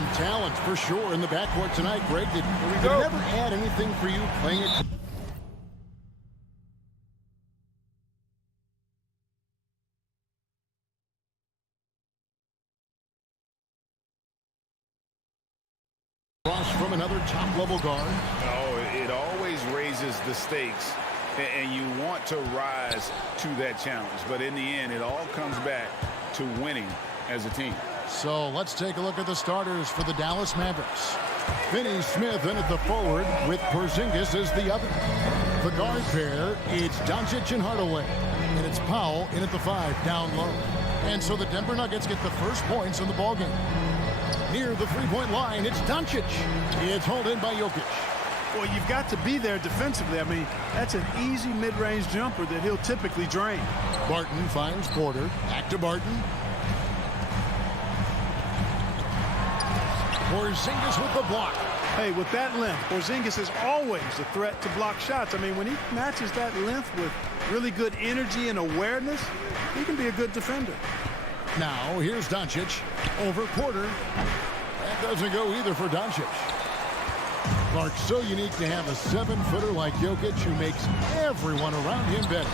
Some talent for sure in the backcourt tonight, Greg. Did it ever add anything for you playing it? From another top-level guard. Oh, it always raises the stakes, and you want to rise to that challenge. But in the end, it all comes back to winning as a team. So let's take a look at the starters for the Dallas Mavericks. Finney Smith in at the forward with Porzingis as the other. The guard pair, it's Doncic and Hardaway. And it's Powell in at the 5 down low. And so the Denver Nuggets get the first points in the ballgame. Near the three-point line, it's Doncic. It's hauled in by Jokic. Well, you've got to be there defensively. I mean, that's an easy mid-range jumper that he'll typically drain. Barton finds Porter. Back to Barton. Porzingis with the block. Hey, with that length, Porzingis is always a threat to block shots. I mean, when he matches that length with really good energy and awareness, he can be a good defender. Now, here's Doncic over Porter. That doesn't go either for Doncic. Clark, so unique to have a 7-footer like Jokic who makes everyone around him better.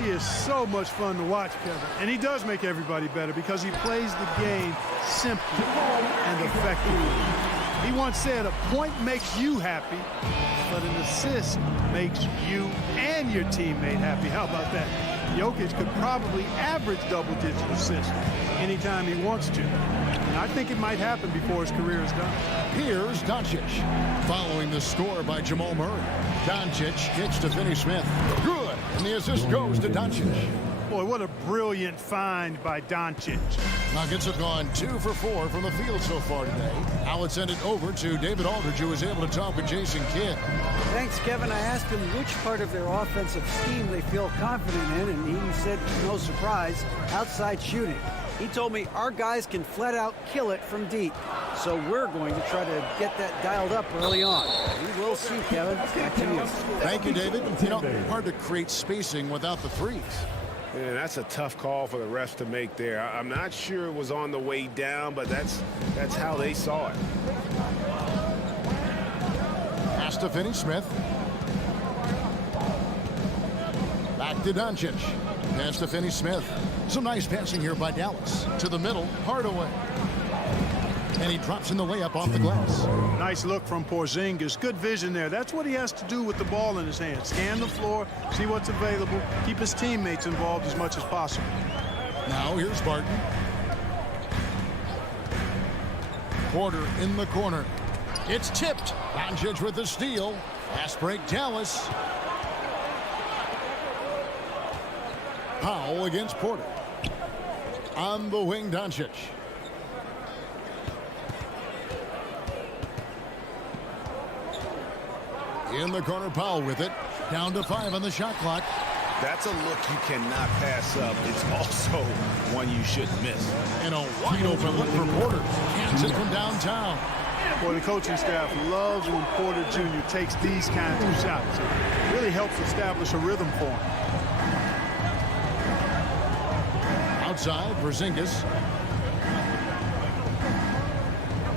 He is so much fun to watch, Kevin. And he does make everybody better because he plays the game simply and effectively. He once said, a point makes you happy, but an assist makes you and your teammate happy. How about that? Jokic could probably average double-digit assists anytime he wants to. And I think it might happen before his career is done. Here's Doncic. Following the score by Jamal Murray. Doncic kicks to Finney Smith. Good. And the assist goes to Doncic. Boy, what a brilliant find by Doncic. Nuggets have gone 2 for 4 from the field so far today. Now let's send it over to David Aldridge, who was able to talk with Jason Kidd. Thanks, Kevin. I asked him which part of their offensive scheme they feel confident in, and he said, no surprise, outside shooting. He told me our guys can flat out kill it from deep. So we're going to try to get that dialed up early on. We will see, Kevin. Back to you. Thank you, David. You know, hard to create spacing without the threes. Man, that's a tough call for the refs to make there. I'm not sure it was on the way down, but that's how they saw it. Pass to Finney Smith. Back to Doncic. Pass to Finney Smith. Some nice passing here by Dallas. To the middle, Hardaway. And he drops in the layup off the glass. Nice look from Porzingis. Good vision there. That's what he has to do with the ball in his hand. Scan the floor, see what's available, keep his teammates involved as much as possible. Now here's Barton. Porter in the corner. It's tipped. Doncic with the steal. Fast break, Dallas. Powell against Porter. On the wing, Doncic. In the corner, Powell with it. Down to 5 on the shot clock. That's a look you cannot pass up. It's also one you shouldn't miss. And a wide open look for Porter. Cans it from downtown. Boy, the coaching staff loves when Porter Jr. takes these kinds of shots. It really helps establish a rhythm for him. Outside, Porzingis.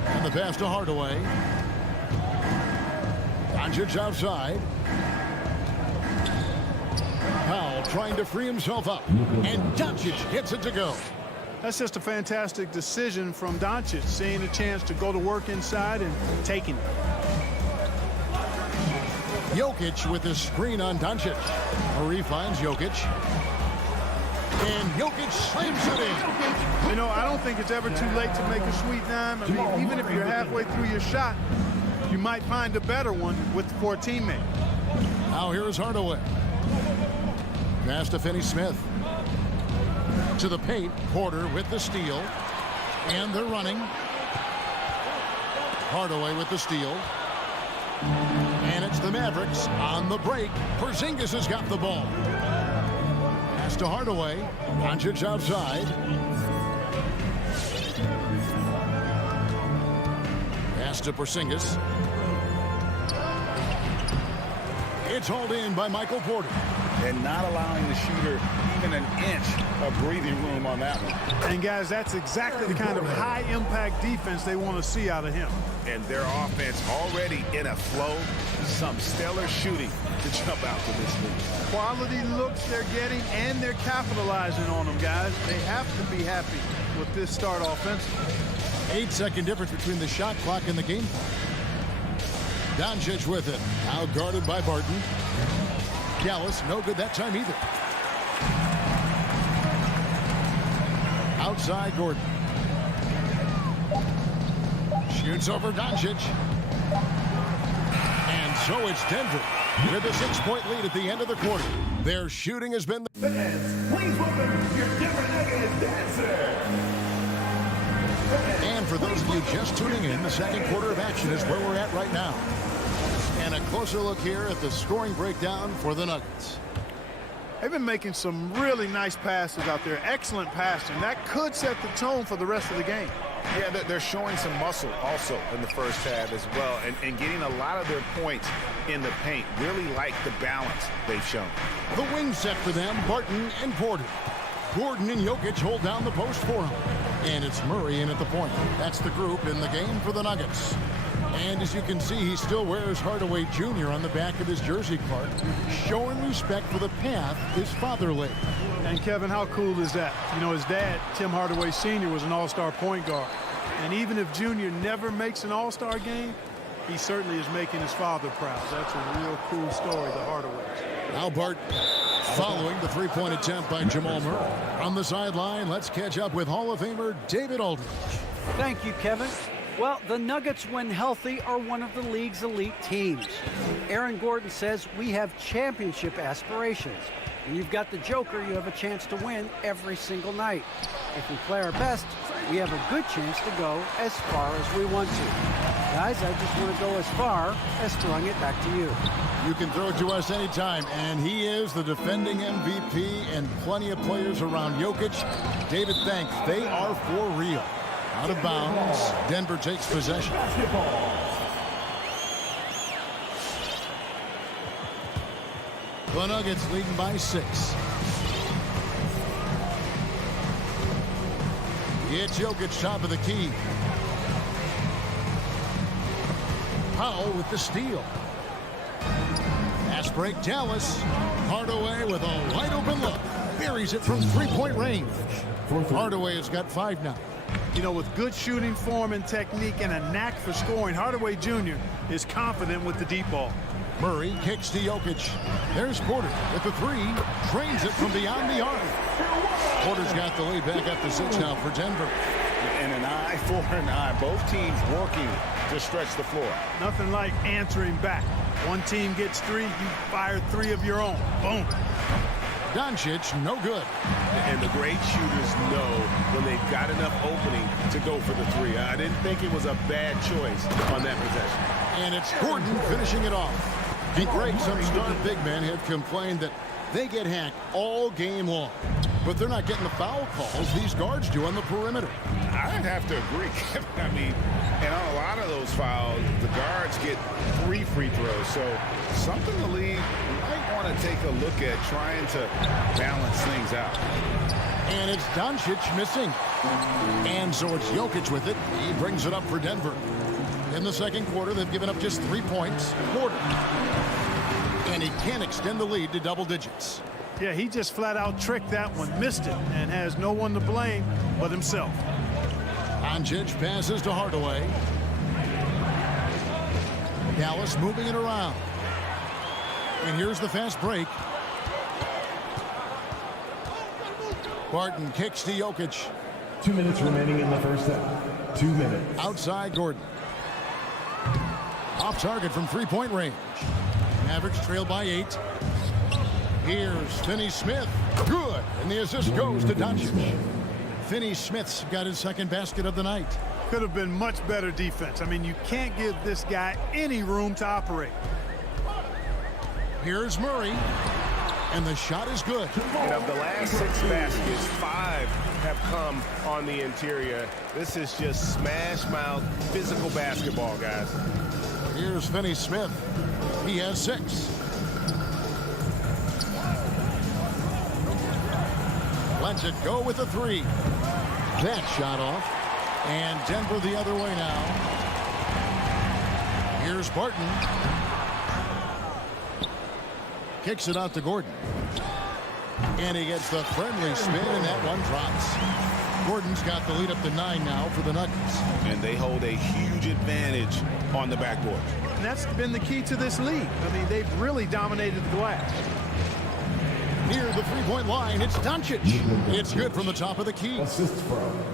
And the pass to Hardaway. Doncic outside. Powell trying to free himself up. And Doncic hits it to go. That's just a fantastic decision from Doncic, seeing a chance to go to work inside and taking it. Jokic with the screen on Doncic. Murray finds Jokic. And Jokic slams it in. You know, I don't think it's ever too late to make a sweet dime. I mean, even if you're halfway through your shot, you might find a better one for a teammate. Now here is Hardaway. Pass to Finney Smith. To the paint, Porter with the steal. And they're running. Hardaway with the steal. And it's the Mavericks on the break. Porzingis has got the ball. Pass to Hardaway. Doncic outside. Pass to Porzingis. It's hauled in by Michael Porter. and not allowing the shooter even an inch of breathing room on that one. And, guys, that's exactly the kind of high-impact defense they want to see out of him. And their offense already in a flow. Some stellar shooting to jump out to this lead. Quality looks they're getting, and they're capitalizing on them, guys. They have to be happy with this start offensively. 8-second difference between the shot clock and the game clock. Doncic with it. Now guarded by Barton. Gallus, no good that time either. Outside Gordon. Shoots over Doncic. And so it's Denver with a 6-point lead at the end of the quarter. Their shooting has been... Fans, please welcome your Denver Nuggets dancer. And for those of you just tuning in, the second quarter of action is where we're at right now. And a closer look here at the scoring breakdown for the Nuggets. They've been making some really nice passes out there. Excellent passing. That could set the tone for the rest of the game. Yeah, they're showing some muscle also in the first half as well, and getting a lot of their points in the paint. Really like the balance they've shown. The wing set for them, Barton and Porter. Gordon and Jokic hold down the post for him. And it's Murray in at the point. That's the group in the game for the Nuggets. And as you can see, he still wears Hardaway Jr. on the back of his jersey, Clark, showing respect for the path his father laid. And, Kevin, how cool is that? You know, his dad, Tim Hardaway Sr., was an all-star point guard. And even if Jr. never makes an all-star game, he certainly is making his father proud. That's a real cool story, the Hardaways. Now Barton following the three-point attempt by Jamal Murray. On the sideline, let's catch up with Hall of Famer David Aldridge. Thank you, Kevin. Well, the Nuggets, when healthy, are one of the league's elite teams. Aaron Gordon says we have championship aspirations. When you've got the Joker, you have a chance to win every single night. If we play our best, we have a good chance to go as far as we want to. Guys, I just want to go as far as throwing it back to you. You can throw it to us anytime, and he is the defending MVP and plenty of players around Jokic. David, thanks. They are for real. Out of bounds. Denver takes possession. The Nuggets leading by 6. It's Jokic top of the key. Powell with the steal. Pass break, Dallas. Hardaway with a wide open look. Buries it from three-point range. Hardaway has got 5 now. You know, with good shooting form and technique and a knack for scoring, Hardaway Jr. is confident with the deep ball. Murray kicks to Jokic. There's Porter with the 3. Trains it from beyond the arc. Porter's got the lead back up to 6 now for Denver. And an eye for an eye. Both teams working to stretch the floor. Nothing like answering back. One team gets 3, you fire 3 of your own. Boom. Doncic, no good. And the great shooters know when they've got enough opening to go for the 3. I didn't think it was a bad choice on that possession. And it's Gordon finishing it off. And Greg, some star big men have complained that they get hacked all game long. But they're not getting the foul calls these guards do on the perimeter. I'd have to agree, Kevin. I mean, and on a lot of those fouls, the guards get 3 free throws. So something the league might want to take a look at, trying to balance things out. And it's Doncic missing. And so it's Jokic with it. He brings it up for Denver. In the second quarter, they've given up just 3 points. Gordon. And he can't extend the lead to double digits. Yeah, he just flat out tricked that one, missed it, and has no one to blame but himself. Doncic passes to Hardaway. Dallas moving it around. And here's the fast break. Barton kicks to Jokic. 2 minutes remaining in the first half. 2 minutes. Outside Gordon. Off target from three-point range. Mavericks trail by 8. Here's Finney-Smith. Good. And the assist goes to Doncic. Finney-Smith's got his second basket of the night. Could have been much better defense. I mean, you can't give this guy any room to operate. Here's Murray. And the shot is good. And of the last 6 baskets, 5 have come on the interior. This is just smash-mouth physical basketball, guys. Here's Finney-Smith. He has 6. Time to go with the three. That shot off. And Denver the other way now. Here's Barton. Kicks it out to Gordon. And he gets the friendly spin, and that one drops. Gordon's got the lead up to 9 now for the Nuggets. And they hold a huge advantage on the backboard. And that's been the key to this league. I mean, they've really dominated the glass. Near the three-point line, it's Doncic. It's good from the top of the key.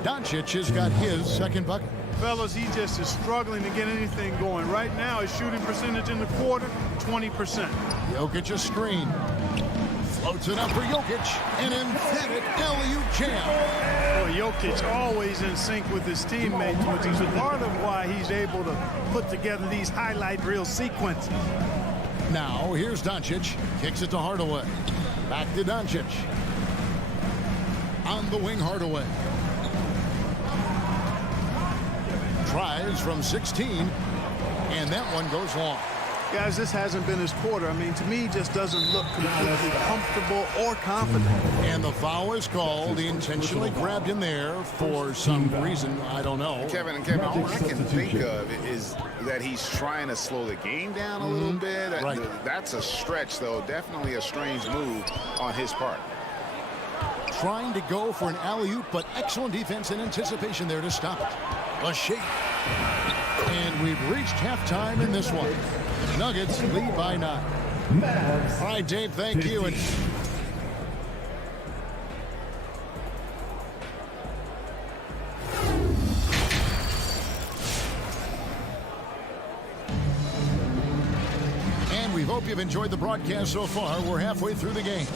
Doncic has got his second bucket. Fellas, he just is struggling to get anything going. Right now, his shooting percentage in the quarter, 20%. Jokic a screen. Floats it up for Jokic. An emphatic alley-oop jam. Well, Jokic always in sync with his teammates, which is a part of why he's able to put together these highlight reel sequences. Now, here's Doncic. Kicks it to Hardaway. Back to Doncic. On the wing, Hardaway. Tries from 16. And that one goes long. Guys, this hasn't been his quarter. I mean, to me, just doesn't look completely comfortable or confident. And the foul is called. He intentionally grabbed him there for some reason. I don't know. Kevin, all I can think of is that he's trying to slow the game down a little bit. Right. That's a stretch, though. Definitely a strange move on his part. Trying to go for an alley-oop, but excellent defense and anticipation there to stop it. A shake. And we've reached halftime in this one. Nuggets lead by 9. All right, Dave, thank you. And we hope you've enjoyed the broadcast so far. We're halfway through the game.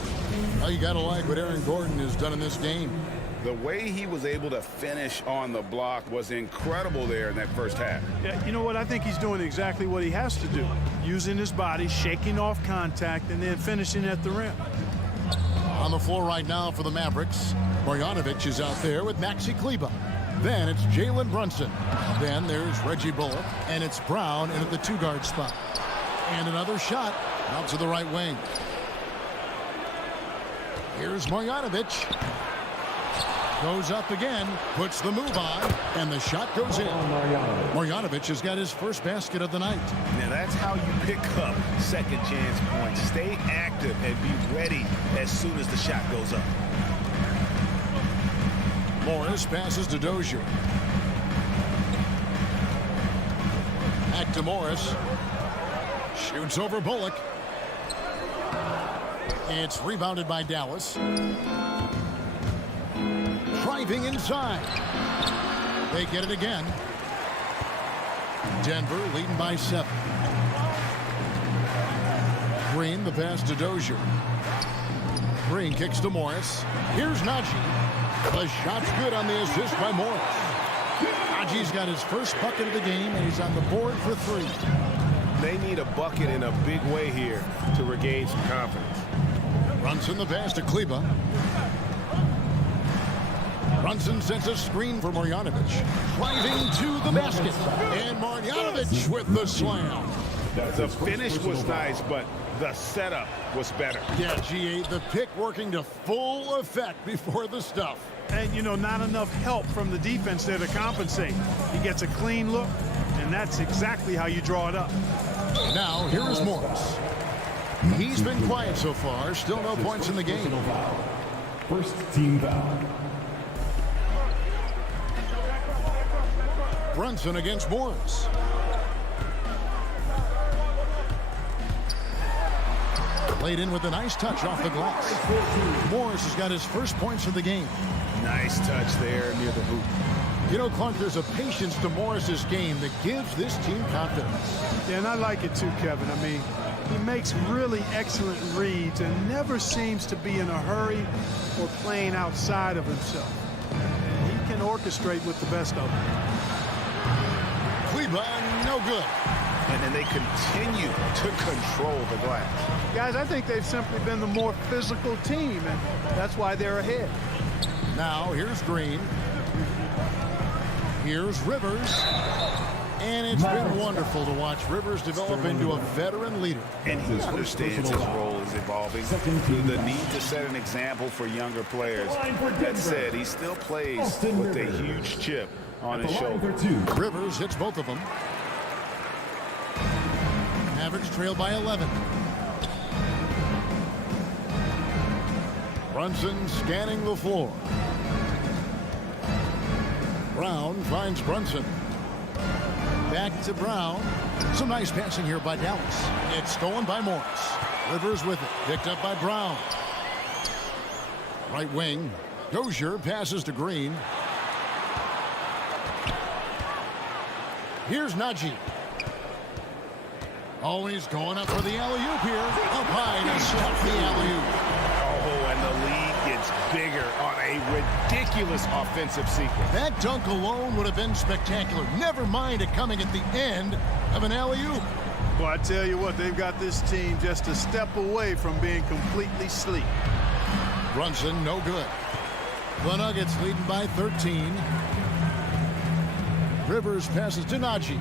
Well, you got to like what Aaron Gordon has done in this game. The way he was able to finish on the block was incredible there in that first half. Yeah, you know what? I think he's doing exactly what he has to do. Using his body, shaking off contact, and then finishing at the rim. On the floor right now for the Mavericks, Marjanovic is out there with Maxi Kleber. Then it's Jalen Brunson. Then there's Reggie Bullock, and it's Brown in at the two-guard spot. And another shot out to the right wing. Here's Marjanovic. Goes up again, puts the move on, and the shot goes in. Marjanovic has got his first basket of the night. Now that's how you pick up second chance points. Stay active and be ready as soon as the shot goes up. Morris passes to Dozier. Back to Morris. Shoots over Bullock. It's rebounded by Dallas. Driving inside. They get it again. Denver leading by 7. Green, the pass to Dozier. Green kicks to Morris. Here's Najee. The shot's good on the assist by Morris. Najee's got his first bucket of the game, and he's on the board for 3. They need a bucket in a big way here to regain some confidence. Brunson the pass to Kleber. Brunson sends a screen for Marjanovic. Driving to the basket. And Marjanovic with the slam. The finish was nice, but the setup was better. Yeah, G8, the pick working to full effect before the stuff. And, you know, not enough help from the defense there to compensate. He gets a clean look, and that's exactly how you draw it up. Now, here is Morris. He's been quiet so far. Still no points in the game. First team foul. Brunson against Morris. Played in with a nice touch off the glass. Morris has got his first points of the game. Nice touch there near the hoop. You know, Clark, there's a patience to Morris's game that gives this team confidence. Yeah, and I like it too, Kevin. I mean, he makes really excellent reads and never seems to be in a hurry or playing outside of himself. And he can orchestrate with the best of them. Kleber, no good. And then they continue to control the glass. Guys, I think they've simply been the more physical team, and that's why they're ahead. Now, here's Green. Here's Rivers. And it's been wonderful to watch Rivers develop into a veteran leader. And he understands his role is evolving. The need to set an example for younger players. That said, he still plays with a huge chip on his shoulder. Rivers hits both of them. Mavericks trail by 11. Brunson scanning the floor. Brown finds Brunson. Back to Brown. Some nice passing here by Dallas. It's stolen by Morris. Rivers with it. Picked up by Brown. Right wing. Dozier passes to Green. Here's Najee. Oh, he's going up for the alley-oop here. Up high to stop the alley-oop. Oh, and the lead gets bigger on a ridiculous offensive sequence. That dunk alone would have been spectacular. Never mind it coming at the end of an alley-oop. Well, I tell you what, they've got this team just a step away from being completely sleep. Brunson, no good. The Nuggets leading by 13. Rivers passes to Najee.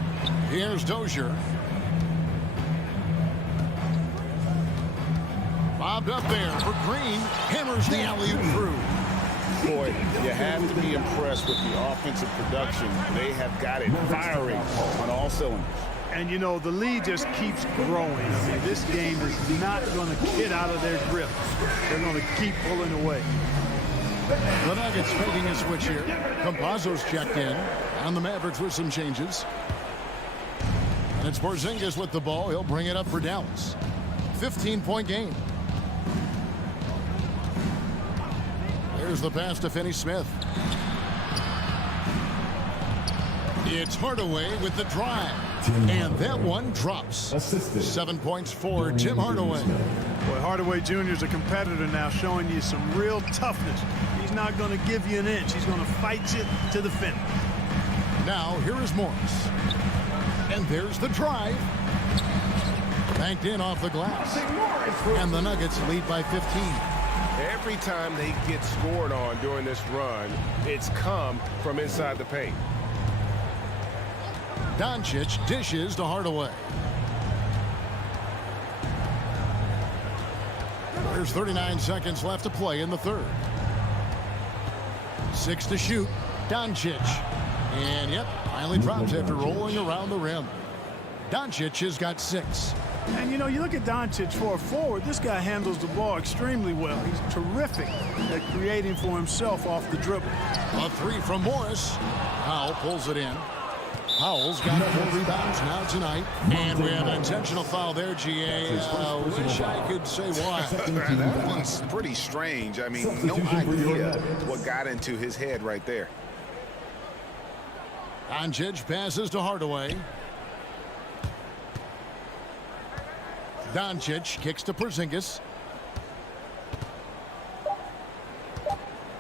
Here's Dozier. Bobbed up there for Green. Hammers the alley-oop through. Boy, you have to be impressed with the offensive production. They have got it firing on all cylinders. And, you know, the lead just keeps growing. I mean, this game is not going to get out of their grip. They're going to keep pulling away. The Nuggets making a switch here. Campazzo's checked in. And the Mavericks with some changes. And it's Porzingis with the ball. He'll bring it up for Dallas. 15-point game. There's the pass to Finney-Smith. It's Hardaway with the drive. And that one drops. 7 points for Tim Hardaway. Boy, Hardaway Jr. is a competitor now, showing you some real toughness. He's not going to give you an inch. He's going to fight you to the finish. Now, here is Morris. And there's the drive. Banked in off the glass. And the Nuggets lead by 15. Every time they get scored on during this run, it's come from inside the paint. Doncic dishes to Hardaway. There's 39 seconds left to play in the third. 6 to shoot. Doncic. And, yep, finally drops after rolling around the rim. Doncic has got 6. And, you know, you look at Doncic for a forward, this guy handles the ball extremely well. He's terrific at creating for himself off the dribble. A 3 from Morris. Powell pulls it in. Powell's got 4 rebounds now tonight. And we have an intentional foul there, GA. Wish I could say why. That one's pretty strange. I mean, no idea what got into his head right there. Doncic passes to Hardaway. Doncic kicks to Porzingis.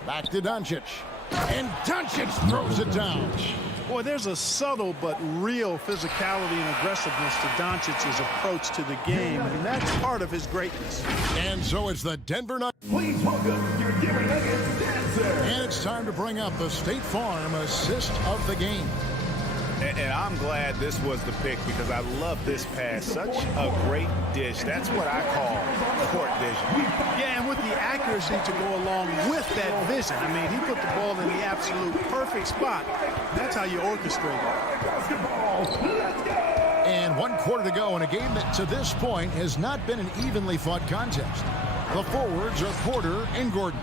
Back to Doncic. And Doncic throws it down. Boy, there's a subtle but real physicality and aggressiveness to Doncic's approach to the game, and that's part of his greatness. And so it's the Denver Nuggets. Please welcome your Denver Nuggets dancer. And it's time to bring up the State Farm assist of the game. And I'm glad this was the pick because I love this pass. Such a great dish. That's what I call court vision. Yeah, and with the accuracy to go along with that vision. I mean, he put the ball in the absolute perfect spot. That's how you orchestrate it. Basketball, let's go. And 1 quarter to go in a game that to this point has not been an evenly fought contest. The forwards are Porter and Gordon.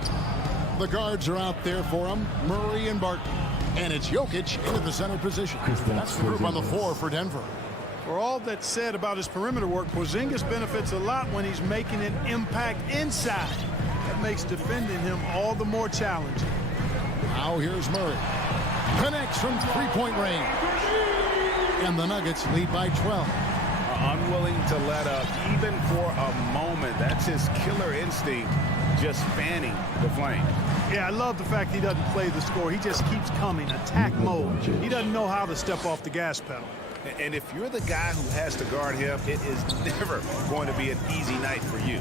The guards are out there for them, Murray and Barton. And it's Jokic into the center position. That's the group on the floor for Denver. For all that's said about his perimeter work, Porzingis benefits a lot when he's making an impact inside. That makes defending him all the more challenging. Now here's Murray. Connects from three-point range. And the Nuggets lead by 12. Unwilling to let up even for a moment. That's his killer instinct, just fanning the flame. Yeah, I love the fact he doesn't play the score. He just keeps coming, attack mode. He doesn't know how to step off the gas pedal. And if you're the guy who has to guard him, it is never going to be an easy night for you.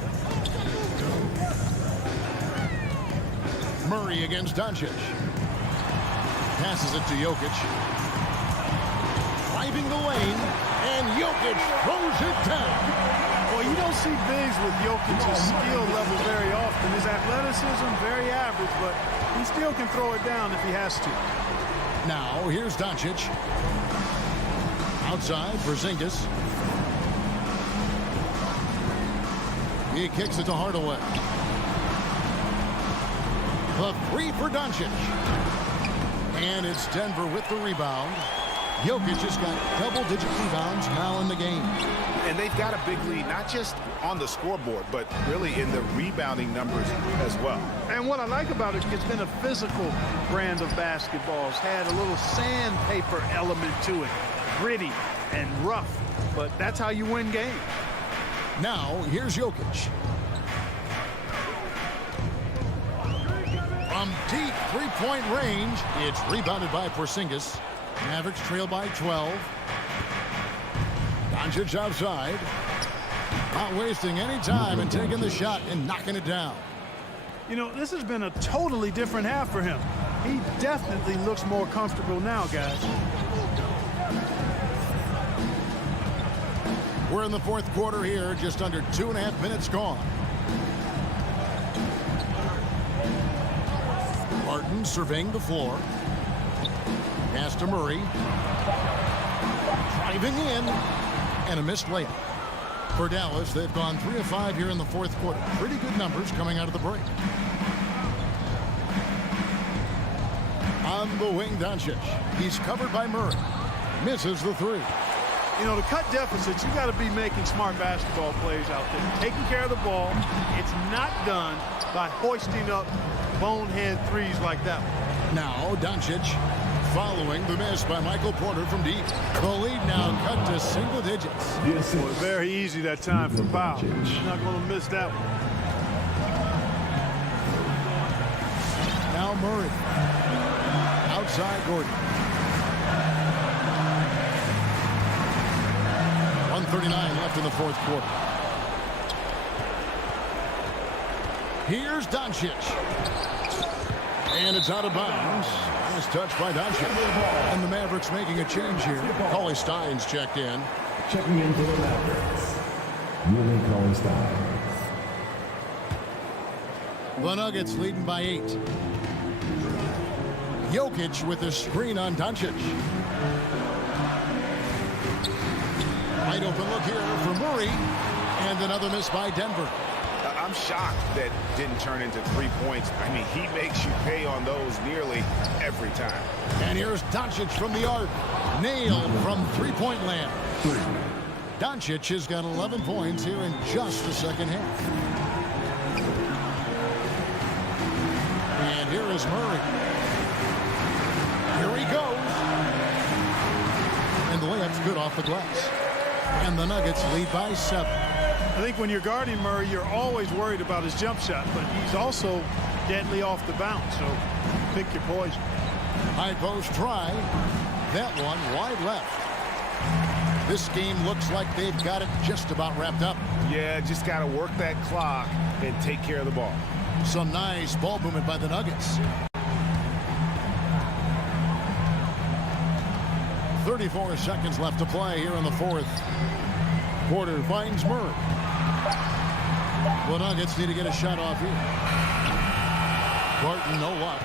Murray against Doncic. Passes it to Jokic. driving the lane, and Jokic throws it down. Well, you don't see bigs with Jokic's skill level very often. His athleticism, very average, but he still can throw it down if he has to. Now, here's Doncic. Outside, Porzingis. He kicks it to Hardaway. The three for Doncic. And it's Denver with the rebound. Jokic has got double-digit rebounds now in the game. And they've got a big lead, not just on the scoreboard, but really in the rebounding numbers as well. And what I like about it, it's been a physical brand of basketball. It's had a little sandpaper element to it. Gritty and rough, but that's how you win games. Now, here's Jokic. From deep three-point range, it's rebounded by Porzingis. Mavericks trail by 12. Doncic outside. Not wasting any time and taking the shot and knocking it down. You know, this has been a totally different half for him. He definitely looks more comfortable now, guys. We're in the fourth quarter here, just under 2.5 minutes gone. Martin surveying the floor. Pass to Murray. Driving in. And a missed layup. For Dallas, they've gone 3 of 5 here in the fourth quarter. Pretty good numbers coming out of the break. On the wing, Doncic. He's covered by Murray. Misses the three. You know, to cut deficits, you got to be making smart basketball plays out there. Taking care of the ball. It's not done by hoisting up bonehead threes like that one. Now, Doncic following the miss by Michael Porter from deep. The lead now cut to single digits. Boy, very easy that time for Powell. He's not going to miss that one. Now Murray. Outside Gordon. 1:39 left in the fourth quarter. Here's Doncic. And it's out of bounds. Nice touch by Doncic. And the Mavericks making a change here. Cauley Stein's checked in. Checking in for the Mavericks, Willie Cauley-Stein. The Nuggets leading by 8. Jokic with a screen on Doncic. Wide open look here for Murray. And another miss by Denver. I'm shocked that didn't turn into 3 points. I mean, he makes you pay on those nearly every time. And here's Doncic from the arc. Nailed from three-point land. Doncic has got 11 points here in just the second half. And here is Murray. Here he goes. And the layup's good off the glass. And the Nuggets lead by 7. I think when you're guarding Murray, you're always worried about his jump shot, but he's also deadly off the bounce, so pick your poison. High post try. That one wide left. This game looks like they've got it just about wrapped up. Yeah, just got to work that clock and take care of the ball. Some nice ball movement by the Nuggets. 34 seconds left to play here in the fourth. Porter finds Murray. The Nuggets need to get a shot off here. Barton, no luck.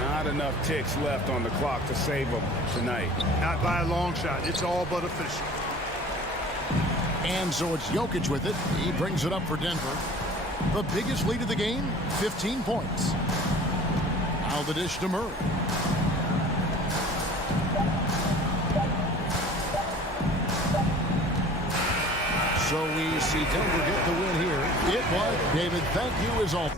Not enough ticks left on the clock to save them tonight. Not by a long shot. It's all but official. And so it's Jokic with it. He brings it up for Denver. The biggest lead of the game, 15 points. Now the dish to Murray. So we see Denver get the win here. It was, David, thank you as always.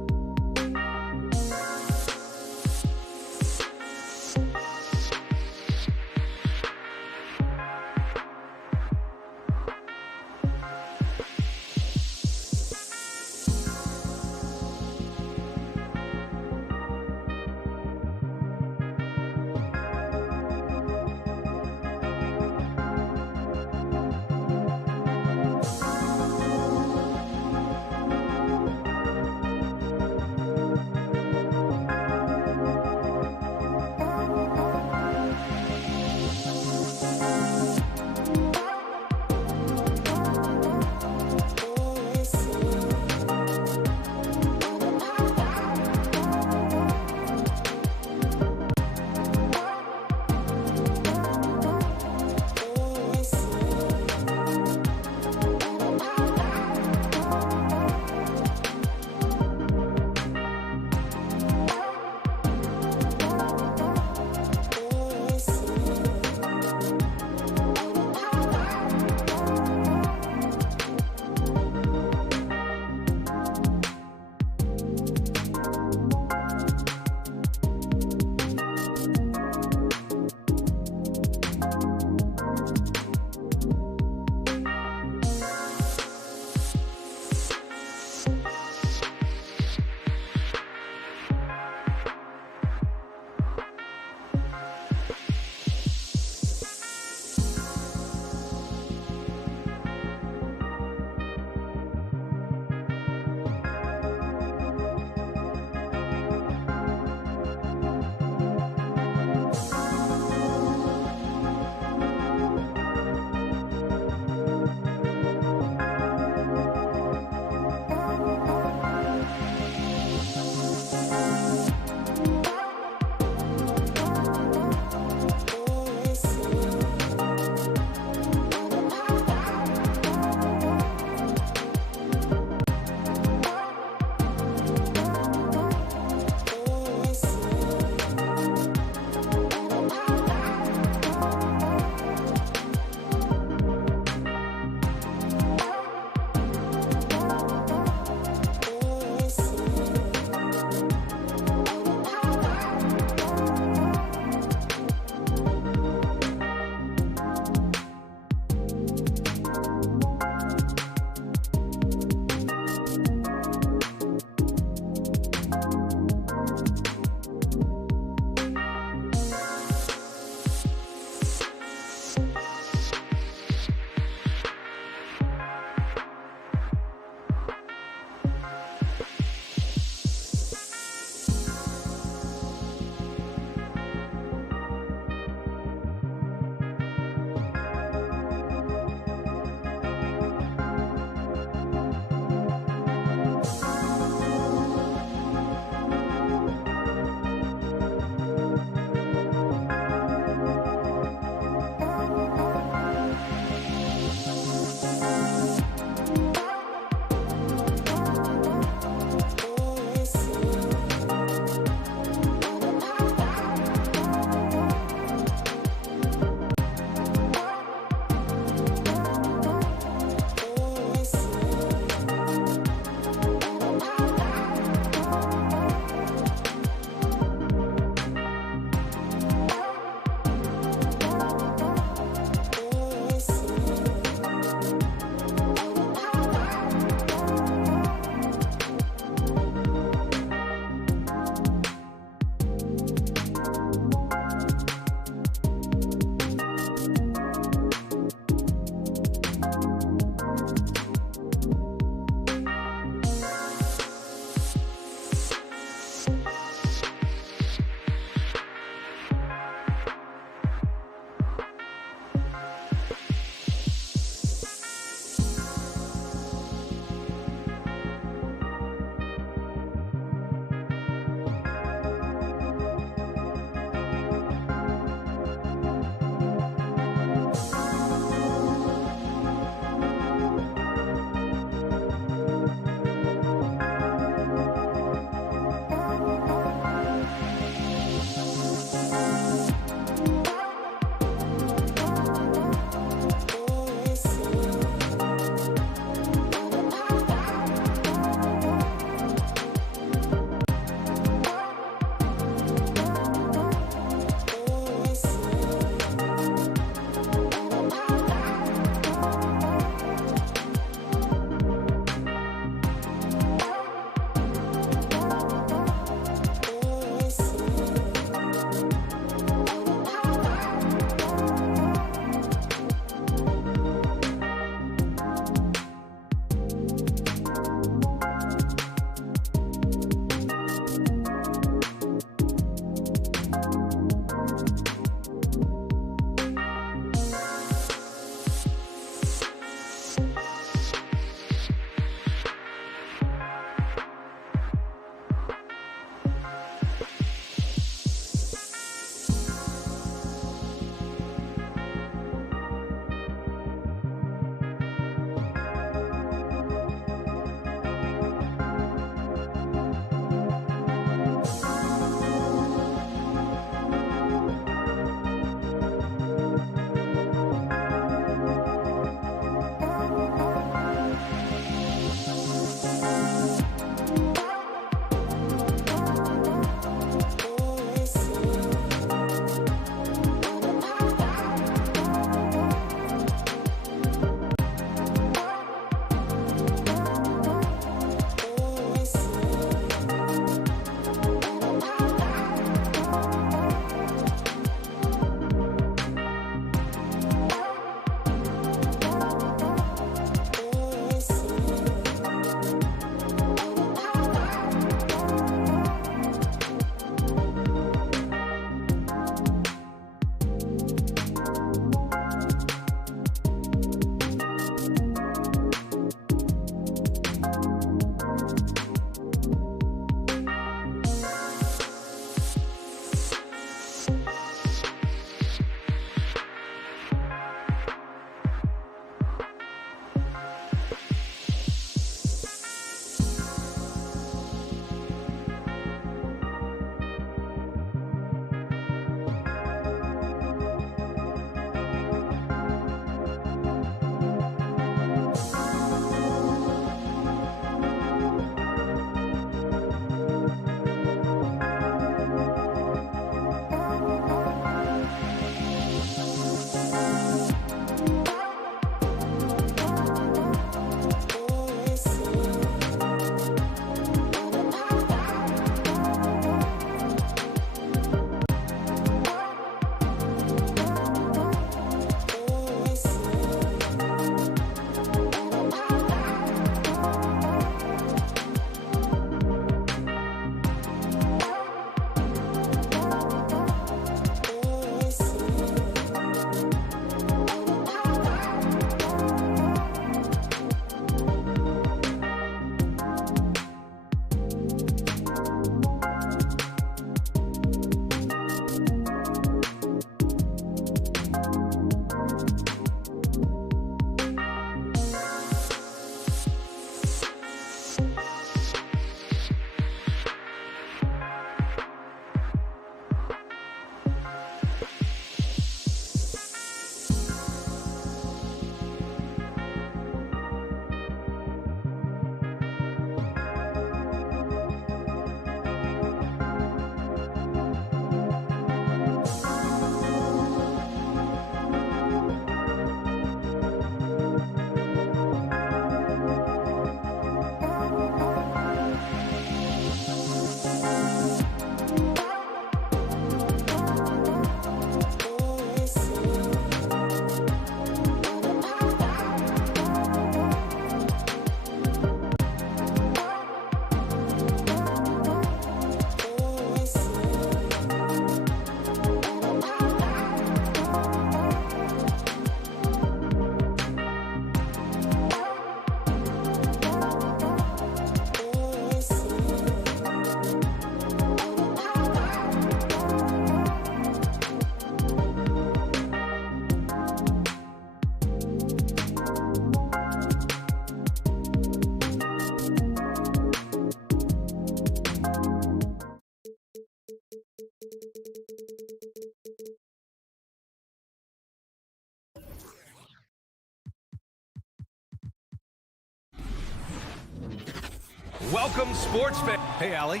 Welcome, sports fans. Hey, Allie.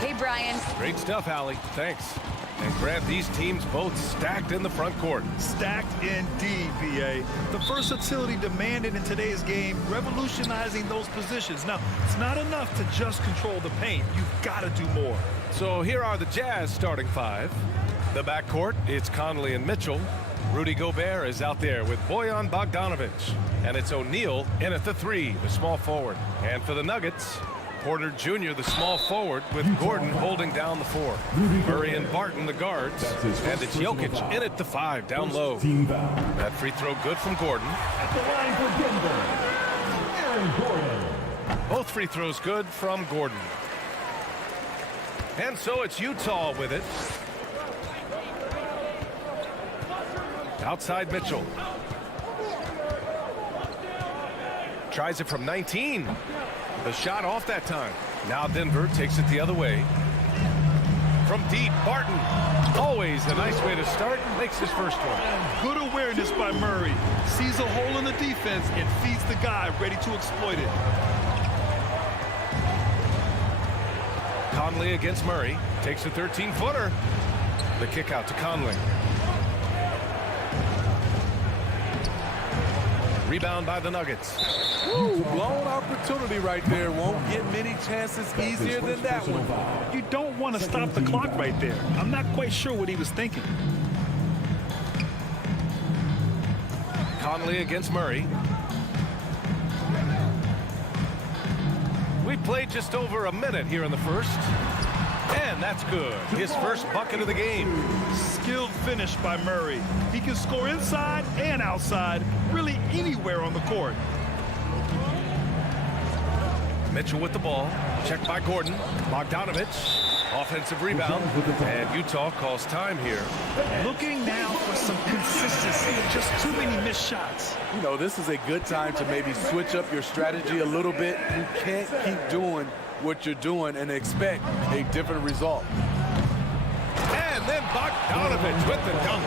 Hey, Brian. Great stuff, Allie. Thanks. And Grant, these teams both stacked in the front court. Stacked indeed, B.A. The versatility demanded in today's game, revolutionizing those positions. Now, it's not enough to just control the paint. You've got to do more. So here are the Jazz starting five. The backcourt, it's Conley and Mitchell. Rudy Gobert is out there with Bojan Bogdanovic. And it's O'Neal in at the 3, the small forward. And for the Nuggets, Porter Jr., the small forward, with Gordon holding down the 4. Murray and Barton, the guards. And it's Jokic in at the 5, down low. That free throw good from Gordon. At the line for Denver, Aaron Gordon. Both free throws good from Gordon. And so it's Utah with it. Outside Mitchell. Tries it from 19. The shot off that time. Now Denver takes it the other way. From deep, Barton. Always a nice way to start. Makes his first one. Good awareness by Murray. Sees a hole in the defense and feeds the guy ready to exploit it. Conley against Murray. Takes a 13-footer. The kick out to Conley. Rebound by the Nuggets. Woo, blown opportunity right there. Won't get many chances easier than that one. You don't want to stop the clock right there. I'm not quite sure what he was thinking. Conley against Murray. We played just over a minute here in the first. And that's good. His first bucket of the game. Skilled finish by Murray. He can score inside and outside, really anywhere on the court. Mitchell with the ball. Checked by Gordon. Bogdanovic. Offensive rebound. And Utah calls time here. Looking now for some consistency. Just too many missed shots. You know, this is a good time to maybe switch up your strategy a little bit. You can't keep doing what you're doing and expect a different result. And then Bogdanovic with the dunk.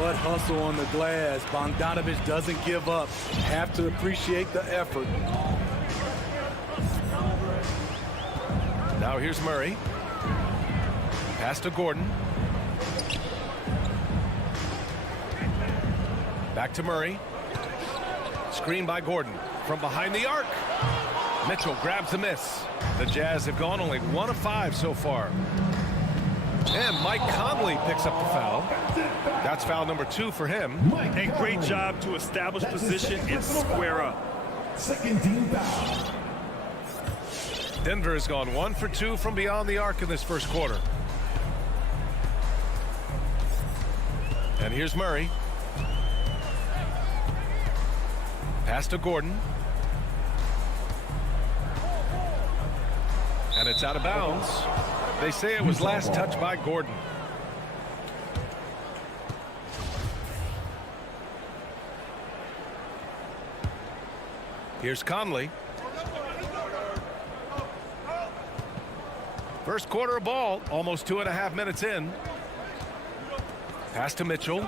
What hustle on the glass. Bogdanovic doesn't give up. Have to appreciate the effort. Now here's Murray. Pass to Gordon. Back to Murray. Screen by Gordon from behind the arc. Mitchell grabs the miss. The Jazz have gone only 1 of 5 so far. And Mike Conley picks up the foul. That's foul number 2 for him. And great job to establish position and square up. Second team foul. Denver has gone 1 for 2 from beyond the arc in this first quarter. And here's Murray. Pass to Gordon. And it's out of bounds. They say it was last touched by Gordon. Here's Conley. First quarter of ball, almost 2.5 minutes in. Pass to Mitchell.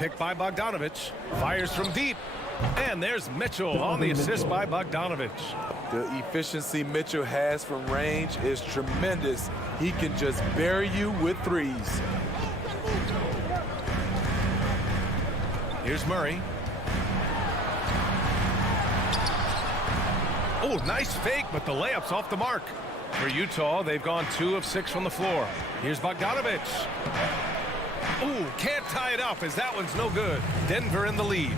Picked by Bogdanovic. Fires from deep. And there's Mitchell on the assist by Bogdanovic. The efficiency Mitchell has from range is tremendous. He can just bury you with threes. Here's Murray. Oh, nice fake, but the layup's off the mark. For Utah, they've gone 2 of 6 from the floor. Here's Bogdanovic. Ooh, can't tie it up as that one's no good. Denver in the lead.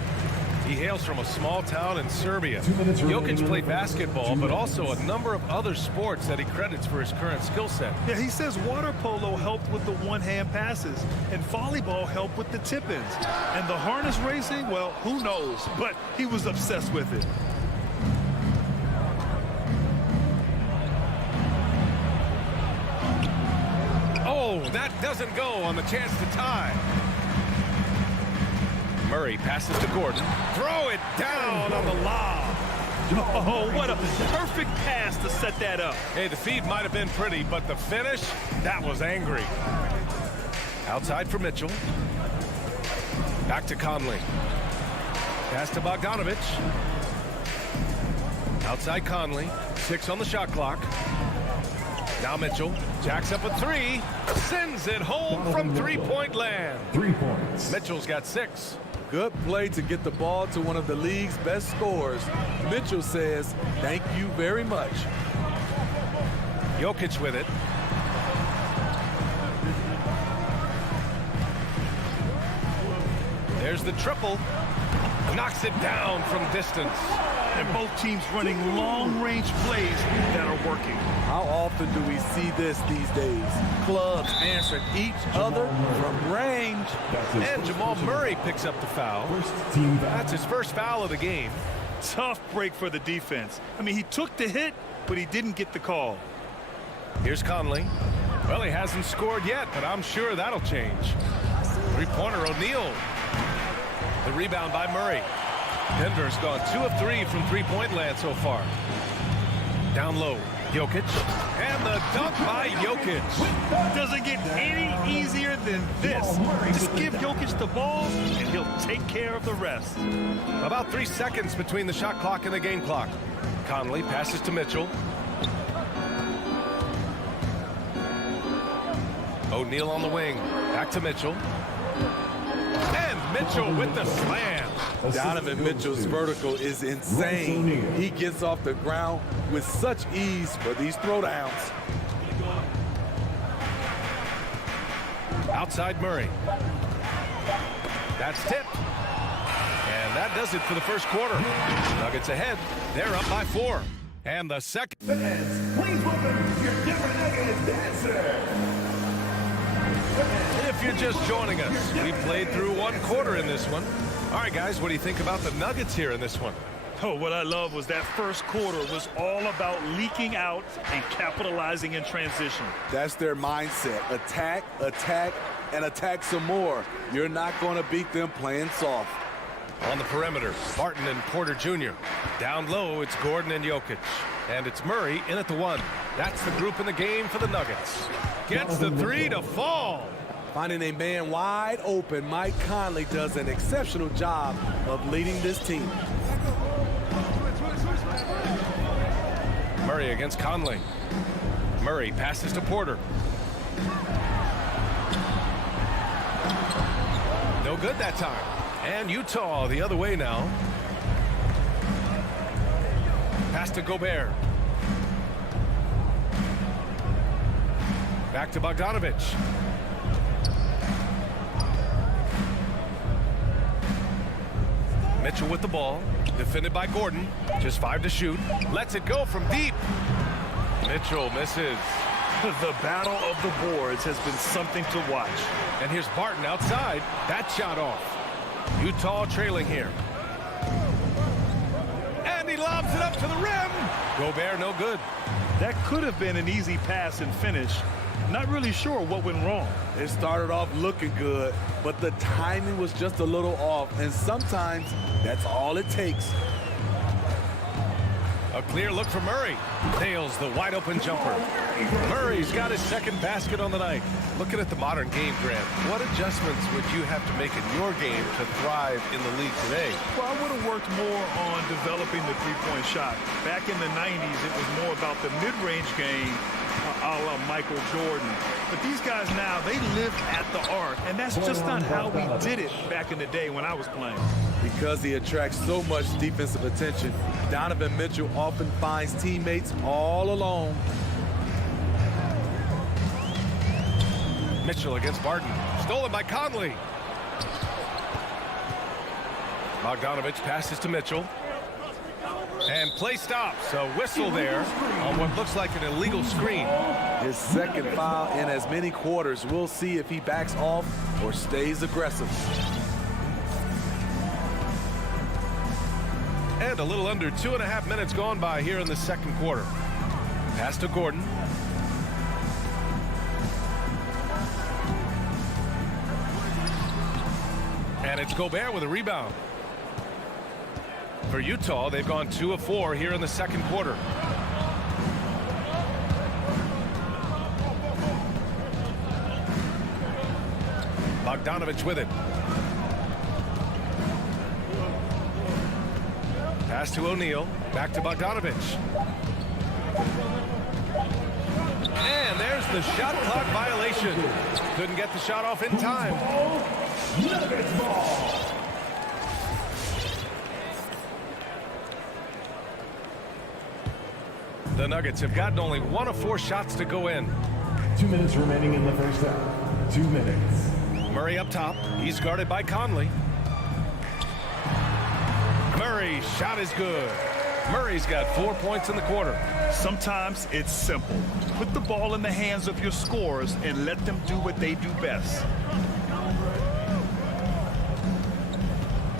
He hails from a small town in Serbia. Jokic played basketball, but also a number of other sports that he credits for his current skill set. Yeah, he says water polo helped with the one-hand passes, and volleyball helped with the tip-ins. And the harness racing, well, who knows? But he was obsessed with it. Oh, that doesn't go on the chance to tie. Murray passes to Gordon. Throw it down on the lob. Oh, what a perfect pass to set that up. Hey, the feed might have been pretty, but the finish, that was angry. Outside for Mitchell. Back to Conley. Pass to Bogdanovic. Outside Conley, 6 on the shot clock. Now Mitchell jacks up a 3, sends it home from three-point land. 3 points. Mitchell's got 6. Good play to get the ball to one of the league's best scorers. Mitchell says, thank you very much. Jokic with it. There's the triple. Knocks it down from distance. And both teams running long-range plays that are working. How often do we see this these days? Clubs answering each other from range. And Jamal Murray picks up the foul. That's his first foul of the game. Tough break for the defense. I mean, he took the hit, but he didn't get the call. Here's Conley. Well, he hasn't scored yet, but I'm sure that'll change. Three-pointer O'Neal. The rebound by Murray. Denver's gone 2 of 3 from three-point land so far. Down low, Jokic. And the dunk by Jokic. Doesn't get any easier than this. Just give Jokic the ball, and he'll take care of the rest. About 3 seconds between the shot clock and the game clock. Conley passes to Mitchell. O'Neal on the wing. Back to Mitchell. And Mitchell with the slam. Donovan Mitchell's vertical is insane. He gets off the ground with such ease for these throwdowns. Outside Murray. That's tipped. And that does it for the first quarter. Nuggets ahead. They're up by 4. And the second. Fans, please welcome your Denver Nuggets dancer. If you're just joining us, we played through 1 quarter in this one. All right, guys, what do you think about the Nuggets here in this one? Oh, what I love was that first quarter was all about leaking out and capitalizing in transition. That's their mindset. Attack, attack, and attack some more. You're not going to beat them playing soft. On the perimeter, Barton and Porter Jr. Down low, it's Gordon and Jokic. And it's Murray in at the 1. That's the group in the game for the Nuggets. Gets the 3 to fall. Finding a man wide open, Mike Conley does an exceptional job of leading this team. Murray against Conley. Murray passes to Porter. No good that time. And Utah the other way now. Pass to Gobert. Back to Bogdanovich. Mitchell with the ball. Defended by Gordon. Just 5 to shoot. Lets it go from deep. Mitchell misses. The battle of the boards has been something to watch. And here's Barton outside. That shot off. Utah trailing here. And he lobs it up to the rim. Gobert no good. That could have been an easy pass and finish. Not really sure what went wrong. It started off looking good, but the timing was just a little off, and sometimes that's all it takes. A clear look for Murray. Nails the wide open jumper. Murray's got his second basket on the night. Looking at the modern game, Grant, what adjustments would you have to make in your game to thrive in the league today? Well, I would have worked more on developing the three-point shot. Back in the 90s, it was more about the mid-range game, a la Michael Jordan. But these guys now, they live at the arc, and that's just not how we did it back in the day when I was playing. Because he attracts so much defensive attention, Donovan Mitchell often finds teammates all alone. Mitchell against Barton. Stolen by Conley. Bogdanovich passes to Mitchell. And play stops. A whistle there on what looks like an illegal screen. His second foul in as many quarters. We'll see if he backs off or stays aggressive. And a little under 2.5 minutes gone by here in the second quarter. Pass to Gordon. And it's Gobert with a rebound. For Utah, they've gone 2 of 4 here in the second quarter. Bogdanovich with it. Pass to O'Neal. Back to Bogdanovich. And there's the shot clock violation. Couldn't get the shot off in time. Nuggets ball. The Nuggets have gotten only 1 of 4 shots to go in. 2 minutes remaining in the first half. 2 minutes. Murray up top. He's guarded by Conley. Murray's shot is good. Murray's got 4 points in the quarter. Sometimes it's simple. Put the ball in the hands of your scorers and let them do what they do best.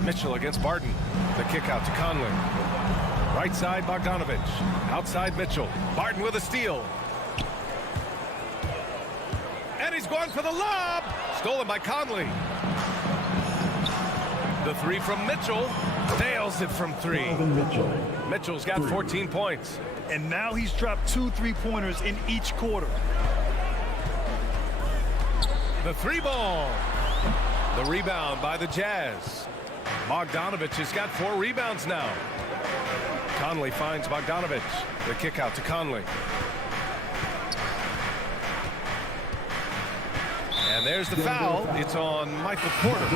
Mitchell against Barton. The kick out to Conley. Right side, Bogdanovich. Outside, Mitchell. Barton with a steal. And he's going for the lob. Stolen by Conley. The 3 from Mitchell. Nails it from 3. Mitchell's got 14 points. And now he's dropped 2 3-pointers in each quarter. The 3 ball. The rebound by the Jazz. Bogdanovich has got 4 rebounds now. Conley finds Bogdanovich. The kick out to Conley. And there's the foul. It's on Michael Porter.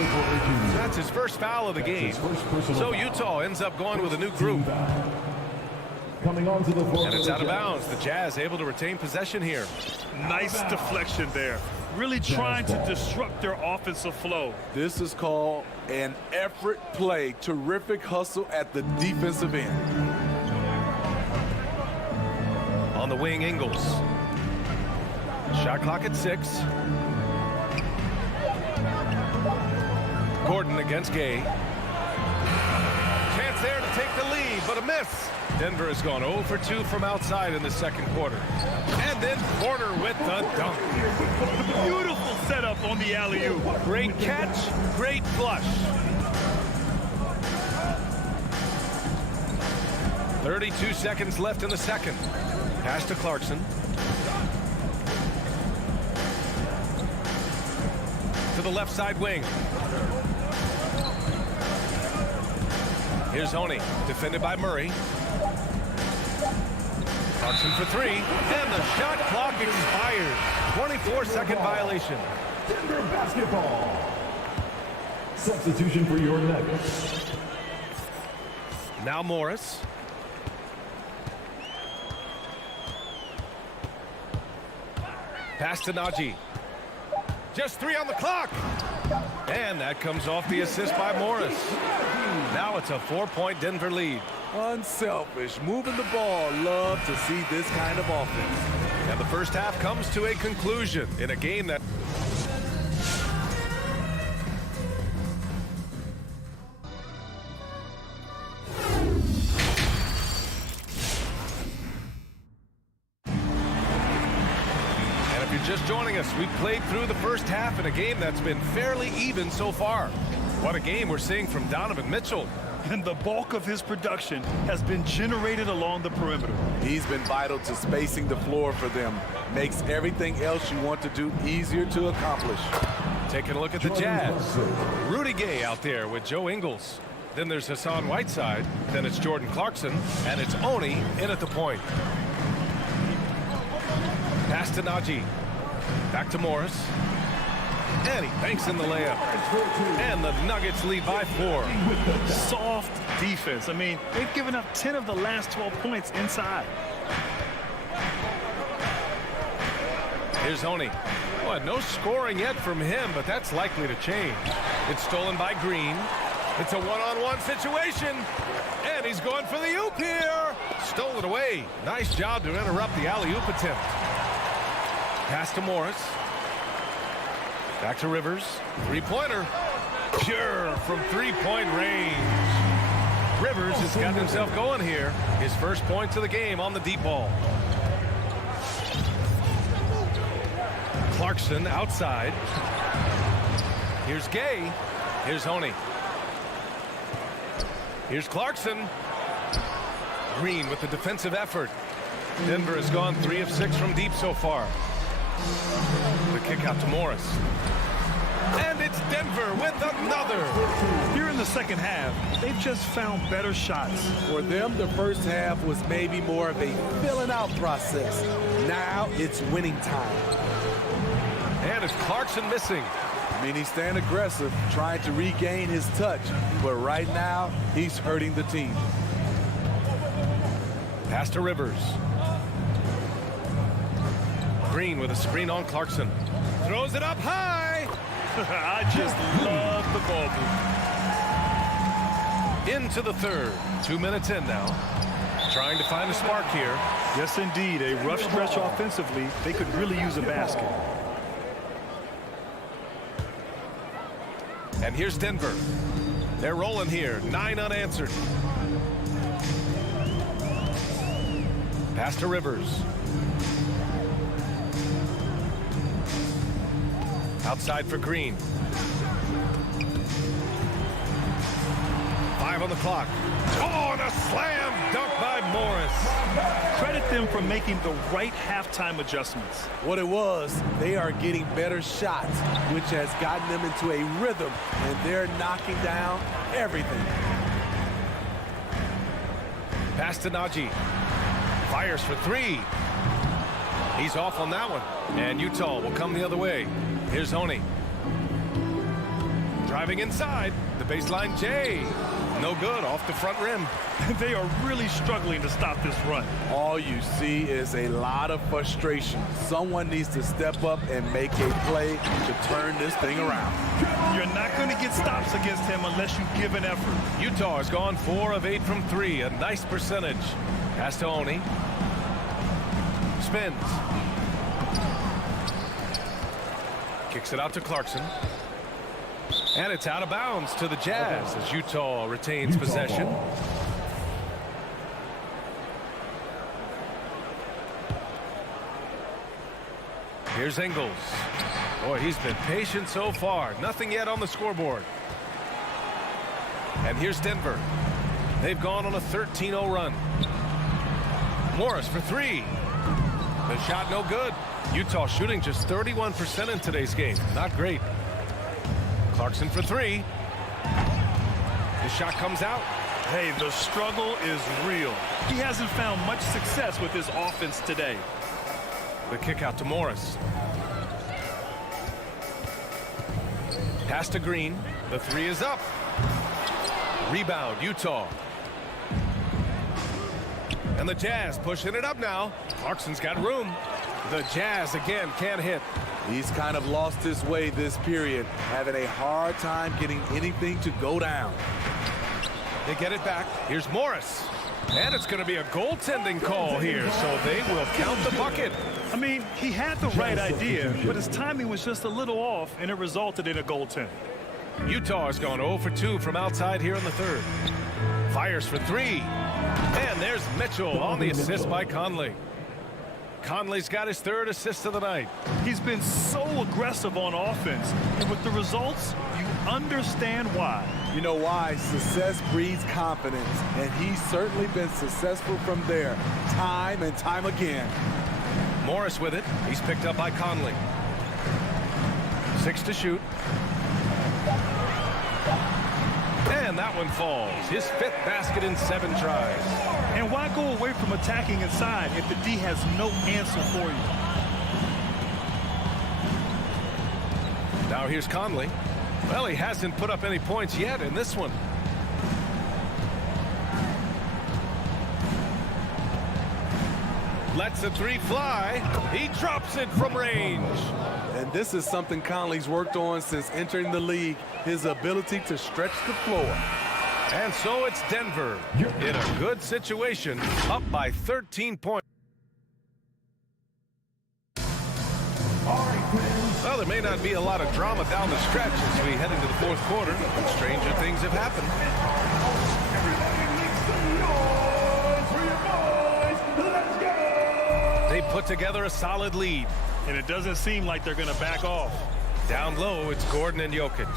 That's his first foul of the game. So Utah ends up going with a new group. Coming onto the floor. And it's out of bounds. The Jazz able to retain possession here. Nice deflection there. Really trying to disrupt their offensive flow. This is called an effort play. Terrific hustle at the defensive end. On the wing, Ingles. Shot clock at 6. Gordon against Gay. Chance there to take the lead, but a miss. Denver has gone 0 for 2 from outside in the second quarter. And then Porter with the dunk. Beautiful setup on the alley-oop. Great catch, great flush. 32 seconds left in the second. Pass to Clarkson. To the left side wing. Here's Honey, defended by Murray. Clarkson for 3, and the shot clock expired. 24-second violation. Denver basketball. Substitution for your Nuggets. Now Morris. Pass to Najee. Just 3 on the clock. And that comes off the assist by Morris. Now it's a 4-point Denver lead. Unselfish, moving the ball. Love to see this kind of offense. And the first half comes to a conclusion in a game that... And if you're just joining us, we've played through the first half in a game that's been fairly even so far. What a game we're seeing from Donovan Mitchell. And the bulk of his production has been generated along the perimeter. He's been vital to spacing the floor for them. Makes everything else you want to do easier to accomplish. Taking a look at the Jazz. Rudy Gay out there with Joe Ingles. Then there's Hassan Whiteside. Then it's Jordan Clarkson. And it's Oni in at the point. Pass to Najee. Back to Morris. And he banks in the layup. And the Nuggets lead by 4. Soft defense. I mean, they've given up 10 of the last 12 points inside. Here's Honey. Well, no scoring yet from him, but that's likely to change. It's stolen by Green. It's a one-on-one situation. And he's going for the oop here. Stole it away. Nice job to interrupt the alley-oop attempt. Pass to Morris. Back to Rivers. 3-pointer. Pure from 3-point range. Rivers has got himself going here. His first points of the game on the deep ball. Clarkson outside. Here's Gay. Here's Honey. Here's Clarkson. Green with the defensive effort. Denver has gone 3 of 6 from deep so far. The kick out to Morris. And it's Denver with another. Here in the second half, they've just found better shots. For them, the first half was maybe more of a filling out process. Now it's winning time. And it's Clarkson missing. I mean, he's staying aggressive, trying to regain his touch. But right now, he's hurting the team. Pass to Rivers. Green with a screen on Clarkson. Throws it up high. I just love the ball move. Into the third. 2 minutes in now. Trying to find a spark here. Yes, indeed. A rough stretch offensively. They could really use a basket. And here's Denver. They're rolling here. 9 unanswered. Pass to Rivers. Outside for Green. 5 on the clock. Oh, and a slam dunk by Morris. Credit them for making the right halftime adjustments. What it was, they are getting better shots, which has gotten them into a rhythm, and they're knocking down everything. Pass to Najee. Fires for 3. He's off on that one. And Utah will come the other way. Here's Oni. Driving inside. The baseline J. No good, off the front rim. They are really struggling to stop this run. All you see is a lot of frustration. Someone needs to step up and make a play to turn this thing around. You're not going to get stops against him unless you give an effort. Utah has gone 4 of 8 from 3. A nice percentage. Pass to Oni. Spins. Kicks it out to Clarkson. And it's out of bounds to the Jazz as Utah retains possession. Here's Ingles. Boy, he's been patient so far. Nothing yet on the scoreboard. And here's Denver. They've gone on a 13-0 run. Morris for 3. The shot no good. Utah shooting just 31% in today's game. Not great. Clarkson for 3. The shot comes out. Hey, the struggle is real. He hasn't found much success with his offense today. The kick out to Morris. Pass to Green. The 3 is up. Rebound, Utah. And the Jazz pushing it up now. Clarkson's got room. The Jazz again can't hit. He's kind of lost his way this period, having a hard time getting anything to go down. They get it back. Here's Morris. And it's going to be a goaltending call here, so they will count the bucket. I mean, he had the right idea, but his timing was just a little off, and it resulted in a goaltend. Utah has gone 0 for 2 from outside here in the third. Fires for 3. And there's Mitchell on the assist by Conley. Conley's got his 3rd assist of the night. He's been so aggressive on offense, and with the results, you understand why. You know why? Success breeds confidence, and he's certainly been successful from there, time and time again. Morris with it. He's picked up by Conley. 6 to shoot. And that one falls. His 5th basket in 7 tries. And why go away from attacking inside if the D has no answer for you? Now here's Conley. Well, he hasn't put up any points yet in this one. Lets the 3 fly. He drops it from range. And this is something Conley's worked on since entering the league, his ability to stretch the floor. And so it's Denver in a good situation, up by 13 points. Well, there may not be a lot of drama down the stretch as we head into the 4th quarter, but stranger things have happened. They put together a solid lead. And it doesn't seem like they're going to back off. Down low, it's Gordon and Jokic.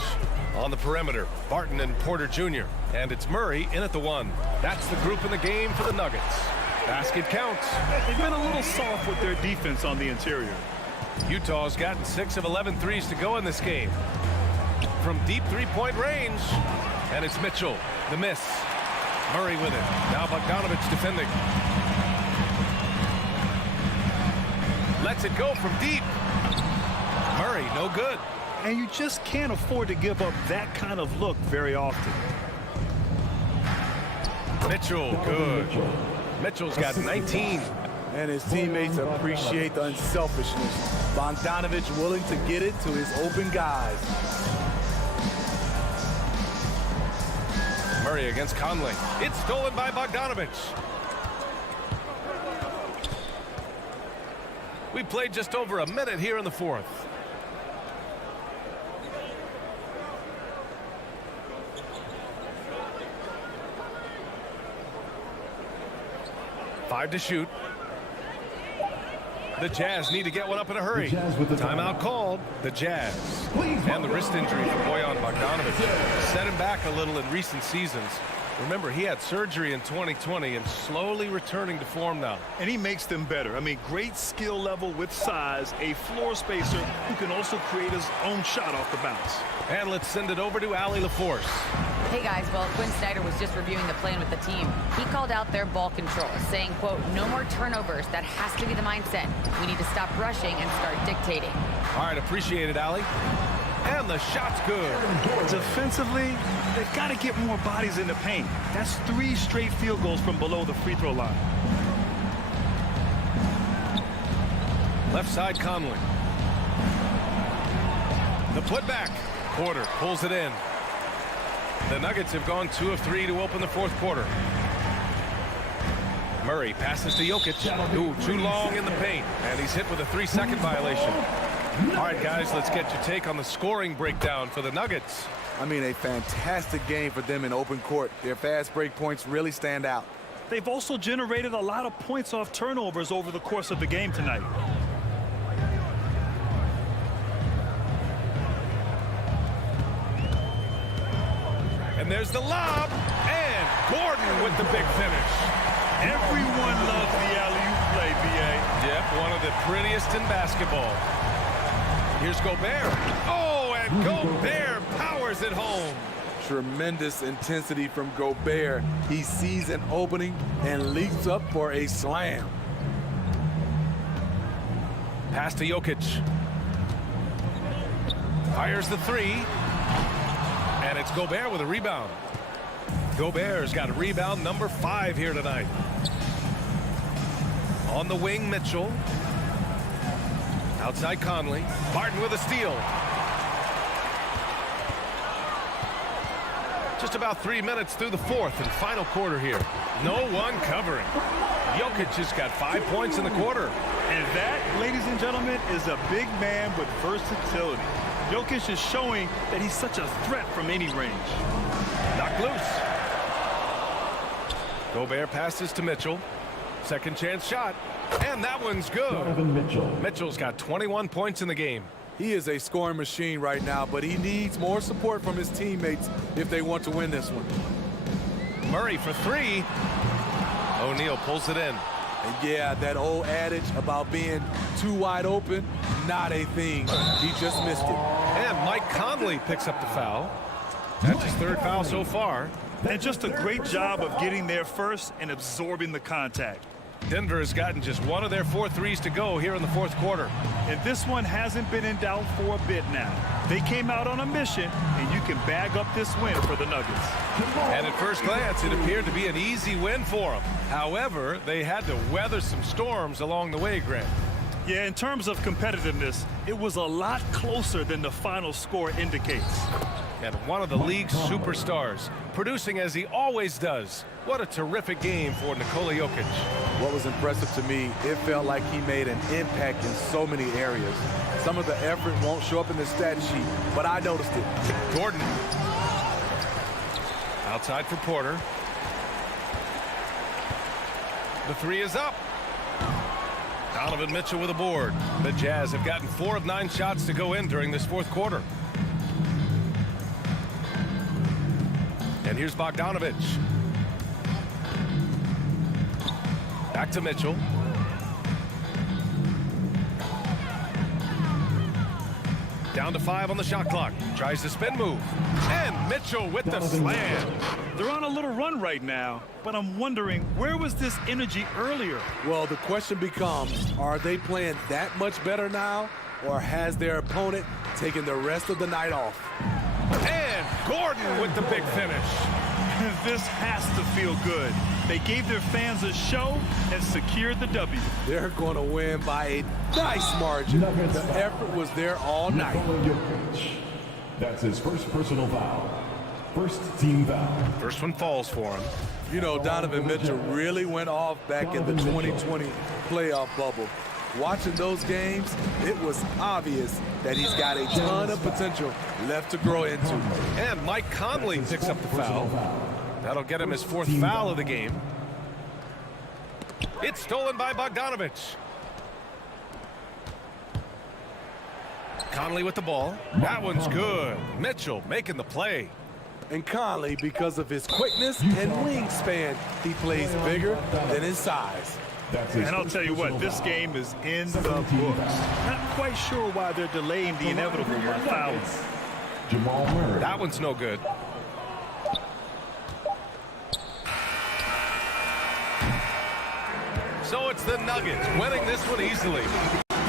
On the perimeter, Barton and Porter Jr. And it's Murray in at the 1. That's the group in the game for the Nuggets. Basket counts. They've been a little soft with their defense on the interior. Utah's gotten 6 of 11 threes to go in this game. from deep three-point range. And it's Mitchell. The miss. Murray with it. Now Bogdanovich defending. Lets it go from deep. Murray, no good. And you just can't afford to give up that kind of look very often. Mitchell, good. Mitchell's got 19. And his teammates appreciate the unselfishness. Bogdanovich willing to get it to his open guys. Murray against Conley. It's stolen by Bogdanovich. We played just over a minute here in the fourth. Five to shoot. The Jazz need to get one up in a hurry. Timeout called. The Jazz. And the wrist injury for Bojan Bogdanovich set him back a little in recent seasons. Remember, he had surgery in 2020 and slowly returning to form now. And he makes them better. I mean, great skill level with size, a floor spacer who can also create his own shot off the bounce. And let's send it over to Allie LaForce. Hey guys, well, Quinn Snyder was just reviewing the plan with the team. He called out their ball control, saying, quote, no more turnovers. That has to be the mindset. We need to stop rushing and start dictating. All right, appreciate it, Allie. And the shot's good. Defensively, they've got to get more bodies in the paint. That's 3 straight field goals from below the free throw line. Left side, Conley. The putback. Porter pulls it in. The Nuggets have gone 2 of 3 to open the fourth quarter. Murray passes to Jokic. Ooh, too long in the paint. And he's hit with a 3-second violation. All right, guys, let's get your take on the scoring breakdown for the Nuggets. I mean, a fantastic game for them in open court. Their fast break points really stand out. They've also generated a lot of points off turnovers over the course of the game tonight. And there's the lob. And Gordon with the big finish. Everyone loves the alley-oop play, B.A. Yep, one of the prettiest in basketball. Here's Gobert. Oh, and Gobert powers it home. Tremendous intensity from Gobert. He sees an opening and leaps up for a slam. Pass to Jokic. Fires the 3. And it's Gobert with a rebound. Gobert's got a rebound number 5 here tonight. On the wing, Mitchell. Outside Conley. Barton with a steal. Just about 3 minutes through the fourth and final quarter here. No one covering. Jokic has got 5 points in the quarter. And that, ladies and gentlemen, is a big man with versatility. Jokic is showing that he's such a threat from any range. Knocked loose. Gobert passes to Mitchell. Second chance shot. And that one's good. Mitchell's got 21 points in the game. He is a scoring machine right now, but he needs more support from his teammates if they want to win this one. Murray for 3. O'Neal pulls it in. And yeah, that old adage about being too wide open, not a thing. He just missed it. And Mike Conley picks up the foul. That's his 3rd foul so far. And just a great job of getting there first and absorbing the contact. Denver has gotten just one of their 4 threes to go here in the fourth quarter. And this one hasn't been in doubt for a bit now. They came out on a mission, and you can bag up this win for the Nuggets. And at first glance, it appeared to be an easy win for them. However, they had to weather some storms along the way, Grant. Yeah, in terms of competitiveness, it was a lot closer than the final score indicates. And one of the league's superstars, producing as he always does. What a terrific game for Nikola Jokic. What was impressive to me, it felt like he made an impact in so many areas. Some of the effort won't show up in the stat sheet, but I noticed it. Gordon. Outside for Porter. The 3 is up. Donovan Mitchell with a board. The Jazz have gotten 4 of 9 shots to go in during this fourth quarter. And here's Bogdanovich. Back to Mitchell. Down to 5 on the shot clock. Tries the spin move. And Mitchell with the slam. They're on a little run right now, but I'm wondering, where was this energy earlier? Well, the question becomes, are they playing that much better now, or has their opponent taken the rest of the night off? And Gordon with the big finish. This has to feel good. They gave their fans a show and secured the W. They're going to win by a nice margin. The effort was there all night. That's his first personal foul. First team foul. First one falls for him. You know, Donovan Mitchell really went off back in the 2020 playoff bubble. Watching those games, it was obvious that he's got a ton of potential left to grow into. And Mike Conley picks up the foul. That'll get him his 4th foul of the game. It's stolen by Bogdanovich. Conley with the ball. That one's good. Mitchell making the play. And Conley, because of his quickness and wingspan, he plays bigger than his size. And I'll tell you what, this game is in the books. Not quite sure why they're delaying the inevitable by fouling. Jamal Murray. That one's no good. So it's the Nuggets winning this one easily.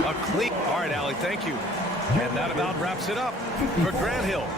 A clean. All right, Allie, thank you. And that about wraps it up for Grant Hill.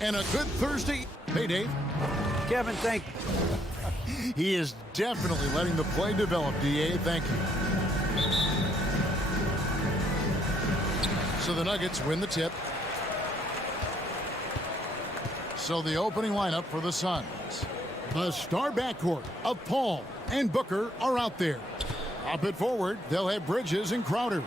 And a good Thursday. Hey, Dave. Kevin, thank you. He is definitely letting the play develop, D.A. Thank you. So the Nuggets win the tip. So the opening lineup for the Suns. The star backcourt of Paul and Booker are out there. Up at forward, they'll have Bridges and Crowder.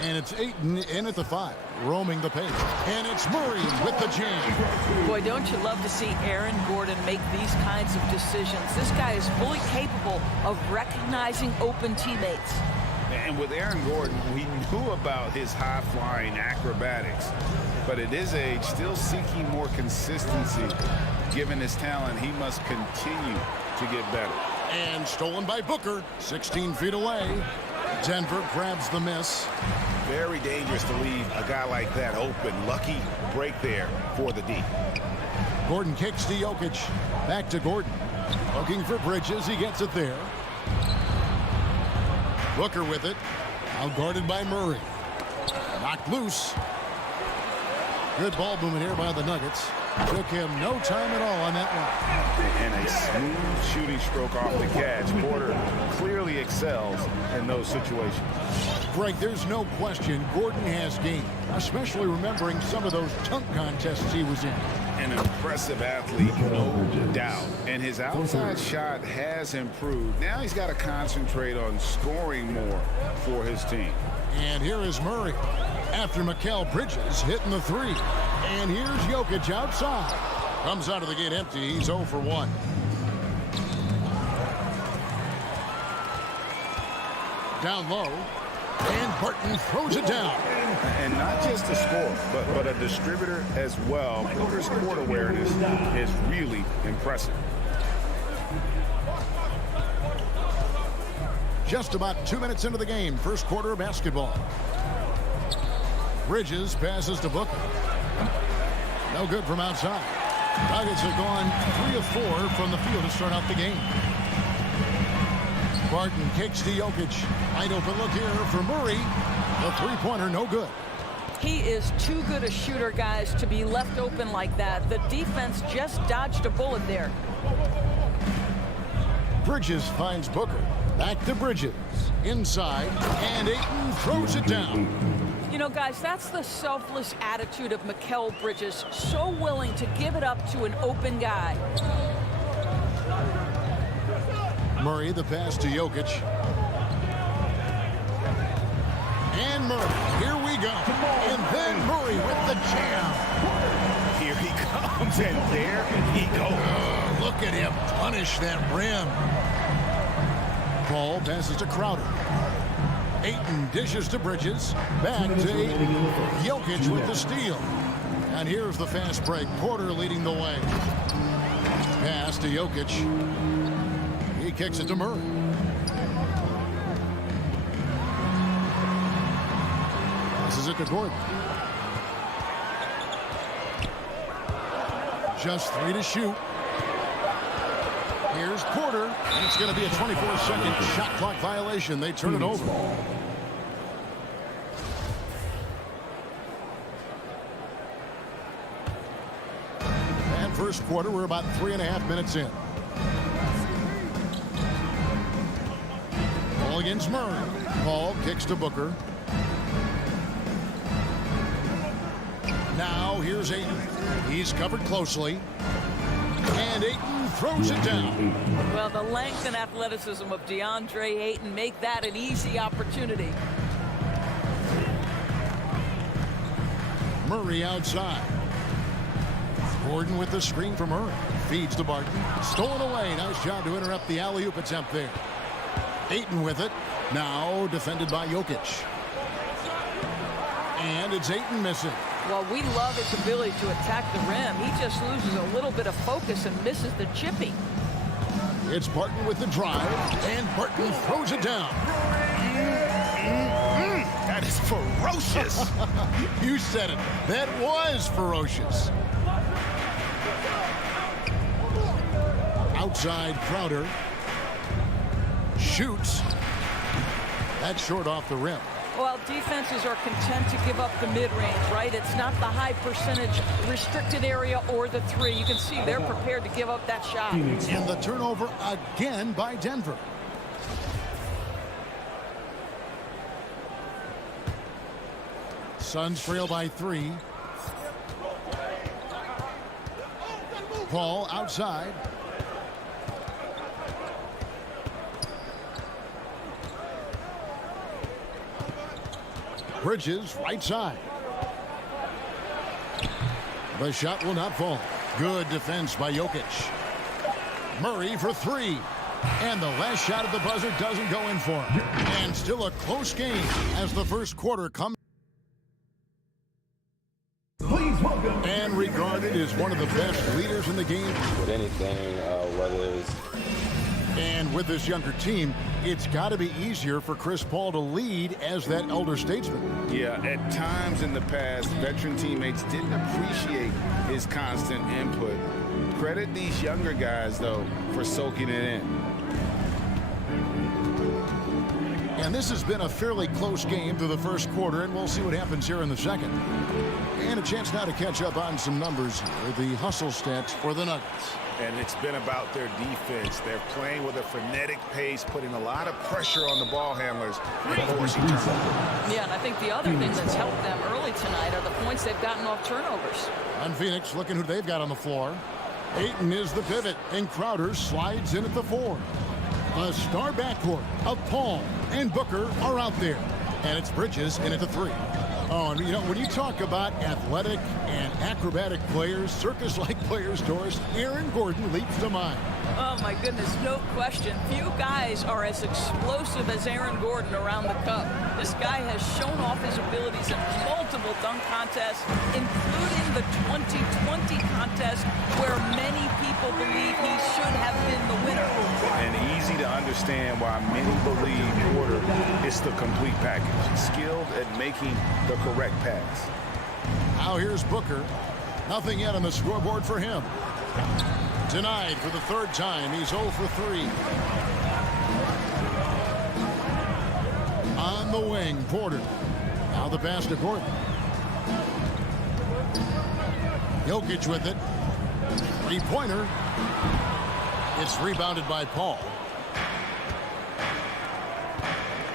And it's Ayton in at the 5, roaming the pace. And it's Murray with the jam. Boy, don't you love to see Aaron Gordon make these kinds of decisions. This guy is fully capable of recognizing open teammates. And with Aaron Gordon, we knew about his high-flying acrobatics. But at his age, still seeking more consistency. Given his talent, he must continue to get better. And stolen by Booker, 16 feet away. Denver grabs the miss. Very dangerous to leave a guy like that open. Lucky break there for the D. Gordon kicks to Jokic. Back to Gordon. Looking for Bridges. He gets it there. Booker with it. Now guarded by Murray. Knocked loose. Good ball movement here by the Nuggets. Took him no time at all on that one. And a smooth shooting stroke off the catch. Porter clearly excels in those situations. Greg, there's no question Gordon has game, especially remembering some of those dunk contests he was in. An impressive athlete, no doubt. And his outside shot has improved. Now he's got to concentrate on scoring more for his team. And here is Murray after Mikal Bridges hitting the 3. And here's Jokic outside. Comes out of the gate empty. He's 0 for 1. Down low. And Barton throws it down. And not just a scorer, but a distributor as well. Booker's court awareness is really impressive. Just about 2 minutes into the game. First quarter of basketball. Bridges passes to Booker. No good from outside. Nuggets have gone 3 of 4 from the field to start out the game. Barton kicks to Jokic. Wide open look here for Murray. The three-pointer no good. He is too good a shooter, guys, to be left open like that. The defense just dodged a bullet there. Bridges finds Booker. Back to Bridges. Inside. And Ayton throws it down. You know, guys, that's the selfless attitude of Mikal Bridges. So willing to give it up to an open guy. Murray, the pass to Jokic. And Murray, here we go. And then Murray with the jam. Here he comes, and there he goes. Look at him punish that rim. Ball passes to Crowder. Ayton dishes to Bridges. Back to Ayton. Jokic with the steal. And here's the fast break. Porter leading the way. Pass to Jokic. He kicks it to Murray. Passes it to Gordon. Just 3 to shoot. Here's Porter. And it's going to be a 24-second shot clock violation. They turn it over. And first quarter, we're about 3.5 minutes in. Ball against Murray. Paul kicks to Booker. Now here's Ayton. He's covered closely. And Ayton throws it down. Well, the length and athleticism of DeAndre Ayton make that an easy opportunity. Murray outside. Gordon with the screen for Murray. Feeds to Barton. Stolen away. Nice job to interrupt the alley-oop attempt there. Ayton with it. Now defended by Jokic. And it's Ayton missing. Well, we love his ability to attack the rim. He just loses a little bit of focus and misses the chipping. It's Barton with the drive. And Barton throws it down. That is ferocious. You said it. That was ferocious. Outside Crowder. Shoots. That's short off the rim. Well, defenses are content to give up the mid-range, right? It's not the high percentage restricted area or the three. You can see they're prepared to give up that shot. And the turnover again by Denver. Suns trail by 3. Paul outside. Bridges right side. The shot will not fall. Good defense by Jokic. Murray for 3. And the last shot of the buzzer doesn't go in for him. And still a close game as the first quarter comes. And regarded as one of the best leaders in the game. With anything, whether it's... And with this younger team, it's got to be easier for Chris Paul to lead as that elder statesman. Yeah, at times in the past, veteran teammates didn't appreciate his constant input. Credit these younger guys, though, for soaking it in. And this has been a fairly close game through the first quarter, and we'll see what happens here in the second. And a chance now to catch up on some numbers here. The hustle stats for the Nuggets. And it's been about their defense. They're playing with a frenetic pace, putting a lot of pressure on the ball handlers and forcing turnovers. Yeah, and I think the other thing that's helped them early tonight are the points they've gotten off turnovers. On Phoenix, looking who they've got on the floor. Ayton is the pivot, and Crowder slides in at the 4. A star backcourt of Paul and Booker are out there. And it's Bridges in at the 3. Oh, and you know, when you talk about athletic and acrobatic players, circus-like players, Doris, Aaron Gordon leaps to mind. Oh, my goodness, no question. Few guys are as explosive as Aaron Gordon around the cup. This guy has shown off his abilities in multiple dunk contests, including the 2020 contest where many people believe he should have been the winner. And easy to understand why many believe Porter is the complete package. Skilled at making the correct pass. Now here's Booker. Nothing yet on the scoreboard for him. Denied for the 3rd time. He's 0 for 3. On the wing, Porter. Now the pass to Gordon. Jokic with it. 3-pointer. It's rebounded by Paul.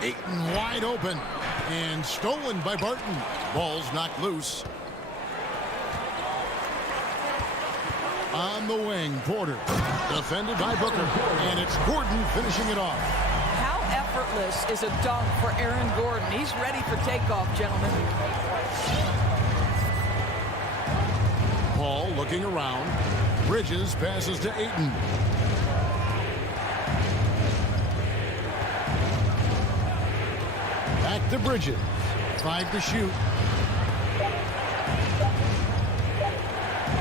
Ayton wide open. And stolen by Barton. Ball's knocked loose. On the wing, Porter. Defended by Booker. And it's Gordon finishing it off. How effortless is a dunk for Aaron Gordon? He's ready for takeoff, gentlemen. Paul looking around. Bridges passes to Ayton. Back to Bridges. 5 to shoot.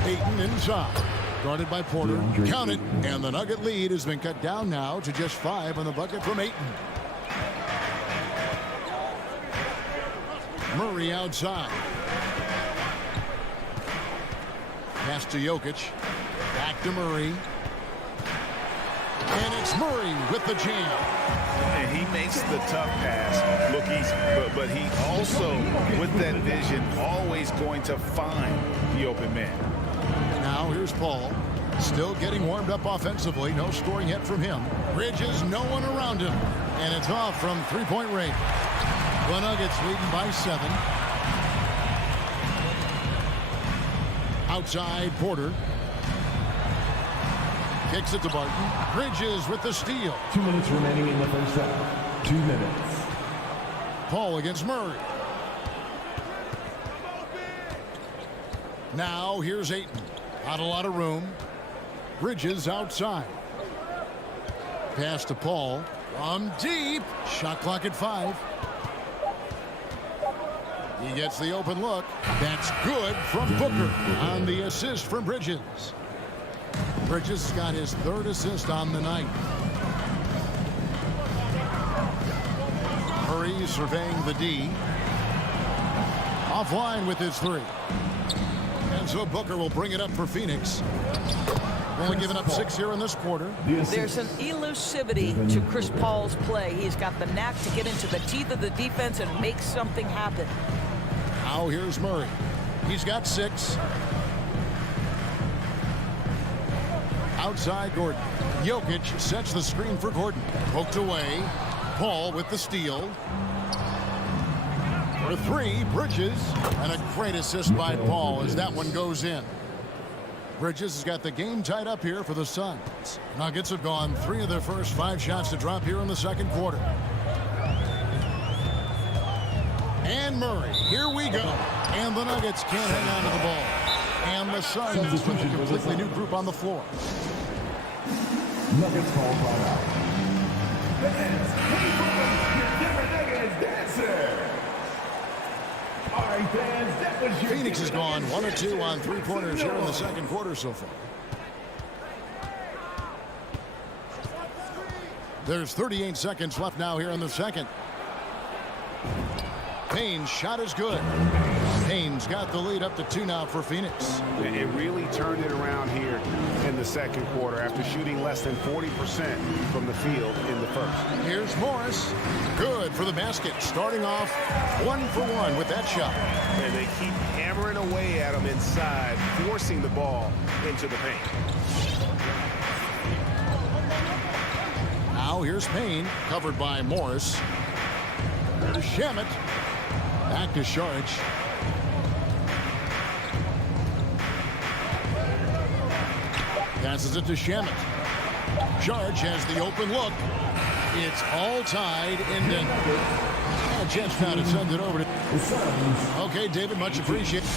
Ayton inside. Guarded by Porter. Count it. And the Nugget lead has been cut down now to just 5 on the bucket from Ayton. Murray outside. Pass to Jokic. Back to Murray. And it's Murray with the jam. And he makes the tough pass look easy. But he also, with that vision, always going to find the open man. Now here's Paul. Still getting warmed up offensively. No scoring yet from him. Bridges, no one around him. And it's off from 3-point range. The Nuggets leading by 7. Outside, Porter. Kicks it to Barton. Bridges with the steal. 2 minutes remaining in the first half. 2 minutes. Paul against Murray. Now here's Ayton. Not a lot of room. Bridges outside. Pass to Paul. From deep. Shot clock at 5. He gets the open look. That's good from Booker on the assist from Bridges. Bridges got his 3rd assist on the night. Murray surveying the D. Offline with his 3. And so Booker will bring it up for Phoenix. Only giving up 6 here in this quarter. There's an elusivity to Chris Paul's play. He's got the knack to get into the teeth of the defense and make something happen. Now here's Murray. He's got 6. Outside Gordon. Jokic sets the screen for Gordon. Poked away. Paul with the steal. For 3, Bridges. And a great assist by Paul as that one goes in. Bridges has got the game tied up here for the Suns. Nuggets have gone 3 of their first 5 shots to drop here in the second quarter. And Murray, here we go. And the Nuggets can't hang on to the ball. And the Suns with a completely new group on the floor. Nuggets called timeout. Nuggets dancer. All right, fans, that was your Phoenix has gone 1 or 2 on 3 pointers here in the second quarter so far. There's 38 seconds left now here in the second. Payne's shot is good. Payne's got the lead up to 2 now for Phoenix. It really turned it around here in the second quarter after shooting less than 40% from the field in the first. Here's Morris. Good for the basket. Starting off 1 for 1 with that shot. And they keep hammering away at him inside, forcing the ball into the paint. Now here's Payne, covered by Morris. There's Shamet. Back to Saric. Passes it to Shamet. Saric has the open look. It's all tied in Denver. A chance now to send it over to... Okay, David, much appreciated.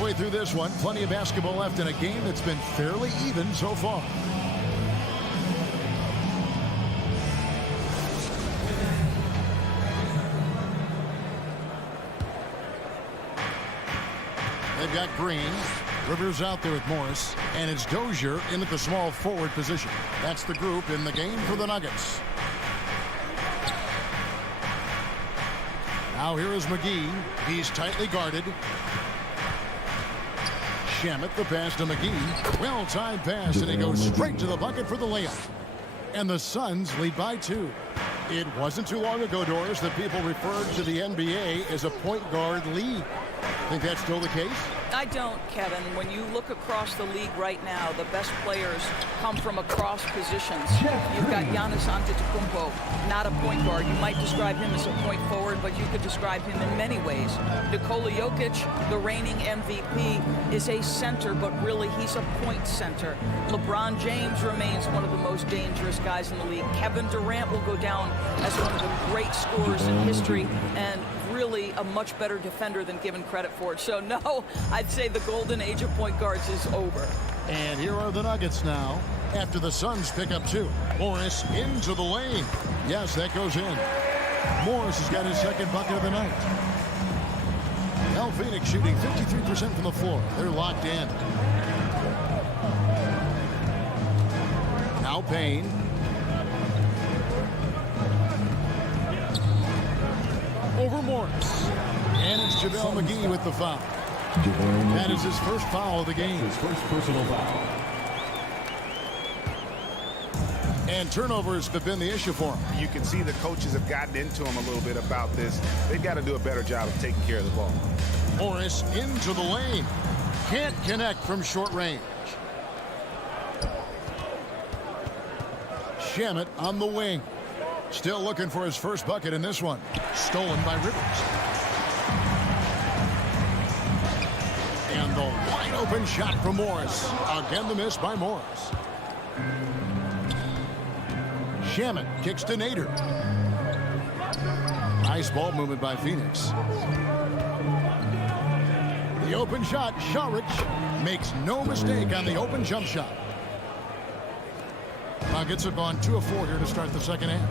Halfway through this one, plenty of basketball left in a game that's been fairly even so far. They've got Green. Rivers out there with Morris. And it's Dozier in at the small forward position. That's the group in the game for the Nuggets. Now here is McGee. He's tightly guarded. Shamet, the pass to McGee. Well-timed pass, and he goes straight to the bucket for the layup. And the Suns lead by 2. It wasn't too long ago, Doris, that people referred to the NBA as a point guard league. Think that's still the case? I don't, Kevin. When you look across the league right now, the best players come from across positions. You've got Giannis Antetokounmpo, not a point guard. You might describe him as a point forward, but you could describe him in many ways. Nikola Jokic, the reigning MVP, is a center, but really he's a point center. LeBron James remains one of the most dangerous guys in the league. Kevin Durant will go down as one of the great scorers in history, and really a much better defender than given credit for it. So no, I'd say the golden age of point guards is over. And here are the Nuggets now after the Suns pick up 2. Morris into the lane. Yes, that goes in. Morris has got his second bucket of the night. Now Phoenix shooting 53% from the floor. They're locked in. Now Payne. Over Morris. And it's JaVale McGee with the foul. That is his first foul of the game. His first personal foul. And turnovers have been the issue for him. You can see the coaches have gotten into him a little bit about this. They've got to do a better job of taking care of the ball. Morris into the lane. Can't connect from short range. Shamet on the wing. Still looking for his first bucket in this one. Stolen by Rivers. And the wide open shot from Morris. Again the miss by Morris. Shamet kicks to Nader. Nice ball movement by Phoenix. The open shot, Saric makes no mistake on the open jump shot. Nuggets have gone 2 of 4 here to start the second half.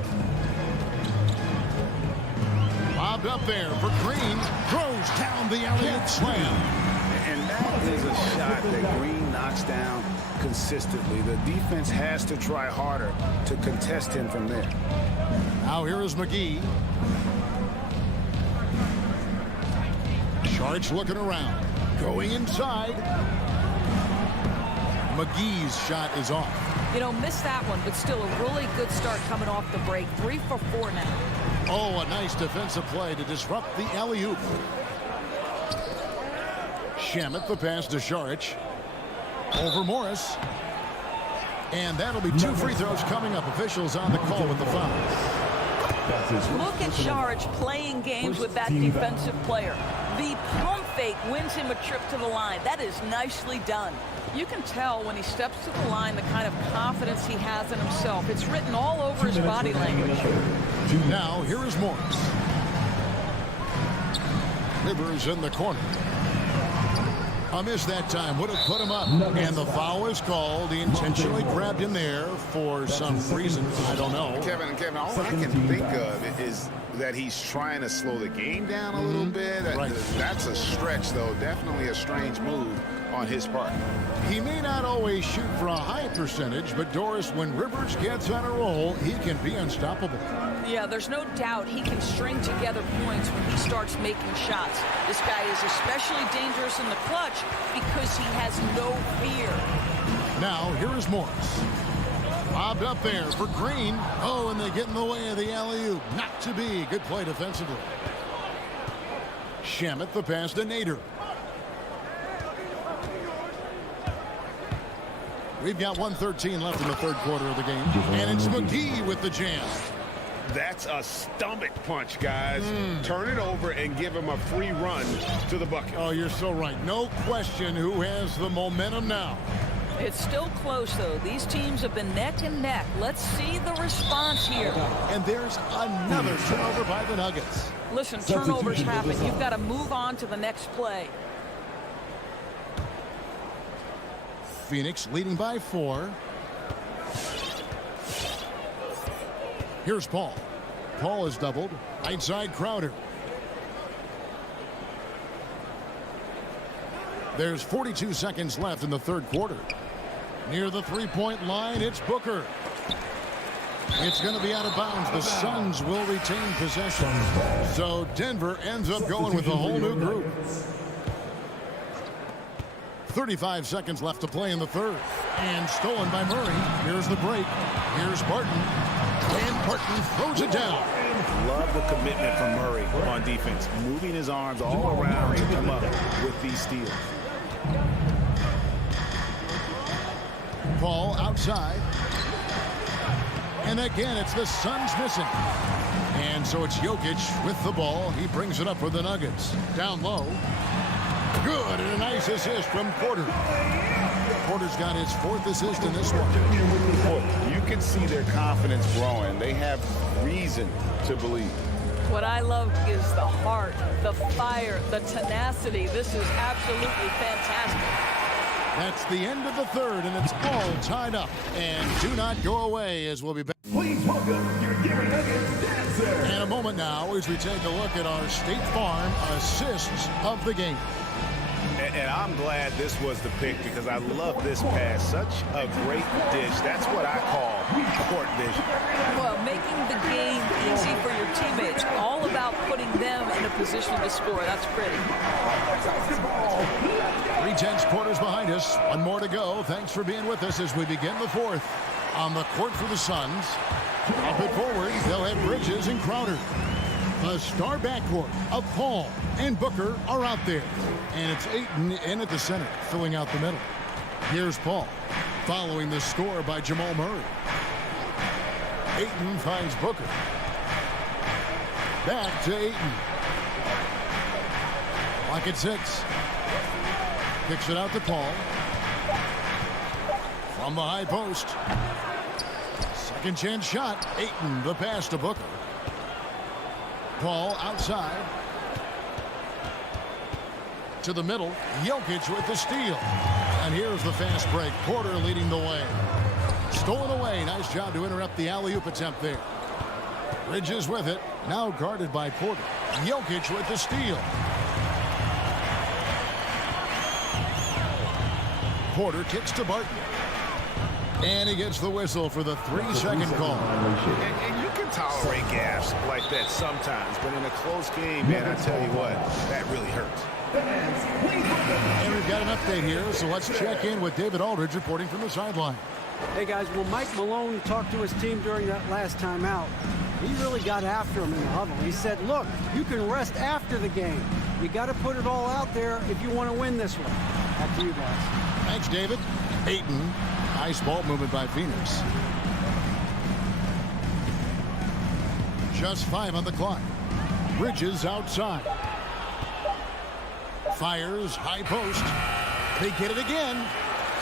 Bobbed up there for Green. Throws down the alley-oop slam. And that is a shot that Green knocks down consistently. The defense has to try harder to contest him from there. Now here is McGee. Sharks looking around. Going inside. McGee's shot is off. You know, missed that one, but still a really good start coming off the break. 3 for 4 now. Oh, a nice defensive play to disrupt the alley-oop. Shamet the pass to Šarić. Over Morris. And that'll be 2 free throws coming up. Officials on the call with the foul. Look at Šarić playing games with that defensive player. The pump fake wins him a trip to the line. That is nicely done. You can tell when he steps to the line the kind of confidence he has in himself. It's written all over his body language. Now, here is Morris. Rivers in the corner. A miss that time would have put him up. And the foul is called. He intentionally grabbed him there for some reason. I don't know. Kevin, all I can think of is that he's trying to slow the game down a little bit. Right. That's a stretch, though. Definitely a strange move on his part. He may not always shoot for a high percentage, but Doris, when Rivers gets on a roll, he can be unstoppable. Yeah, there's no doubt he can string together points when he starts making shots. This guy is especially dangerous in the clutch because he has no fear. Now, here is Morris. Bobbed up there for Green. Oh, and they get in the way of the alley-oop. Not to be. Good play defensively. Shamet the pass to Nader. We've got 1:13 left in the third quarter of the game. And it's McGee with the jam. That's a stomach punch, guys. Turn it over and give him a free run to the bucket. Oh, you're so right. No question who has the momentum now. It's still close, though. These teams have been neck and neck. Let's see the response here. And there's another turnover by the Nuggets. Listen, turnovers happen. You've got to move on to the next play. Phoenix leading by 4. Here's Paul. Paul is doubled. Right side Crowder. There's 42 seconds left in the third quarter. Near the three-point line, it's Booker. It's going to be out of bounds. The Suns will retain possession. So Denver ends up going with a whole new group. 35 seconds left to play in the third. And stolen by Murray. Here's the break. Here's Barton. And Barton throws it down. Love the commitment from Murray on defense. Moving his arms all around to come up with these steals. Paul outside. And again, it's the Suns missing. And so it's Jokic with the ball. He brings it up for the Nuggets. Down low. Good, and a nice assist from Porter. Porter's got his 4th assist in this one. You can see their confidence growing. They have reason to believe. What I love is the heart, the fire, the tenacity. This is absolutely fantastic. That's the end of the third, and it's all tied up. And do not go away as we'll be back. Please welcome your Gary Nuggets dancer. In a moment now as we take a look at our State Farm assists of the game. And I'm glad this was the pick because I love this pass. Such a great dish. That's what I call court vision. Well, making the game easy for your teammates. All about putting them in a position to score. That's pretty. 3:10 quarters behind us. One more to go. Thanks for being with us as we begin the fourth. On the court for the Suns. Up and forward, they'll have Bridges and Crowder. The star backcourt of Paul and Booker are out there. And it's Ayton in at the center, filling out the middle. Here's Paul, following the score by Jamal Murray. Ayton finds Booker. Back to Ayton. Clock at 6. Kicks it out to Paul. From the high post. Second chance shot. Ayton, the pass to Booker. Paul outside. To the middle. Jokic with the steal. And here's the fast break. Porter leading the way. Stolen away. Nice job to interrupt the alley-oop attempt there. Bridges with it. Now guarded by Porter. Jokic with the steal. Porter kicks to Barton. And he gets the whistle for the 3-second call. And you can tolerate gaps like that sometimes, but in a close game, man, I tell you what, that really hurts. And we've got an update here, so let's check in with David Aldridge reporting from the sideline. Hey, guys, well, Mike Malone talked to his team during that last time out. He really got after him in the huddle. He said, look, you can rest after the game. You got to put it all out there if you want to win this one. Back to you guys. Thanks, David. Ayton. Nice ball movement by Phoenix. Just 5 on the clock. Bridges outside. Fires, high post. They get it again.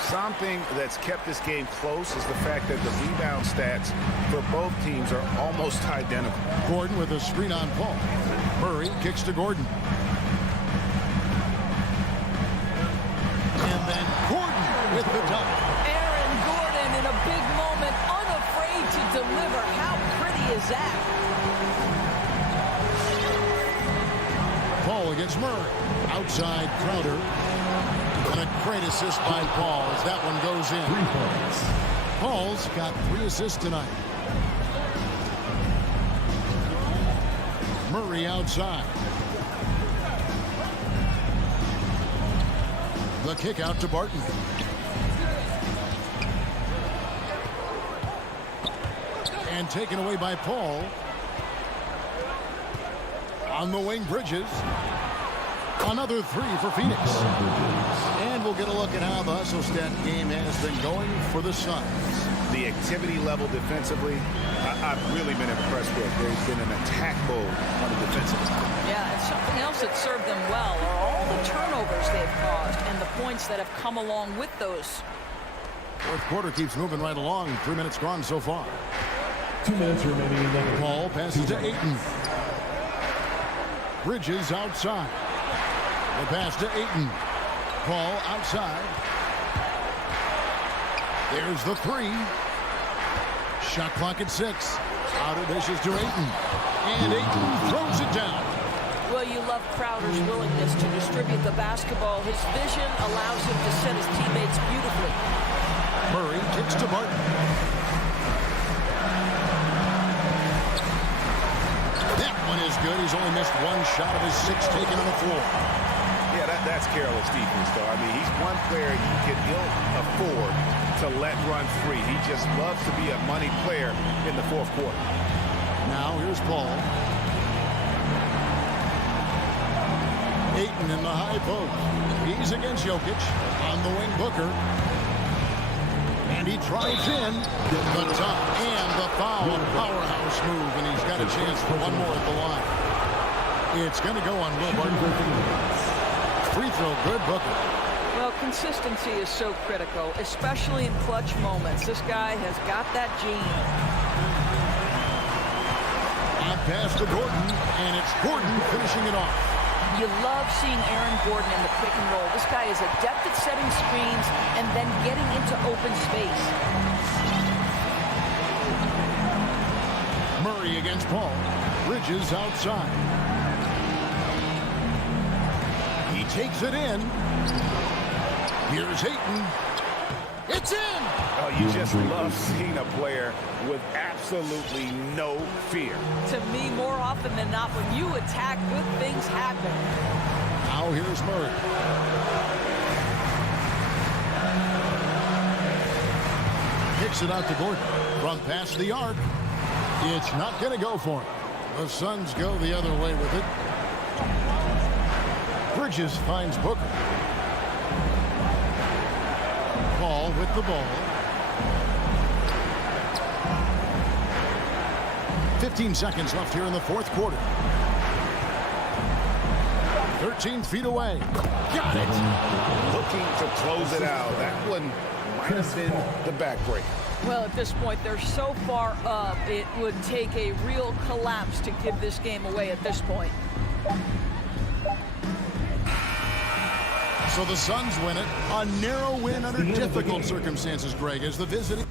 Something that's kept this game close is the fact that the rebound stats for both teams are almost identical. Gordon with a screen on Paul. Murray kicks to Gordon. And then Gordon with the dunk. Aaron Gordon in a big moment, unafraid to deliver. How pretty is that? Paul against Murray. Outside Crowder. And a great assist by Paul as that one goes in. 3 points. Paul's got 3 assists tonight. Murray outside. The kick out to Barton. And taken away by Paul. On the wing, Bridges. Another 3 for Phoenix. And we'll get a look at how the hustle stat game has been going for the Suns. The activity level defensively, I've really been impressed with. There's been an attack mode on the defensive side. Yeah, and something else that served them well are all the turnovers they've caused and the points that have come along with those. Fourth quarter keeps moving right along. 3 minutes gone so far. 2 minutes remaining. Paul passes to Ayton. Bridges outside. The pass to Ayton. Paul outside. There's the 3. Shot clock at 6. Crowder dishes to Ayton. And Ayton throws it down. Well, you love Crowder's willingness to distribute the basketball. His vision allows him to set his teammates beautifully. Murray kicks to Barton. That one is good. He's only missed 1 shot of his 6 taken on the floor. Yeah, that's careless defense, though. I mean, he's one player you can ill afford to let run free. He just loves to be a money player in the fourth quarter. Now here's Paul. Ayton in the high post. He's against Jokic. On the wing, Booker. And he drives in. The top and the foul. A powerhouse move, and he's got a chance for one more at the line. It's going to go on Will Barton. Free throw, good, Booker. Well, consistency is so critical, especially in clutch moments. This guy has got that gene. And pass to Gordon, and it's Gordon finishing it off. You love seeing Aaron Gordon in the pick and roll. This guy is adept at setting screens and then getting into open space. Murray against Paul. Bridges outside. He takes it in. Here's Ayton. It's in! Oh, you just love seeing a player with absolutely no fear. To me, more often than not, when you attack, good things happen. Now here's Murray. Kicks it out to Gordon. From past the arc. It's not going to go for him. The Suns go the other way with it. Bridges finds Booker. Paul with the ball. 15 seconds left here in the fourth quarter. 13 feet away. Got it. Looking to close it out. That one might have been the backbreaker. Well, at this point, they're so far up, it would take a real collapse to give this game away at this point. So the Suns win it. A narrow win under difficult circumstances, Greg, as the visiting.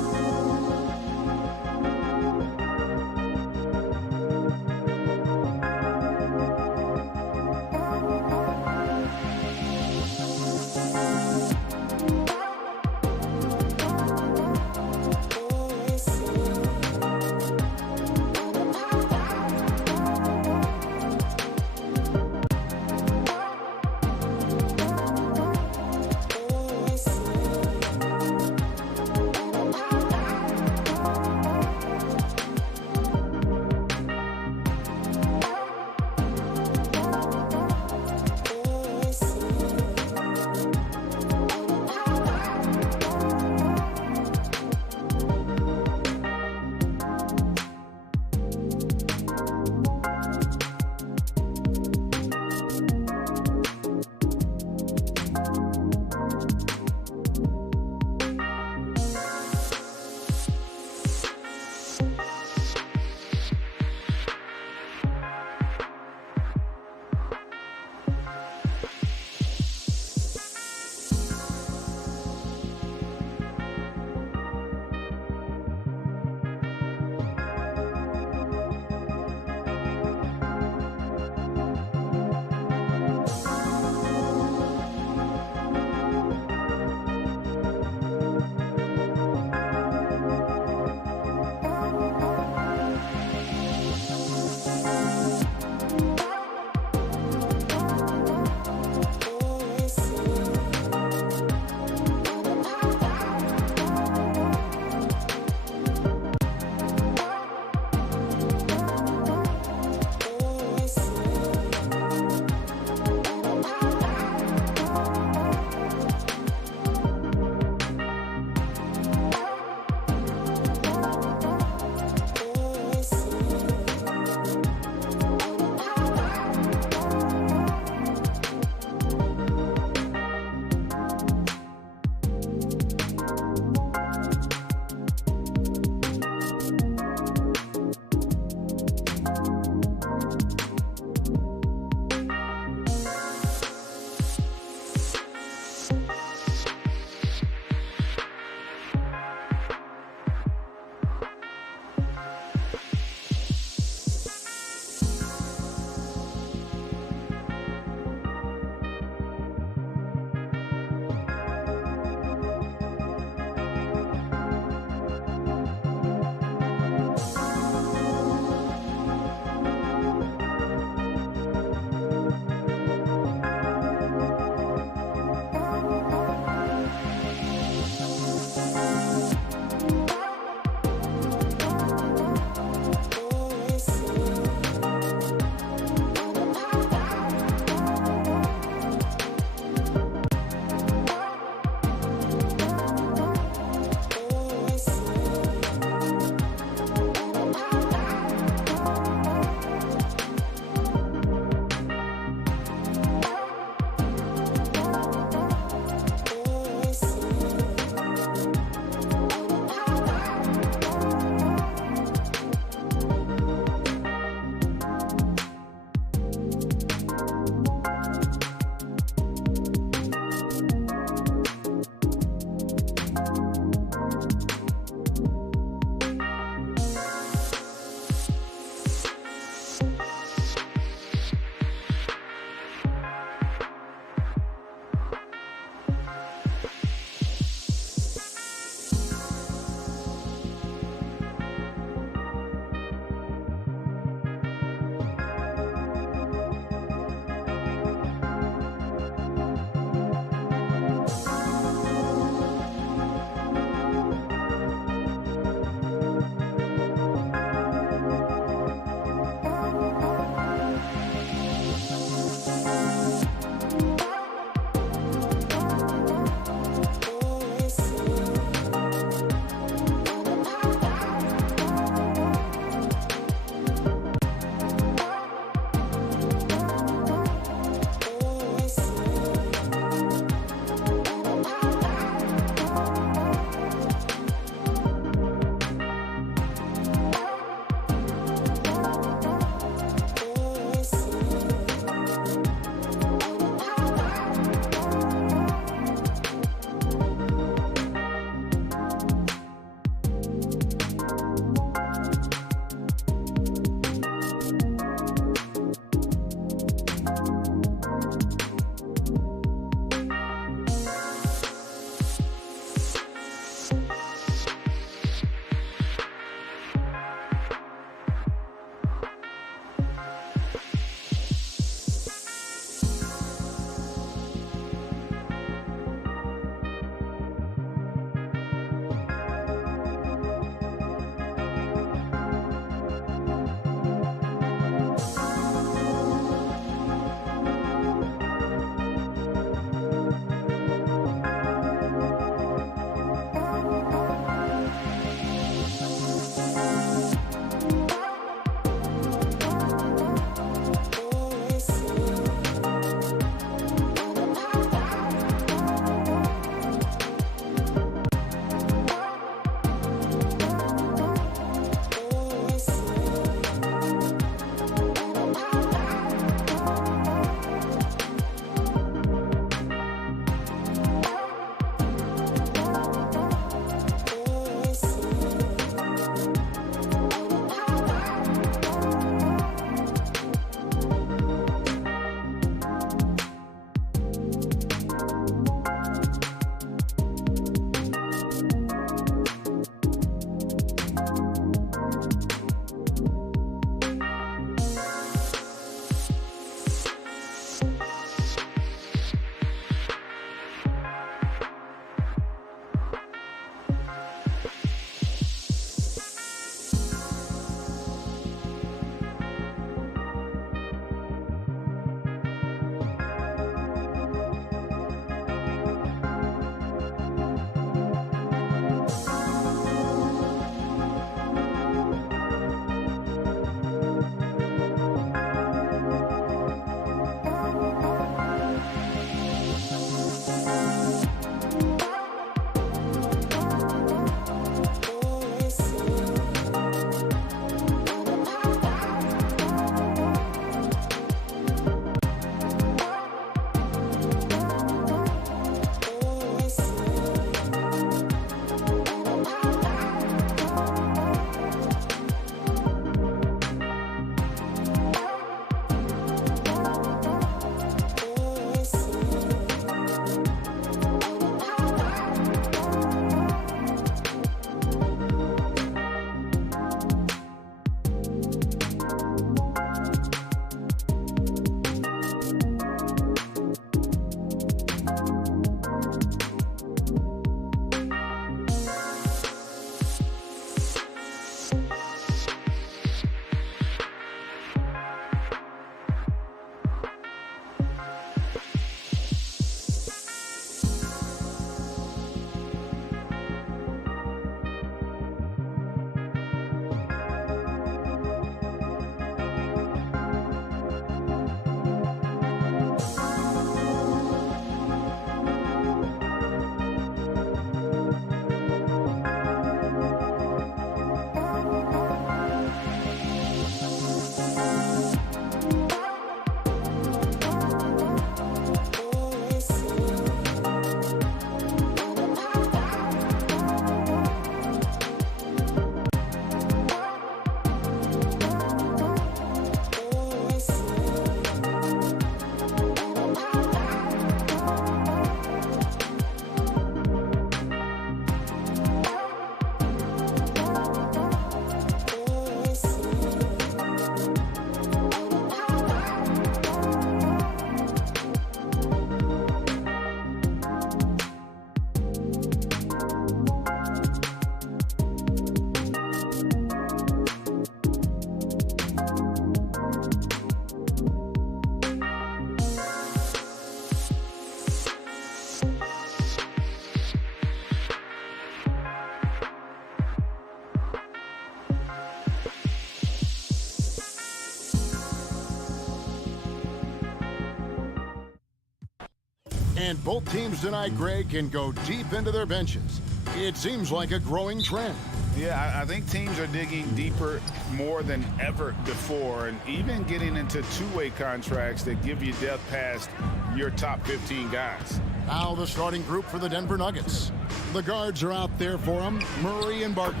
And both teams tonight, Greg, can go deep into their benches. It seems like a growing trend. Yeah, I think teams are digging deeper more than ever before, and even getting into two-way contracts that give you depth past your top 15 guys. Now the starting group for the Denver Nuggets. The guards are out there for him, Murray and Barton.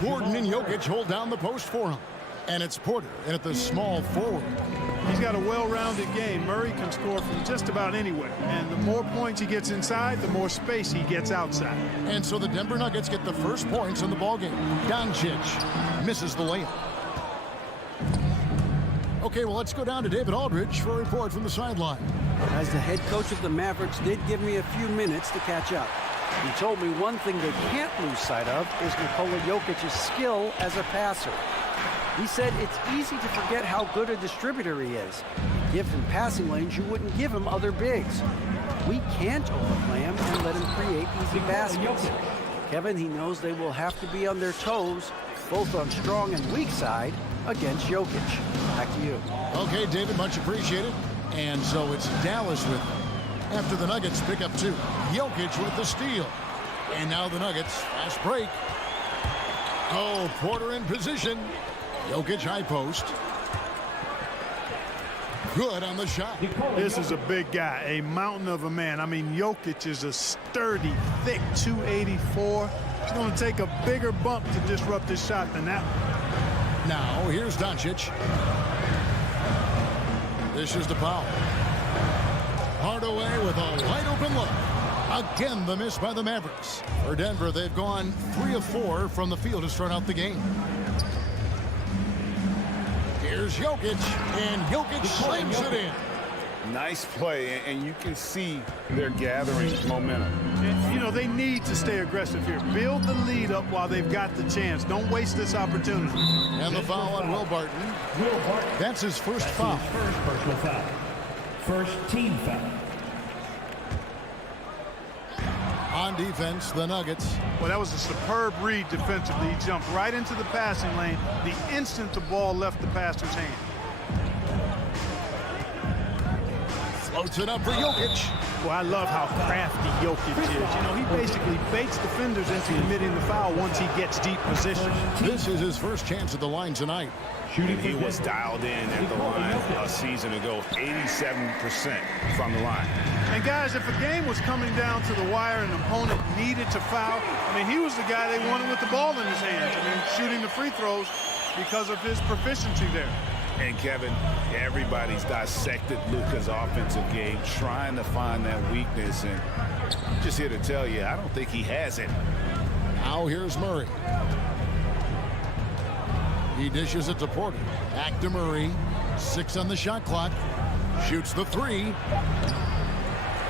Gordon and Jokic hold down the post for him. And it's Porter in at the small forward. He's got a well-rounded game. Murray can score from just about anywhere. And the more points he gets inside, the more space he gets outside. And so the Denver Nuggets get the first points in the ballgame. Doncic misses the layup. Okay, well, let's go down to David Aldridge for a report from the sideline. As the head coach of the Mavericks did give me a few minutes to catch up. He told me one thing they can't lose sight of is Nikola Jokic's skill as a passer. He said it's easy to forget how good a distributor he is. Give him passing lanes you wouldn't give him other bigs. We can't overplay him and let him create easy baskets. Kevin, he knows they will have to be on their toes, both on strong and weak side, against Jokic. Back to you. Okay, David, much appreciated. And so it's Dallas with them. After the Nuggets pick up 2. Jokic with the steal. And now the Nuggets, fast break. Oh, Porter in position. Jokic high post. Good on the shot. This is a big guy, a mountain of a man. I mean, Jokic is a sturdy, thick 284. It's going to take a bigger bump to disrupt his shot than that one. Now, here's Doncic. This is the foul. Hardaway with a wide open look. Again, the miss by the Mavericks. For Denver, they've gone 3 of 4 from the field to start out the game. Here's Jokic, and Jokic slams it in. Nice play, and you can see they're gathering momentum. And, you know, they need to stay aggressive here. Build the lead up while they've got the chance. Don't waste this opportunity. And the foul on Will Barton. That's his first foul. First personal foul. First team foul. On defense, the Nuggets. Well, that was a superb read defensively. He jumped right into the passing lane the instant the ball left the passer's hand. Floats it up for Jokic. Well, I love how crafty Jokic is. You know, he basically baits defenders into committing the foul once he gets deep position. This is his first chance at the line tonight. And he was dialed in at the line a season ago, 87% from the line. And guys, if a game was coming down to the wire and an opponent needed to foul, I mean, he was the guy they wanted with the ball in his hands. I mean, shooting the free throws because of his proficiency there. And Kevin, everybody's dissected Luka's offensive game, trying to find that weakness. And I'm just here to tell you, I don't think he has it. Now here's Murray. He dishes it to Porter. Back to Murray. 6 on the shot clock. Shoots the 3.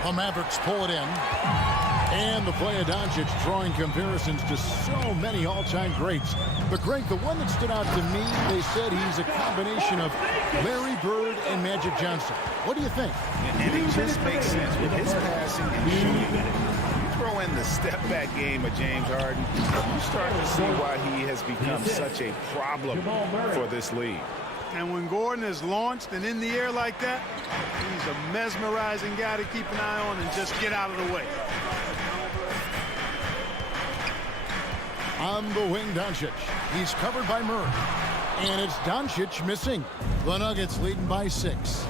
The Mavericks pull it in. And the play of Doncic drawing comparisons to so many all-time greats. But Greg, the one that stood out to me, they said he's a combination of Larry Bird and Magic Johnson. What do you think? And it just makes sense with his passing and shooting. You throw in the step-back game of James Harden, you start to see why he has become such a problem for this league. And when Gordon is launched and in the air like that, he's a mesmerizing guy to keep an eye on and just get out of the way. On the wing, Doncic. He's covered by Murray. And it's Doncic missing. The Nuggets leading by 6.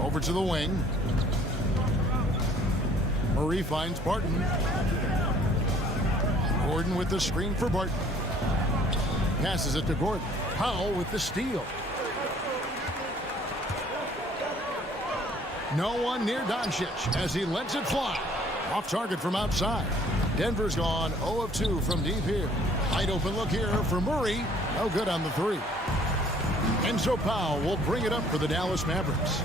Over to the wing. Murray finds Barton. Gordon with the screen for Barton. Passes it to Gordon. Powell with the steal. No one near Doncic as he lets it fly. Off target from outside. Denver's gone 0 of 2 from deep here. Wide open look here for Murray. No good on the 3. Enzo Powell will bring it up for the Dallas Mavericks.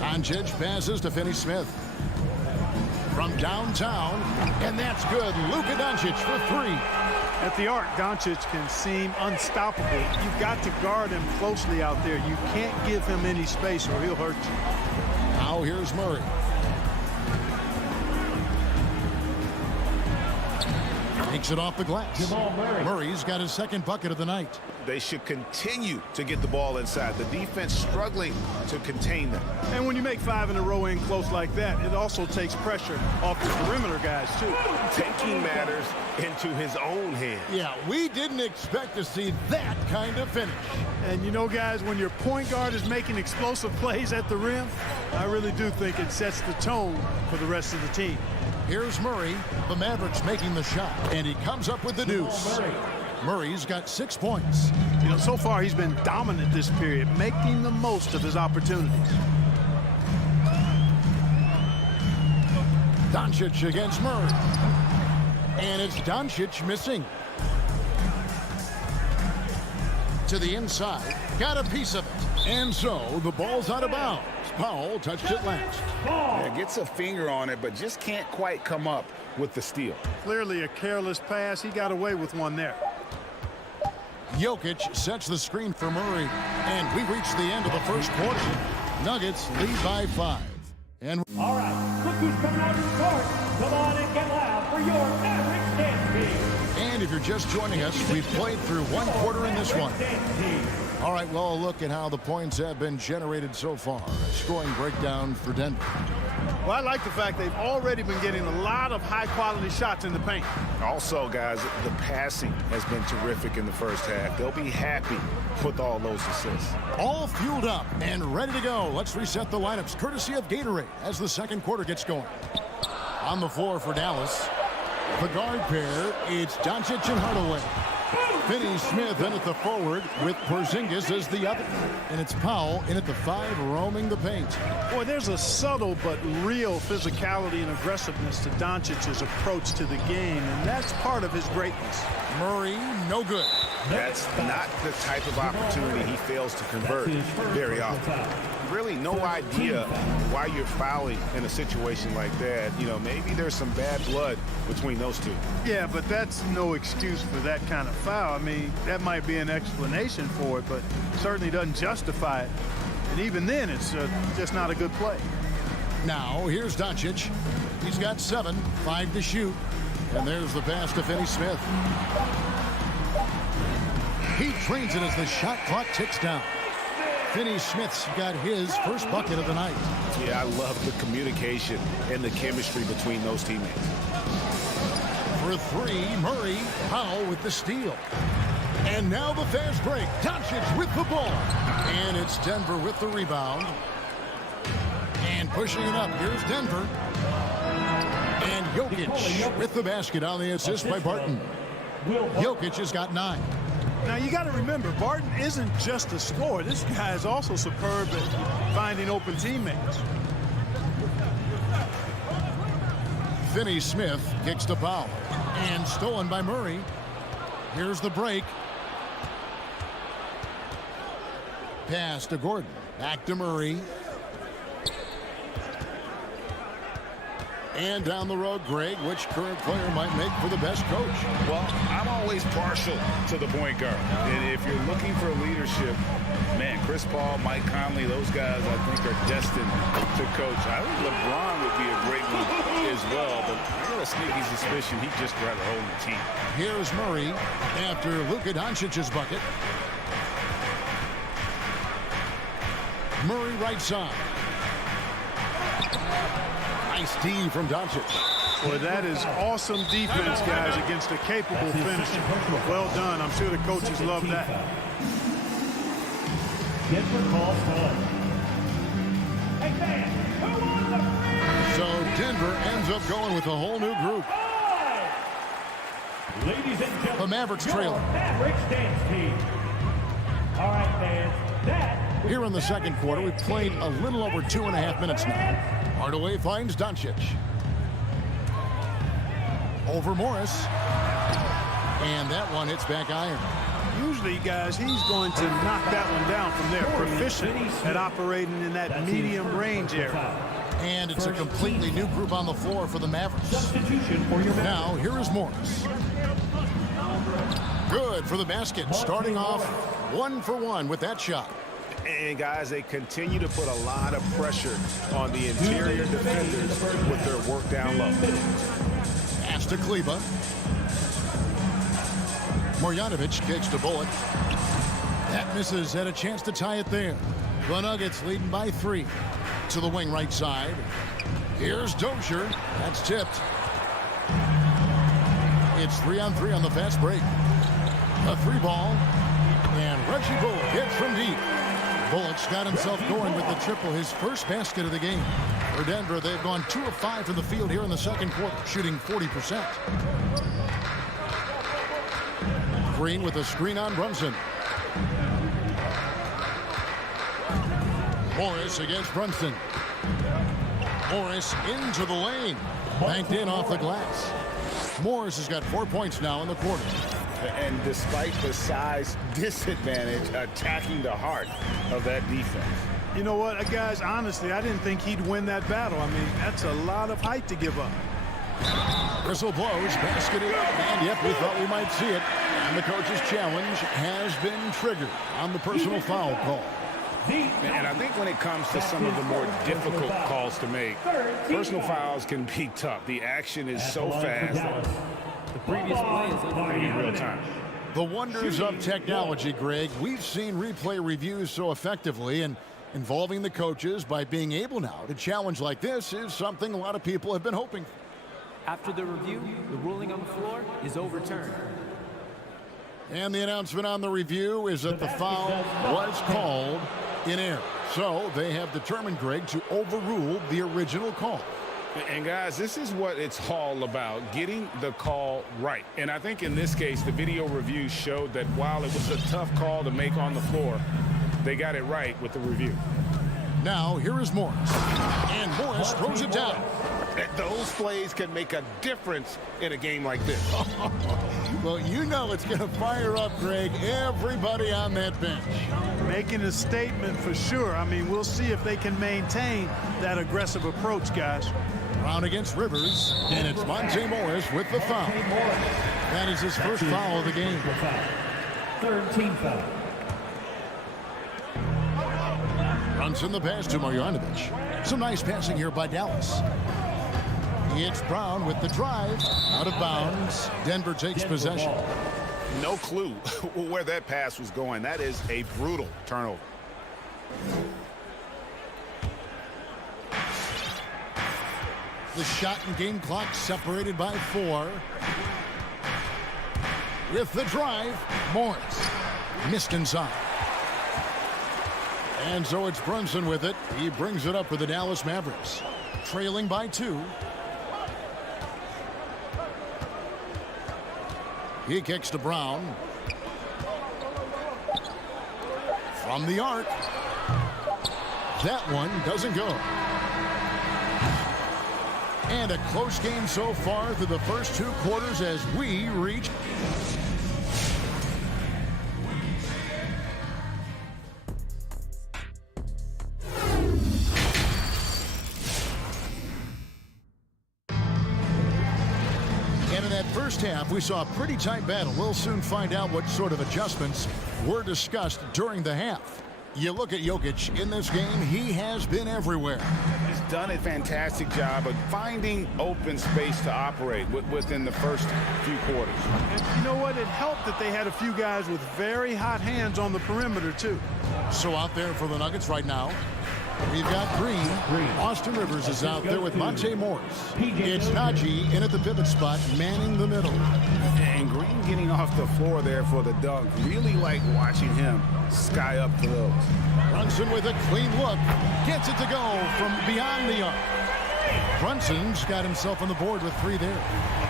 Doncic passes to Finney-Smith. From downtown, and that's good. Luka Doncic for 3. At the arc, Doncic can seem unstoppable. You've got to guard him closely out there. You can't give him any space or he'll hurt you. Now here's Murray. Takes it off the glass. Murray's got his second bucket of the night. they should continue to get the ball inside. The defense struggling to contain them. And when you make 5 in a row in close like that, it also takes pressure off the perimeter guys, too. Taking matters into his own hands. Yeah, we didn't expect to see that kind of finish. And you know, guys, when your point guard is making explosive plays at the rim, I really do think it sets the tone for the rest of the team. Here's Murray, the Mavericks making the shot, and he comes up with the deuce. Murray's got 6 points. You know, so far he's been dominant this period, making the most of his opportunities. Doncic against Murray. And it's Doncic missing. To the inside, got a piece of it. And so the ball's out of bounds. Powell touched it last. Yeah, gets a finger on it, but just can't quite come up with the steal. Clearly a careless pass. He got away with one there. Jokic sets the screen for Murray. And we reach the end of the first quarter. Nuggets lead by 5. And all right, look who's coming out of the court. Come on and get loud for your Mavericks dance team. And if you're just joining us, we've played through 1 quarter in this one. All right, well, look at how the points have been generated so far. A scoring breakdown for Denver. Well, I like the fact they've already been getting a lot of high-quality shots in the paint. Also, guys, the passing has been terrific in the first half. They'll be happy with all those assists. All fueled up and ready to go. Let's reset the lineups, courtesy of Gatorade, as the second quarter gets going. On the floor for Dallas, the guard pair, it's Doncic and Hardaway. Finney Smith in at the forward with Porzingis as the other. And it's Powell in at the 5 roaming the paint. Boy, there's a subtle but real physicality and aggressiveness to Doncic's approach to the game, and that's part of his greatness. Murray, no good. That's not the type of opportunity he fails to convert very often. Really no idea why you're fouling in a situation like that. You know, maybe there's some bad blood between those two. Yeah, but that's no excuse for that kind of foul. I mean, that might be an explanation for it, but certainly doesn't justify it. And even then, it's just not a good play. Now, here's Doncic. He's got 7, 5 to shoot. And there's the pass to Finney Smith. He trains it as the shot clock ticks down. Finney Smith's got his first bucket of the night. Yeah, I love the communication and the chemistry between those teammates. For 3, Murray, Powell with the steal. And now the fast break. Doncic with the ball. And it's Denver with the rebound. And pushing it up. Here's Denver. And Jokic with the basket on the assist by Barton. Jokic has got 9. Now, you got to remember, Barton isn't just a scorer. This guy is also superb at finding open teammates. Finney Smith kicks to Powell. And stolen by Murray. Here's the break. Pass to Gordon. Back to Murray. And down the road, Greg, which current player might make for the best coach? Well, I'm always partial to the point guard. And if you're looking for leadership, man, Chris Paul, Mike Conley, those guys I think are destined to coach. I think LeBron would be a great one as well, but I got a sneaky suspicion he'd just rather hold the team. Here's Murray after Luka Doncic's bucket. Murray right side. Nice D from Doncic. Well, that is awesome defense, guys, against a capable finisher. Well done. I'm sure the coaches love that. Denver calls for. Hey, man, who won the free? So Denver ends up going with a whole new group. Ladies and gentlemen, the Mavericks trail. Mavericks dance team. All right, fans, that. Here in the second quarter, we've played a little over 2.5 minutes now. Hardaway finds Doncic. Over Morris. And that one hits back iron. Usually, guys, he's going to knock that one down from there. Proficient at operating in that medium range area. And it's a completely new group on the floor for the Mavericks. Substitution for your now, here is Morris. Good for the basket. Starting off 1 for 1 with that shot. And, guys, they continue to put a lot of pressure on the interior defenders with their work down low. Pass to Kleba. Marjanovic kicks to Bullock. That misses, had a chance to tie it there. The Nuggets leading by 3. To the wing right side. Here's Dozier. That's tipped. It's 3-on-3 on the fast break. A 3-ball. And Reggie Bullock hits from deep. Bullock's got himself going with the triple, his first basket of the game. For Denver, they've gone 2 of 5 from the field here in the second quarter, shooting 40%. Green with a screen on Brunson. Morris against Brunson. Morris into the lane. Banked in off the glass. Morris has got 4 points now in the quarter. And despite the size disadvantage, attacking the heart of that defense. You know what, guys, honestly, I didn't think he'd win that battle. I mean, that's a lot of height to give up. Whistle blows, basket it, and yep, we thought we might see it. And the coach's challenge has been triggered on the personal foul call. And I think when it comes to some of the more difficult calls to make, personal fouls can be tough. The action is so fast. The previous play is in real time. The wonders of technology, Greg. We've seen replay reviews so effectively, and involving the coaches by being able now to challenge like this is something a lot of people have been hoping for. After the review, the ruling on the floor is overturned. And the announcement on the review is that the foul was called in error. So they have determined, Greg, to overrule the original call. And guys, this is what it's all about, getting the call right. And I think in this case, the video review showed that while it was a tough call to make on the floor, they got it right with the review. Now, here is Morris. And Morris throws it down. Those plays can make a difference in a game like this. Well, you know it's going to fire up, Greg, everybody on that bench. Making a statement for sure. I mean, we'll see if they can maintain that aggressive approach, guys. Brown against Rivers, and it's Monte Morris with the foul. That is his first foul of the game. Third team foul. Runs in the pass to Marjanovic. Some nice passing here by Dallas. It's Brown with the drive. Out of bounds. Denver takes possession. No clue where that pass was going. That is a brutal turnover. The shot and game clock separated by 4. With the drive, Morris missed inside. And so it's Brunson with it. He brings it up for the Dallas Mavericks. Trailing by 2. He kicks to Brown. From the arc. That one doesn't go. And a close game so far through the first 2 quarters as we reach. And in that first half, we saw a pretty tight battle. We'll soon find out what sort of adjustments were discussed during the half. You look at Jokic in this game, he has been everywhere. He's done a fantastic job of finding open space to operate within the first few quarters. And you know what? It helped that they had a few guys with very hot hands on the perimeter, too. So out there for the Nuggets right now, we've got Green. Austin Rivers is out there with Monte Morris. It's Najee in at the pivot spot, manning the middle. And Green getting off the floor there for the dunk. Really like watching him sky up for those. Brunson with a clean look. Gets it to go from beyond the arc. Brunson's got himself on the board with 3 there.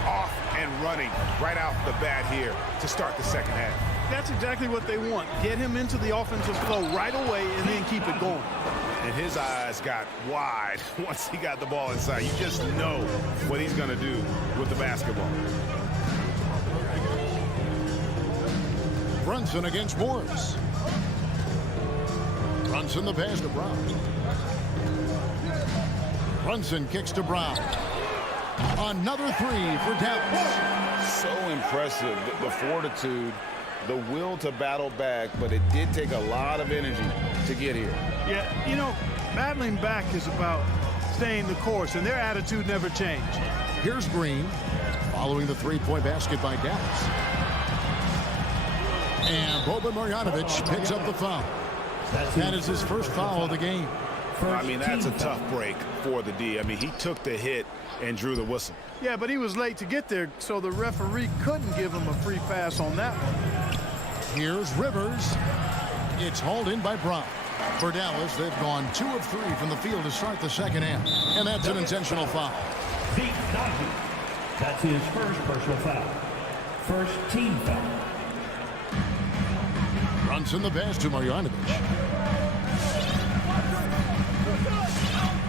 Off and running right out the bat here to start the second half. That's exactly what they want. Get him into the offensive flow right away and then keep it going. And his eyes got wide once he got the ball inside. You just know what he's going to do with the basketball. Brunson against Morris. Brunson the pass to Brown. Brunson kicks to Brown. Another 3 for Dallas. So impressive, the fortitude, the will to battle back, but it did take a lot of energy to get here. Yeah, you know, battling back is about staying the course, and their attitude never changed. Here's Green following the 3-point basket by Dallas. And Boban Marjanovic picks up the foul. That is his first foul of the game. I mean, that's a tough break for the D. I mean, he took the hit and drew the whistle. Yeah, but he was late to get there, so the referee couldn't give him a free pass on that one. Here's Rivers. It's hauled in by Brown. For Dallas, they've gone 2 of 3 from the field to start the second half. And that's an intentional foul. Zeke Nnaji. That's his first personal foul. First team foul. Brunson the pass to Marjanovic.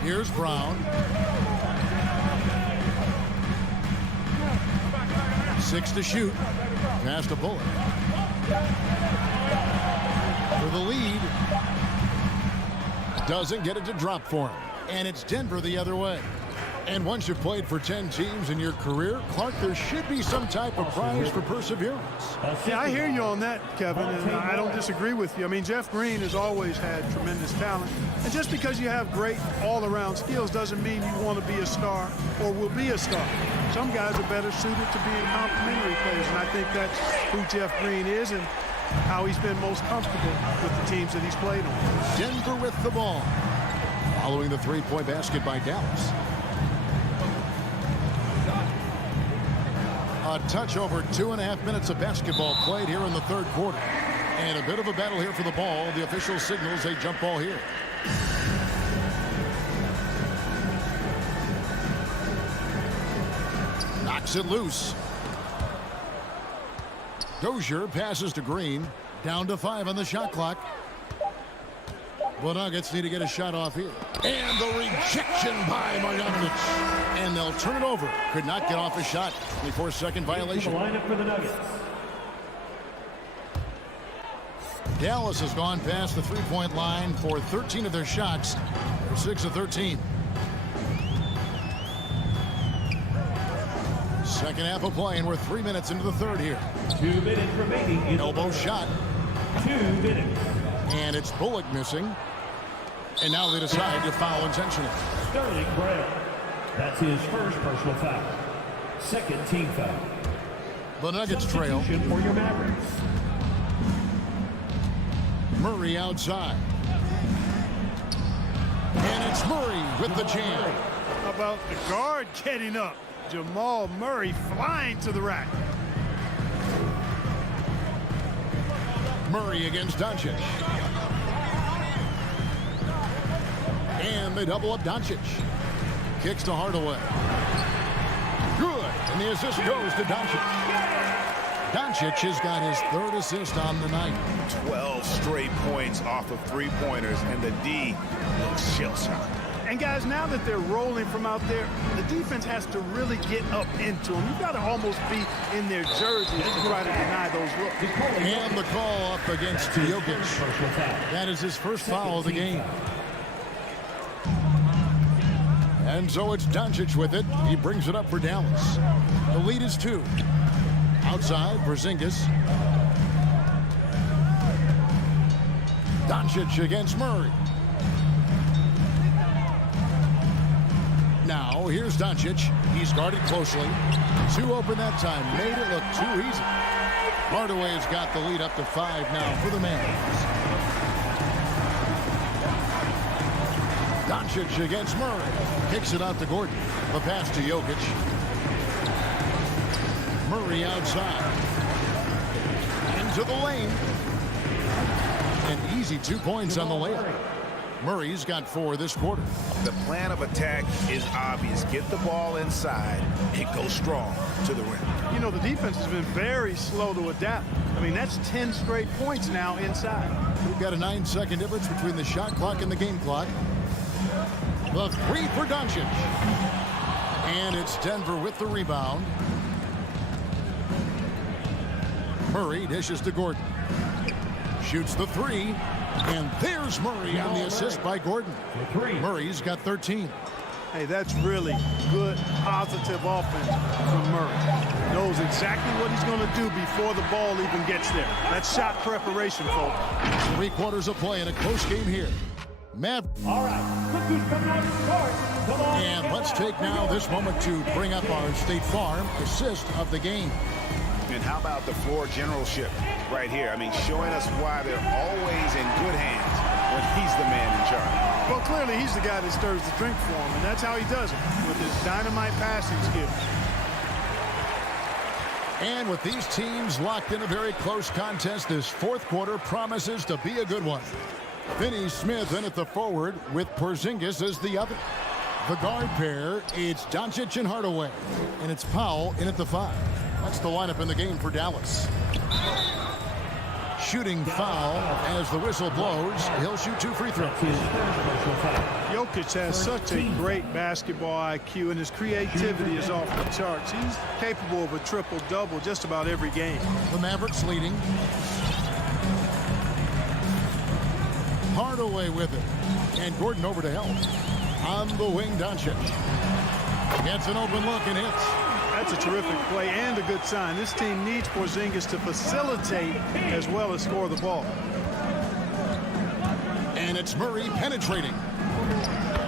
Here's Brown. 6 to shoot. Pass to Bullock. For the lead. Doesn't get it to drop for him. And it's Denver the other way. And once you've played for 10 teams in your career, Clark, there should be some type of prize for perseverance. Yeah, I hear you on that, Kevin, and I don't disagree with you. I mean, Jeff Green has always had tremendous talent. And just because you have great all-around skills doesn't mean you want to be a star or will be a star. Some guys are better suited to being complementary players, and I think that's who Jeff Green is and how he's been most comfortable with the teams that he's played on. Denver with the ball. Following the three-point basket by Dallas. A touch over 2.5 minutes of basketball played here in the third quarter. And a bit of a battle here for the ball. The official signals a jump ball here. Knocks it loose. Dozier passes to Green. Down to 5 on the shot clock. The Nuggets need to get a shot off here. And the rejection by Marjanovic. And they'll turn it over. Could not get off a shot. 24-second violation. The lineup for the Nuggets. Dallas has gone past the three-point line for 13 of their shots. They're 6 of 13. Second half of play, and we're 3 minutes into the third here. 2 minutes remaining. In elbow shot. 2 minutes. And it's Bullock missing. And now they decide to foul intentionally. Sterling Brown. That's his first personal foul. Second team foul. The Nuggets trail. For your Mavericks. Murray outside. And it's Murray with the jam. How about the guard getting up? Jamal Murray flying to the rack. Murray against Doncic. And they double up Doncic. Kicks to Hardaway. Good. And the assist goes to Doncic. Doncic has got his 3rd assist on the night. 12 straight points off of three-pointers, and the D looks shell-shocked. And guys, now that they're rolling from out there, the defense has to really get up into them. You've got to almost be in their jerseys to try to deny those looks. And the call up against Jokic. That is his first foul of the game. And so it's Doncic with it. He brings it up for Dallas. The lead is 2. Outside, Porzingis. Doncic against Murray. Now, here's Doncic. He's guarded closely. 2 open that time. Made it look too easy. Hardaway's got the lead up to 5 now for the Mavs. Doncic against Murray. Kicks it out to Gordon. The pass to Jokic. Murray outside. Into the lane. An easy 2 points on the layup. Murray's got 4 this quarter. The plan of attack is obvious. Get the ball inside and go strong to the rim. You know, the defense has been very slow to adapt. I mean, that's 10 straight points now inside. We've got a 9-second difference between the shot clock and the game clock. The 3 for Doncic. And it's Denver with the rebound. Murray dishes to Gordon. Shoots the 3. And there's Murray on the assist by Gordon. Murray's got 13. Hey, that's really good, positive offense from Murray. Knows exactly what he's going to do before the ball even gets there. That's shot preparation, folks. 3 quarters of play in a close game here. Mav. All right, look who's coming out of the court. Come on. And let's take now this moment to bring up our State Farm assist of the game. And how about the floor generalship right here? I mean, showing us why they're always in good hands when he's the man in charge. Well, clearly he's the guy that stirs the drink for him, and that's how he does it, with his dynamite passing skills. And with these teams locked in a very close contest, this fourth quarter promises to be a good one. Finney Smith in at the forward with Porzingis as the other. The guard pair, it's Doncic and Hardaway. And it's Powell in at the 5. That's the lineup in the game for Dallas. Shooting foul as the whistle blows. He'll shoot 2 free throws. Jokic has such a great basketball IQ, and his creativity is off the charts. He's capable of a triple-double just about every game. The Mavericks leading. Hardaway with it. And Gordon over to help. On the wing, Doncic. Gets an open look and hits. That's a terrific play and a good sign. This team needs Porzingis to facilitate as well as score the ball. And it's Murray penetrating.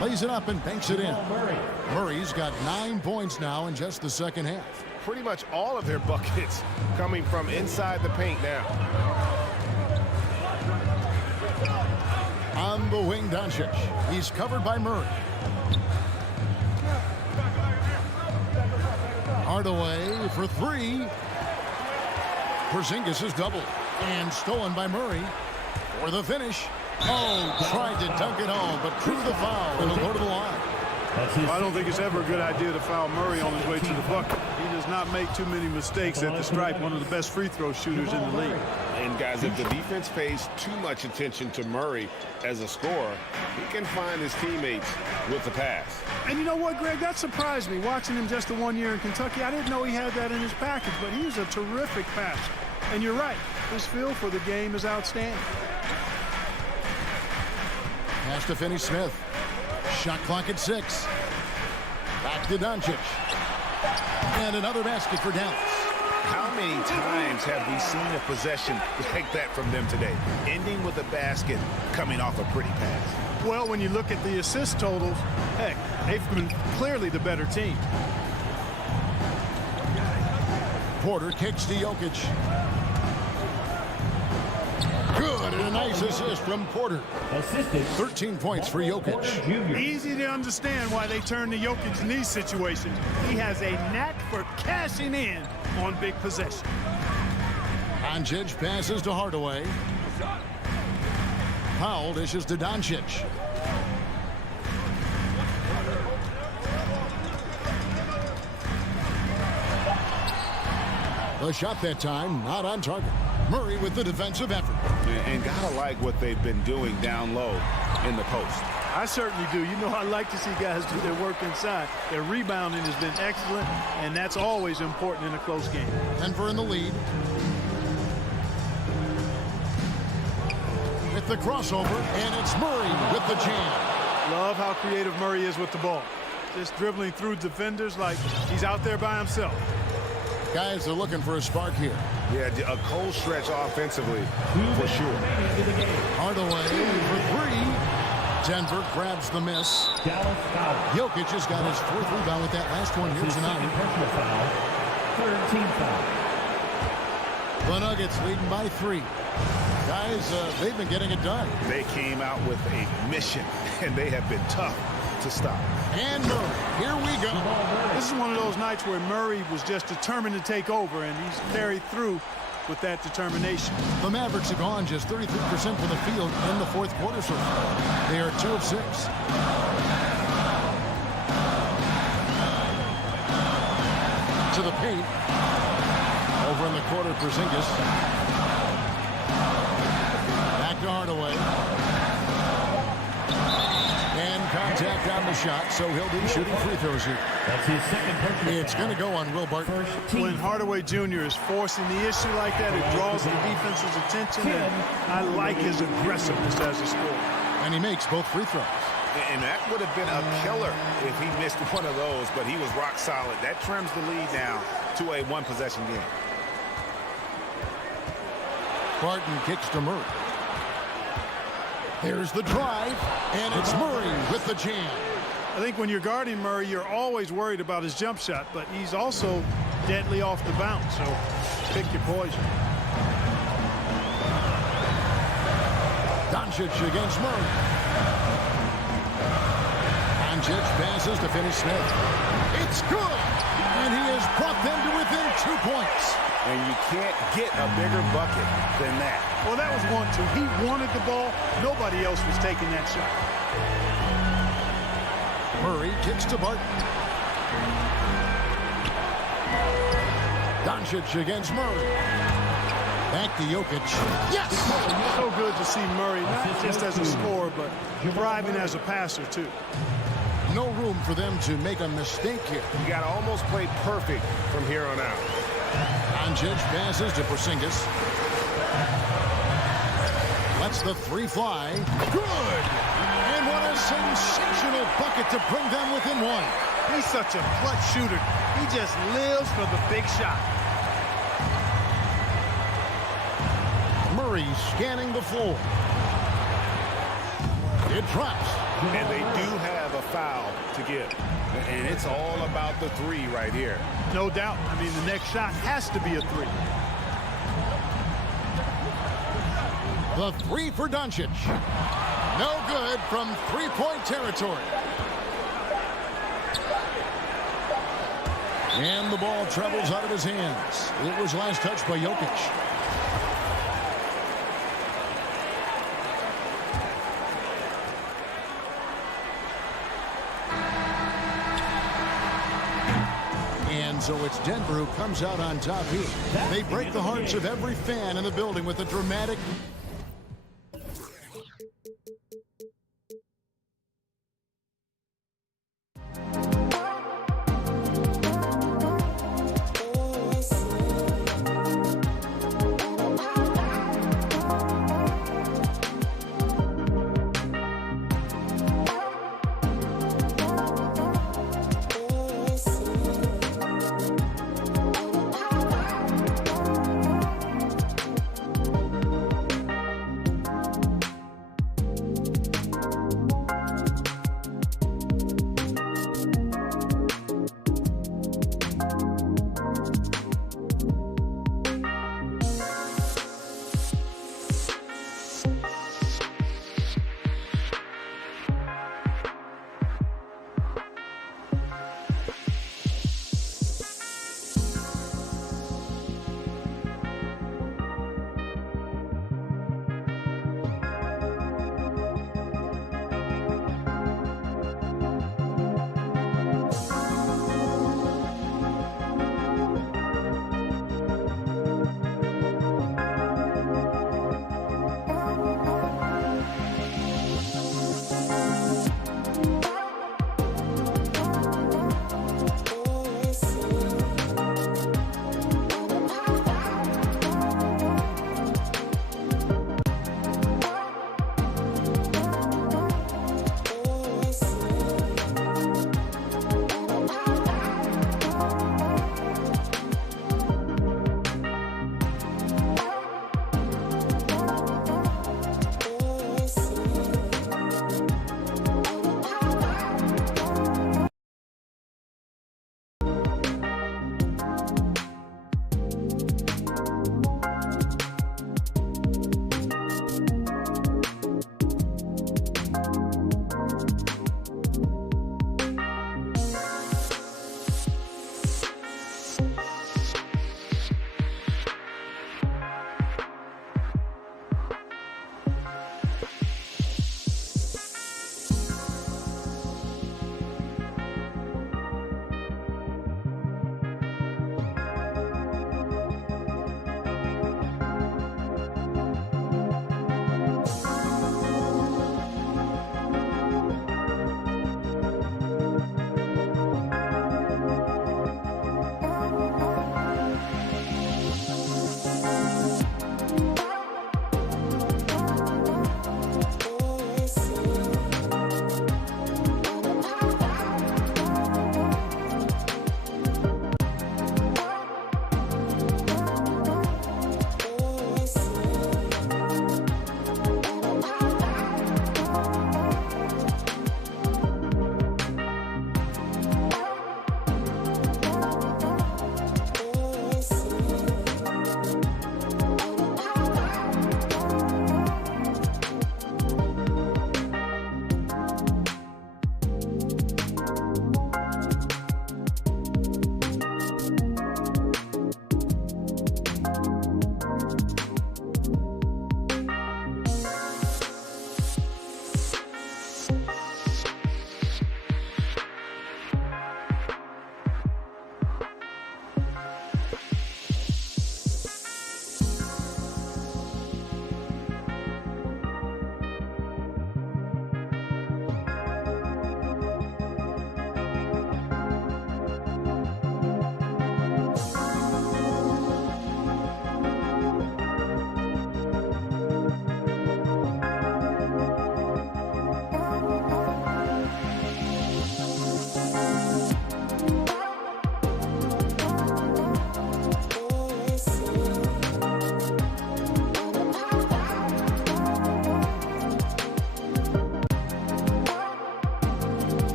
Lays it up and banks it in. Murray's got 9 points now in just the second half. Pretty much all of their buckets coming from inside the paint now. On the wing, Doncic. He's covered by Murray. Hardaway for 3. Porzingis is doubled and stolen by Murray for the finish. Oh, tried to dunk it home, but drew the foul, and he'll go to the line. I don't think it's ever a good idea to foul Murray on his way to the bucket. He does not make too many mistakes at the stripe, one of the best free throw shooters in the league. And guys, if the defense pays too much attention to Murray as a scorer, he can find his teammates with the pass. And you know what, Greg? That surprised me. Watching him just the 1 year in Kentucky, I didn't know he had that in his package, but he's a terrific passer. And you're right, his feel for the game is outstanding. Pass to Finney Smith. Shot clock at 6. Back to Doncic. And another basket for Dallas. How many times have we seen a possession like that from them today? Ending with a basket, coming off a pretty pass. Well, when you look at the assist totals, heck, they've been clearly the better team. Porter kicks to Jokic. Good, and a nice assist from Porter. 13 points for Jokic. Easy to understand why they turn to Jokic in these situations. He has a knack for cashing in on big possessions. Doncic passes to Hardaway. Powell dishes to Doncic. The shot that time, not on target. Murray with the defensive effort. And gotta like what they've been doing down low in the post. I certainly do. You know, I like to see guys do their work inside. Their rebounding has been excellent, and that's always important in a close game. Denver in the lead. With the crossover, and it's Murray with the jam. Love how creative Murray is with the ball. Just dribbling through defenders like he's out there by himself. Guys are looking for a spark here. Yeah, a cold stretch offensively, for sure. Hardaway for 3. Denver grabs the miss. Jokic has got his 4th rebound with that last one here tonight. The Nuggets leading by 3. Guys, they've been getting it done. They came out with a mission, and they have been tough to stop. And Murray, here we go. This is one of those nights where Murray was just determined to take over, and he's carried through with that determination. The Mavericks have gone just 33% from the field in the 4th quarter so far. They are 2 of 6. To the paint. Over in the corner, Porzingis. Back to Hardaway. And contact on the shot, so he'll be shooting free throws here. That's his second personal It's going to go on Will Barton. When Hardaway Jr. is forcing the issue like that, it draws the defense's attention, and I like his aggressiveness as a scorer. And he makes both free throws. And that would have been a killer if he missed one of those, but he was rock solid. That trims the lead now to a 1-possession game. Barton kicks to Murray. There's the drive, and it's Murray with the jam. I think when you're guarding Murray, you're always worried about his jump shot, but he's also deadly off the bounce, so pick your poison. Doncic against Murray. Doncic passes to Finney Smith. It's good! And he has brought them to within 2 points. And you can't get a bigger bucket than that. Well, that was 1-2. He wanted the ball. Nobody else was taking that shot. Murray kicks to Barton. Doncic against Murray. Back to Jokic. Yes! So good to see Murray, not just as a scorer, but thriving as a passer, too. No room for them to make a mistake here. You got to almost play perfect from here on out. Doncic passes to Porzingis. Lets the three fly. Good! And what a sensational bucket to bring them within one. He's such a clutch shooter. He just lives for the big shot. Murray scanning the floor. It drops. And they do have a foul to give. And it's all about the three right here. No doubt. I mean, the next shot has to be a three. The three for Doncic. No good from three-point territory. And the ball travels out of his hands. It was last touched by Jokic. And so it's Denver who comes out on top here. They break the hearts of every fan in the building with a dramatic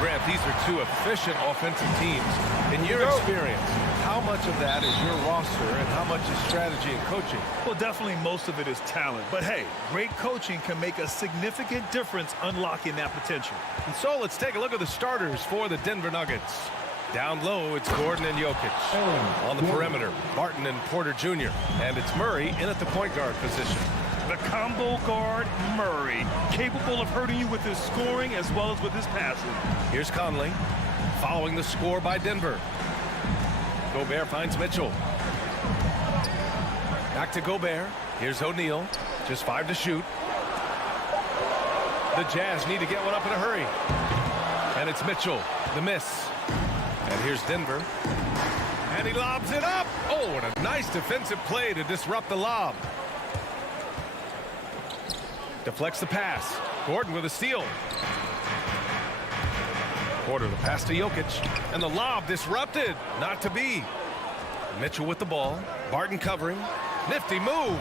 Grant, these are two efficient offensive teams. In your experience, how much of that is your roster and how much is strategy and coaching? Well, definitely most of it is talent. But hey, great coaching can make a significant difference unlocking that potential. And so let's take a look at the starters for the Denver Nuggets. Down low, it's Gordon and Jokic. On the perimeter, Barton and Porter Jr. And it's Murray in at the point guard position. The combo guard, Murray, capable of hurting you with his scoring as well as with his passing. Here's Conley, following the score by Denver. Gobert finds Mitchell. Back to Gobert. Here's O'Neal, just 5 to shoot. The Jazz need to get one up in a hurry. And it's Mitchell, the miss. And here's Denver. And he lobs it up. Oh, and a nice defensive play to disrupt the lob. Deflects the pass. Gordon with a steal. Porter the pass to Jokic. And the lob disrupted. Not to be. Mitchell with the ball. Barton covering. Nifty move.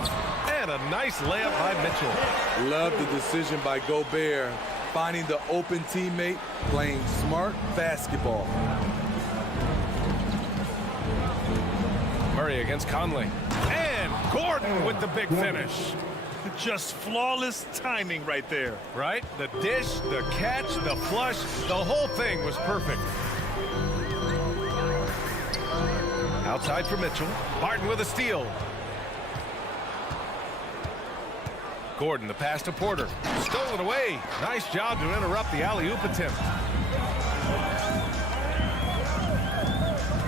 And a nice layup by Mitchell. Love the decision by Gobert. Finding the open teammate. Playing smart basketball. Murray against Conley. And Gordon with the big finish. Just flawless timing right there. Right? The dish, the catch, the flush, the whole thing was perfect. Outside for Mitchell. Barton with a steal. Gordon, the pass to Porter. Stolen away. Nice job to interrupt the alley-oop attempt.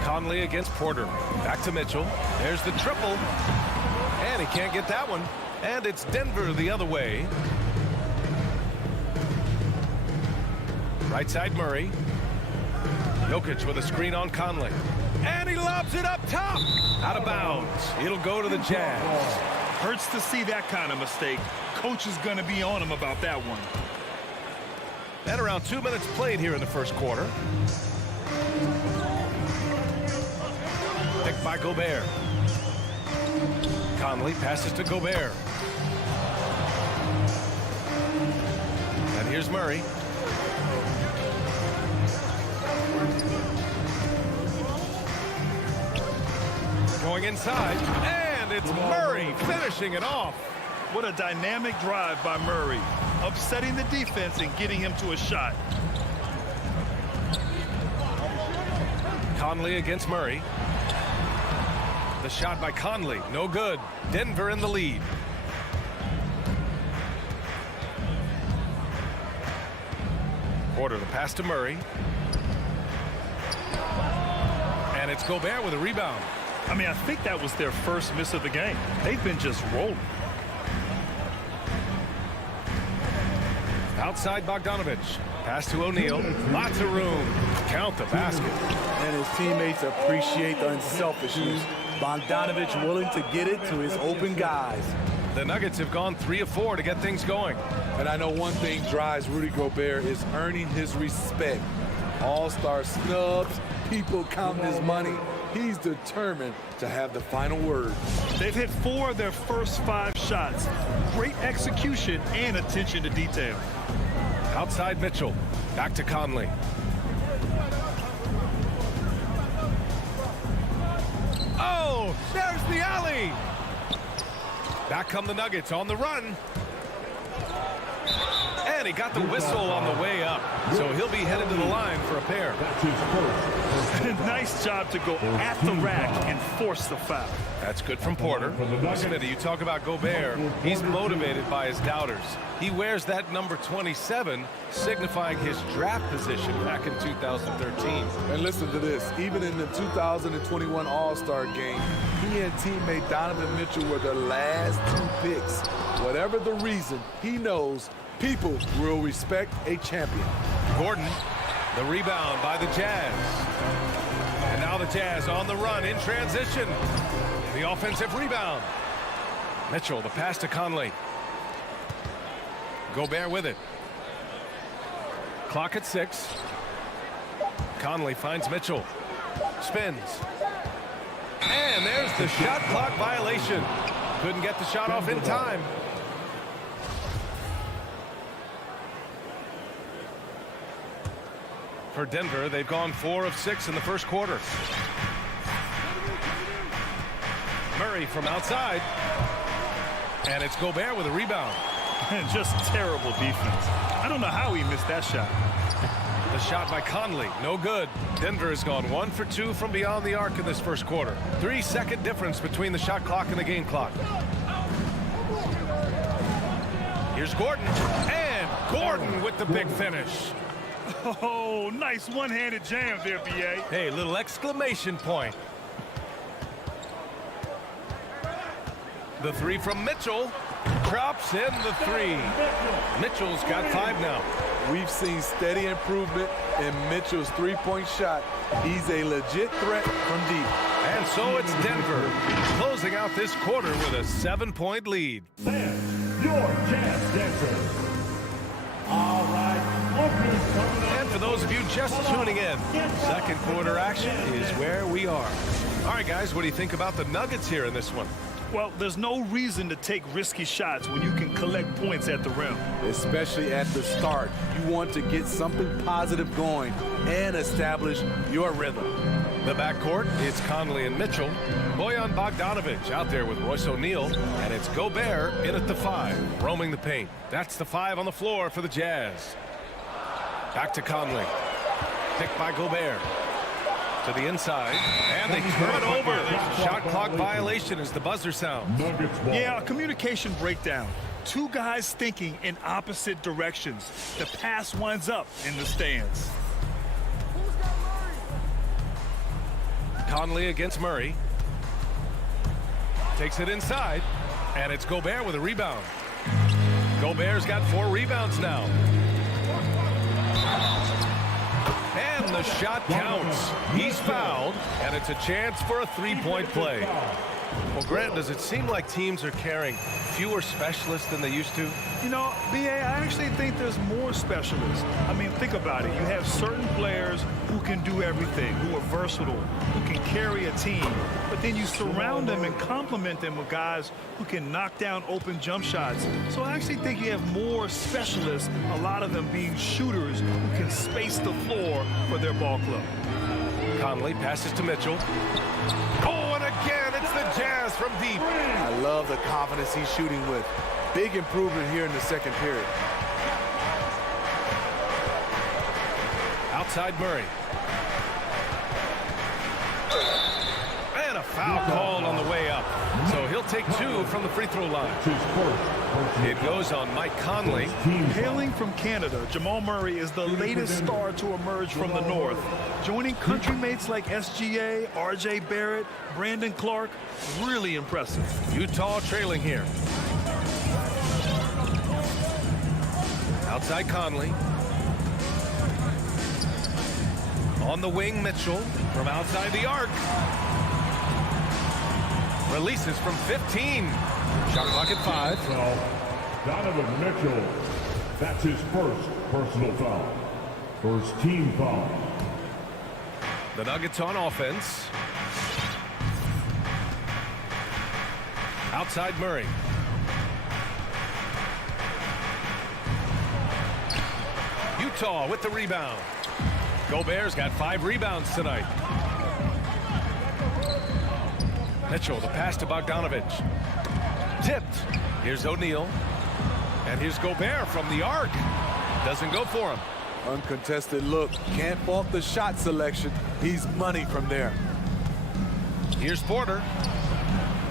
Conley against Porter. Back to Mitchell. There's the triple. And he can't get that one. And it's Denver the other way. Right side Murray. Jokic with a screen on Conley. And he lobs it up top. Out of bounds. It'll go to the Jazz. Hurts to see that kind of mistake. Coach is going to be on him about that one. And around 2 minutes played here in the first quarter. Picked by Gobert. Conley passes to Gobert. And here's Murray. Going inside. And it's Murray finishing it off. What a dynamic drive by Murray. Upsetting the defense and getting him to a shot. Conley against Murray. The shot by Conley, no good. Denver in the lead. Porter, the pass to Murray. And it's Gobert with a rebound. I mean, I think that was their first miss of the game. They've been just rolling. Outside Bogdanovich. Pass to O'Neal. Lots of room. Count the basket. And his teammates appreciate the unselfishness. Bogdanovich willing to get it to his open guys. The Nuggets have gone 3 of 4 to get things going. And I know one thing drives Rudy Gobert is earning his respect. All-star snubs, people counting his money. He's determined to have the final word. They've hit 4 of their first 5 shots. Great execution and attention to detail. Outside Mitchell. Back to Conley. Oh, there's the alley. Back come the Nuggets on the run. And he got the whistle on the way up. So he'll be headed to the line for a pair. Nice job to go at the rack and force the foul. That's good from Porter. Smitty, you talk about Gobert. He's motivated by his doubters. He wears that number 27, signifying his draft position back in 2013. And listen to this. Even in the 2021 All-Star game, he and teammate Donovan Mitchell were the last 2 picks. Whatever the reason, he knows people will respect a champion. Gordon, the rebound by the Jazz. And now the Jazz on the run in transition. The offensive rebound. Mitchell, the pass to Conley. Gobert with it. Clock at 6. Conley finds Mitchell. Spins. And there's the shot clock violation. Couldn't get the shot off in time. For Denver, they've gone 4 of 6 in the first quarter. Murray from outside. And it's Gobert with a rebound. Just terrible defense. I don't know how he missed that shot. The shot by Conley, no good. Denver has gone 1 for 2 from beyond the arc in this first quarter. 3-second difference between the shot clock and the game clock. Here's Gordon, and Gordon with the big finish. Oh, nice one-handed jam there, B.A. Hey, little exclamation point. The three from Mitchell. Drops in the 3. Mitchell's got 5 now. We've seen steady improvement in Mitchell's three-point shot. He's a legit threat from deep. And so it's Denver closing out this quarter with a 7-point lead. Sam, your Jazz Denver. All right. And for those of you just tuning in, second quarter action is where we are. All right, guys, what do you think about the Nuggets here in this one? Well, there's no reason to take risky shots when you can collect points at the rim. Especially at the start. You want to get something positive going and establish your rhythm. The backcourt, it's Conley and Mitchell. Bojan Bogdanovic out there with Royce O'Neal. And it's Gobert in at the 5, roaming the paint. That's the 5 on the floor for the Jazz. Back to Conley. Picked by Gobert. To the inside, and they turn it over. Shot clock violation as the buzzer sounds. Yeah, a communication breakdown. Two guys thinking in opposite directions. The pass winds up in the stands. Conley against Murray. Takes it inside, and it's Gobert with a rebound. Gobert's got 4 rebounds now. And the shot counts. He's fouled, and it's a chance for a 3-point play. Well, Grant, does it seem like teams are carrying fewer specialists than they used to? You know, B.A., I actually think there's more specialists. I mean, think about it. You have certain players who can do everything, who are versatile, who can carry a team. But then you surround them and complement them with guys who can knock down open jump shots. So I actually think you have more specialists, a lot of them being shooters who can space the floor for their ball club. Conley passes to Mitchell. Oh, and again, it's the Jazz from deep. I love the confidence he's shooting with. Big improvement here in the second period. Outside Murray. And a foul called on the way up. So he'll take 2 from the free throw line. It goes on Mike Conley. Hailing from Canada, Jamal Murray is the latest star to emerge from the North. Joining country mates like SGA, RJ Barrett, Brandon Clark, really impressive. Utah trailing here. Outside Conley. On the wing, Mitchell from outside the arc. Releases from 15. Shot clock at 5. Donovan Mitchell, that's his first personal foul. First team foul. The Nuggets on offense. Outside Murray. Utah with the rebound. Gobert's got 5 rebounds tonight. Mitchell, the pass to Bogdanovic. Tipped. Here's O'Neal. And here's Gobert from the arc. Doesn't go for him. Uncontested look. Can't fault the shot selection. He's money from there. Here's Porter.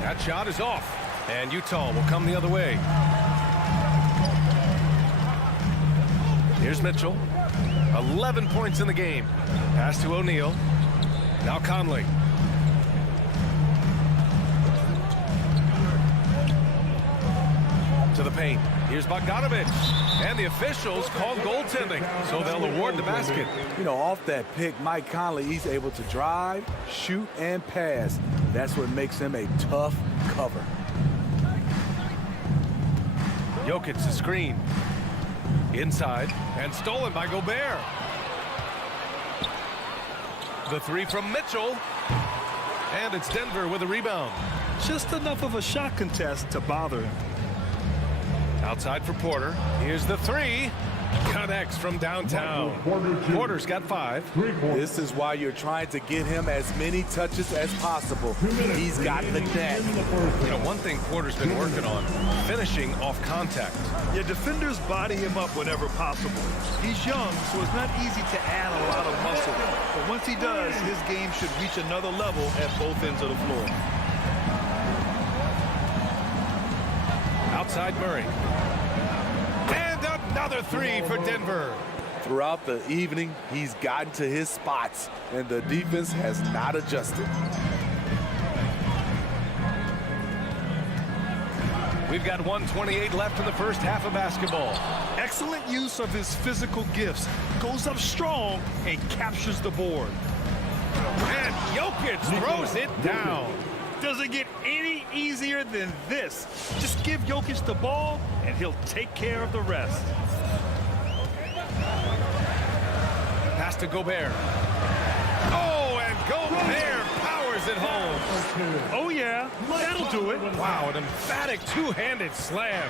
That shot is off. And Utah will come the other way. Here's Mitchell. 11 points in the game. Pass to O'Neal. Now Conley. To the paint. Here's Bogdanovic. And the officials call goaltending, so they'll award the basket. You know, off that pick, Mike Conley, he's able to drive, shoot, and pass. That's what makes him a tough cover. Jokic the screen. Inside, and stolen by Gobert. The 3 from Mitchell. And it's Denver with a rebound. Just enough of a shot contest to bother him. Outside for Porter. Here's the 3. Connects from downtown. Porter's got 5. This is why you're trying to get him as many touches as possible. He's got the net. You know, one thing Porter's been working on, finishing off contact. Your defenders body him up whenever possible. He's young, so it's not easy to add a lot of muscle. But once he does, his game should reach another level at both ends of the floor. Outside Murray. And another 3 for Denver. Throughout the evening, he's gotten to his spots, and the defense has not adjusted. We've got 1:28 left in the first half of basketball. Excellent use of his physical gifts. Goes up strong and captures the board. And Jokic throws it down. Doesn't get any easier than this. Just give Jokic the ball, and he'll take care of the rest. Pass to Gobert. Oh, and Gobert powers it home. Oh, yeah, that'll do it. Wow, an emphatic two-handed slam.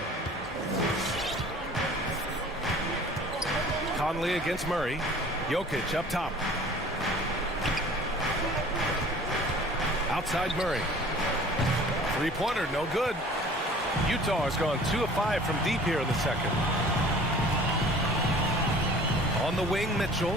Conley against Murray. Jokic up top. Outside Murray. Three-pointer, no good. Utah has gone 2 of 5 from deep here in the second. On the wing, Mitchell.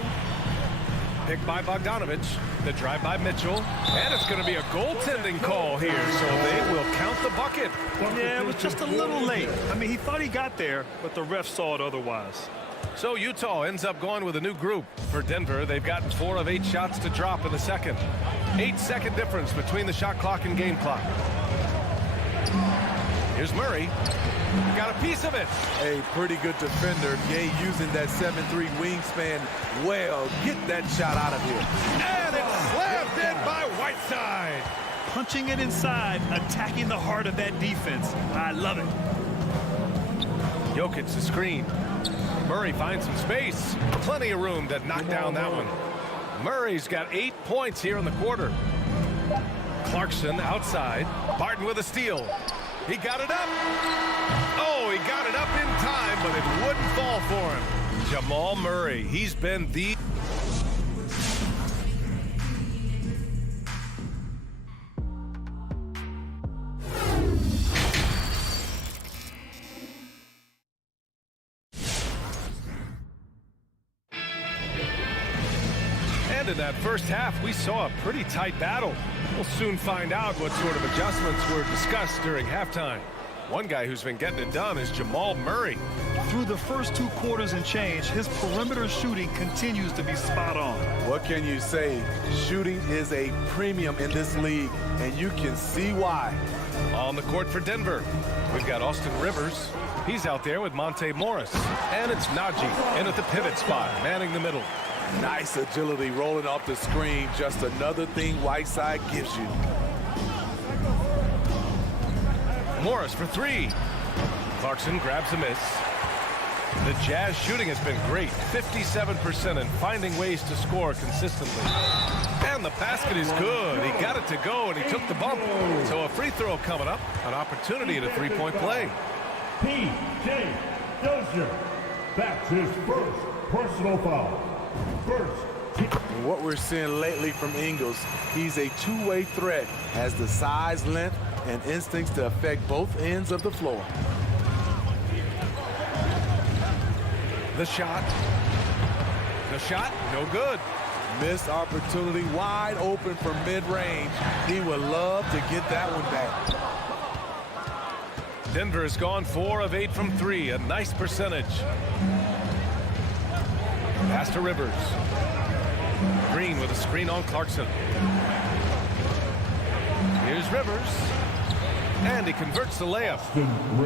Picked by Bogdanovich. The drive by Mitchell. And it's going to be a goaltending call here, so they will count the bucket. Yeah, it was just a little late. I mean, he thought he got there, but the ref saw it otherwise. So Utah ends up going with a new group. For Denver, they've gotten 4 of 8 shots to drop in the second. 8-second difference between the shot clock and game clock. Here's Murray. Got a piece of it. A pretty good defender. Gay using that 7'3" wingspan well. Get that shot out of here. And it's slammed in by Whiteside. Punching it inside, attacking the heart of that defense. I love it. Jokic the screen. Murray finds some space. Plenty of room to knock down that one. Murray's got 8 points here in the quarter. Clarkson outside. Barton with a steal. He got it up. Oh, he got it up in time, but it wouldn't fall for him. Jamal Murray, he's been the... And in that first half, we saw a pretty tight battle. We'll soon find out what sort of adjustments were discussed during halftime. One guy who's been getting it done is Jamal Murray. Through the first 2 quarters and change, his perimeter shooting continues to be spot on. What can you say? Shooting is a premium in this league, and you can see why. On the court for Denver, we've got Austin Rivers. He's out there with Monte Morris. And it's Najee in at the pivot spot, manning the middle. Nice agility rolling off the screen. Just another thing Whiteside gives you. Morris for 3. Clarkson grabs a miss. The Jazz shooting has been great. 57% and finding ways to score consistently. And the basket is good. He got it to go, and he took the bump. So a free throw coming up. An opportunity at a three-point play. P.J. Dozier. That's his first personal foul. What we're seeing lately from Ingles, he's a two-way threat, has the size, length, and instincts to affect both ends of the floor. The shot, no good. Missed opportunity, wide open from mid-range. He would love to get that one back. Denver has gone 4 of 8 from 3, a nice percentage. Pass to Rivers. Green with a screen on Clarkson. Here's Rivers. And he converts the layup.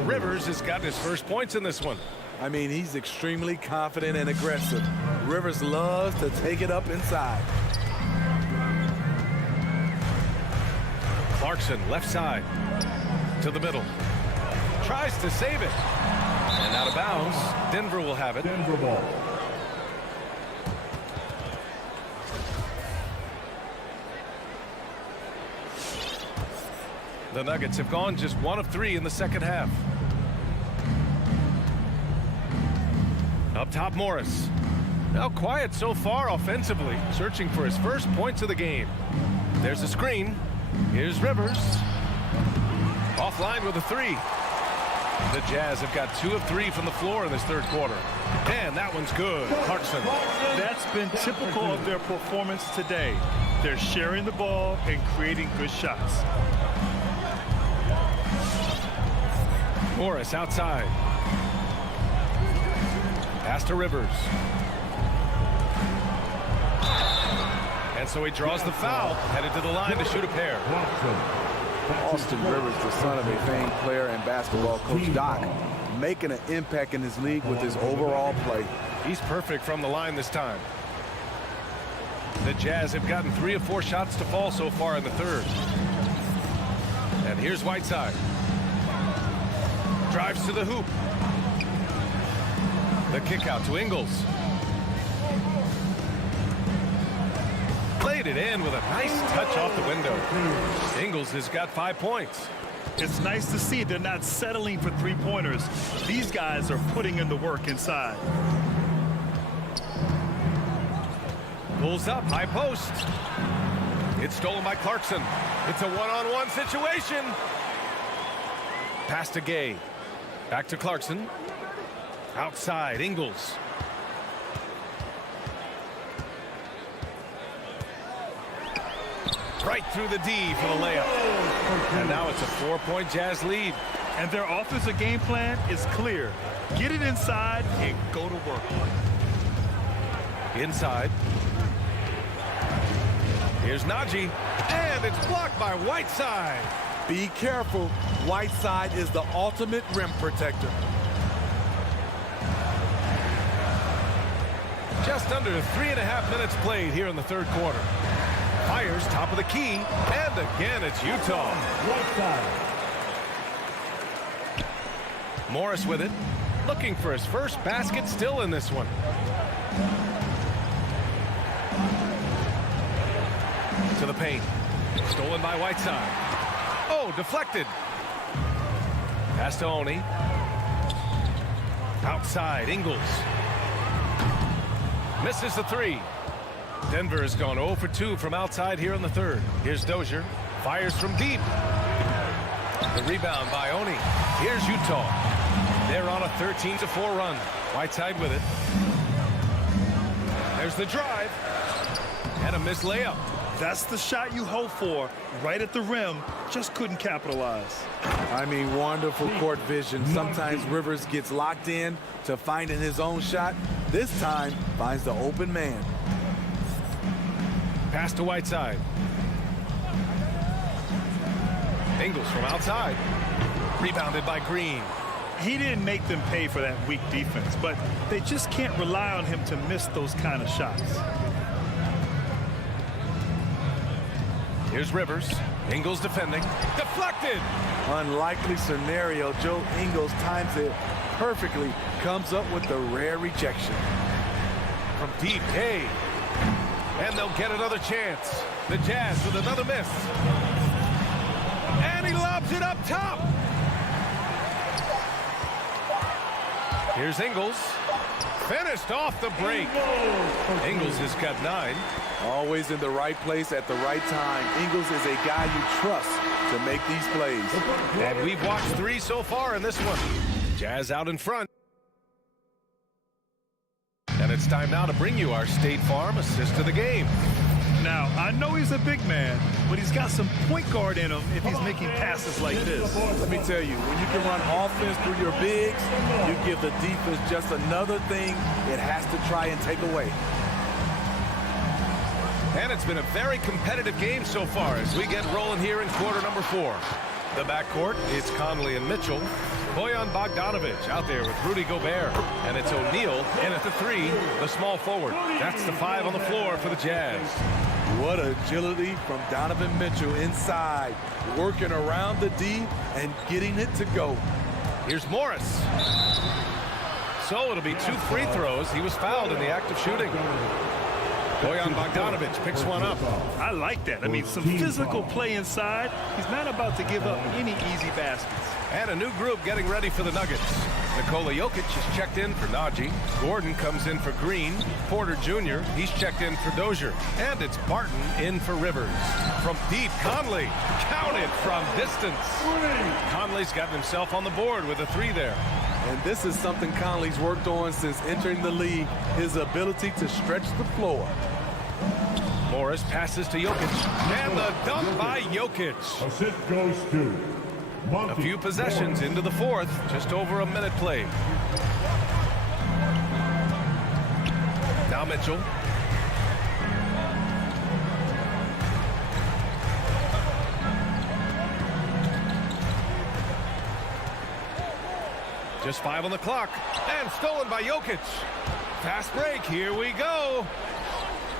Rivers has got his first points in this one. I mean, he's extremely confident and aggressive. Rivers loves to take it up inside. Clarkson left side to the middle. Tries to save it. And out of bounds. Denver will have it. Denver ball. The Nuggets have gone just 1 of 3 in the second half. Up Up top, Morris. Now quiet so far offensively, searching for his first points of the game. There's a screen. Here's Rivers. Offline with a three. The Jazz have got 2 of 3 from the floor in this third quarter. And that one's good. Clarkson. That's been typical of their performance today. They're sharing the ball and creating good shots. Morris outside. Pass to Rivers. And so he draws the foul, headed to the line to shoot a pair. Austin Rivers, the son of a famed player and basketball coach, Doc, making an impact in his league with his overall play. He's perfect from the line this time. The Jazz have gotten 3 of 4 shots to fall so far in the third. And here's Whiteside. Drives to the hoop. The kick out to Ingles. Played it in with a nice touch off the window. Ingles has got 5 points. It's nice to see they're not settling for three-pointers. These guys are putting in the work inside. Pulls up, high post. It's stolen by Clarkson. It's a one-on-one situation. Pass to Gay. Back to Clarkson. Outside, Ingles. Right through the D for the layup. And now it's a 4-point Jazz lead. And their offensive game plan is clear. Get it inside and go to work. Inside. Here's Najee. And it's blocked by Whiteside. Be careful. Whiteside is the ultimate rim protector. Just under 3.5 minutes played here in the third quarter. Fires top of the key, and again it's Utah. Morris with it, looking for his first basket, still in this one. To the paint, stolen by Whiteside. Oh, deflected. Pass to Oni. Outside, Ingles. Misses the three. Denver has gone 0 for 2 from outside here in the third. Here's Dozier. Fires from deep. The rebound by Oni. Here's Utah. They're on a 13-4 run. Whiteside with it. There's the drive. And a missed layup. That's the shot you hope for. Right at the rim. Just couldn't capitalize. I mean, wonderful court vision. Sometimes Rivers gets locked in to finding his own shot. This time, finds the open man. Pass to Whiteside. Ingles from outside. Rebounded by Green. He didn't make them pay for that weak defense, but they just can't rely on him to miss those kind of shots. Here's Rivers. Ingles defending. Deflected! Unlikely scenario. Joe Ingles times it perfectly. Comes up with the rare rejection. From deep, Hay. And they'll get another chance. The Jazz with another miss. And he lobs it up top. Here's Ingles. Finished off the break. Ingles has got 9. Always in the right place at the right time. Ingles is a guy you trust to make these plays. And we've watched 3 so far in this one. Jazz out in front. And it's time now to bring you our State Farm assist of the game. Now, I know he's a big man, but he's got some point guard in him if he's making passes like this. Let me tell you, when you can run offense through your bigs, you give the defense just another thing it has to try and take away. And it's been a very competitive game so far as we get rolling here in quarter number 4. The backcourt, it's Conley and Mitchell. Bojan Bogdanovic out there with Rudy Gobert. And it's O'Neal in at the 3, the small forward. That's the 5 on the floor for the Jazz. What agility from Donovan Mitchell inside, working around the D and getting it to go. Here's Morris. So it'll be 2 free throws. He was fouled in the act of shooting. Bojan Bogdanovic picks one up. I like that. I mean, some physical play inside. He's not about to give up any easy baskets. And a new group getting ready for the Nuggets. Nikola Jokic is checked in for Najee. Gordon comes in for Green. Porter Jr., he's checked in for Dozier. And it's Barton in for Rivers. From deep, Conley counted from distance. Conley's gotten himself on the board with a 3 there. And this is something Conley's worked on since entering the league, his ability to stretch the floor. Morris passes to Jokic. And the dunk by Jokic. Assist goes to Monty. A few possessions into the fourth. Just over a minute played. Now Mitchell. Just 5 on the clock. And stolen by Jokic. Fast break. Here we go.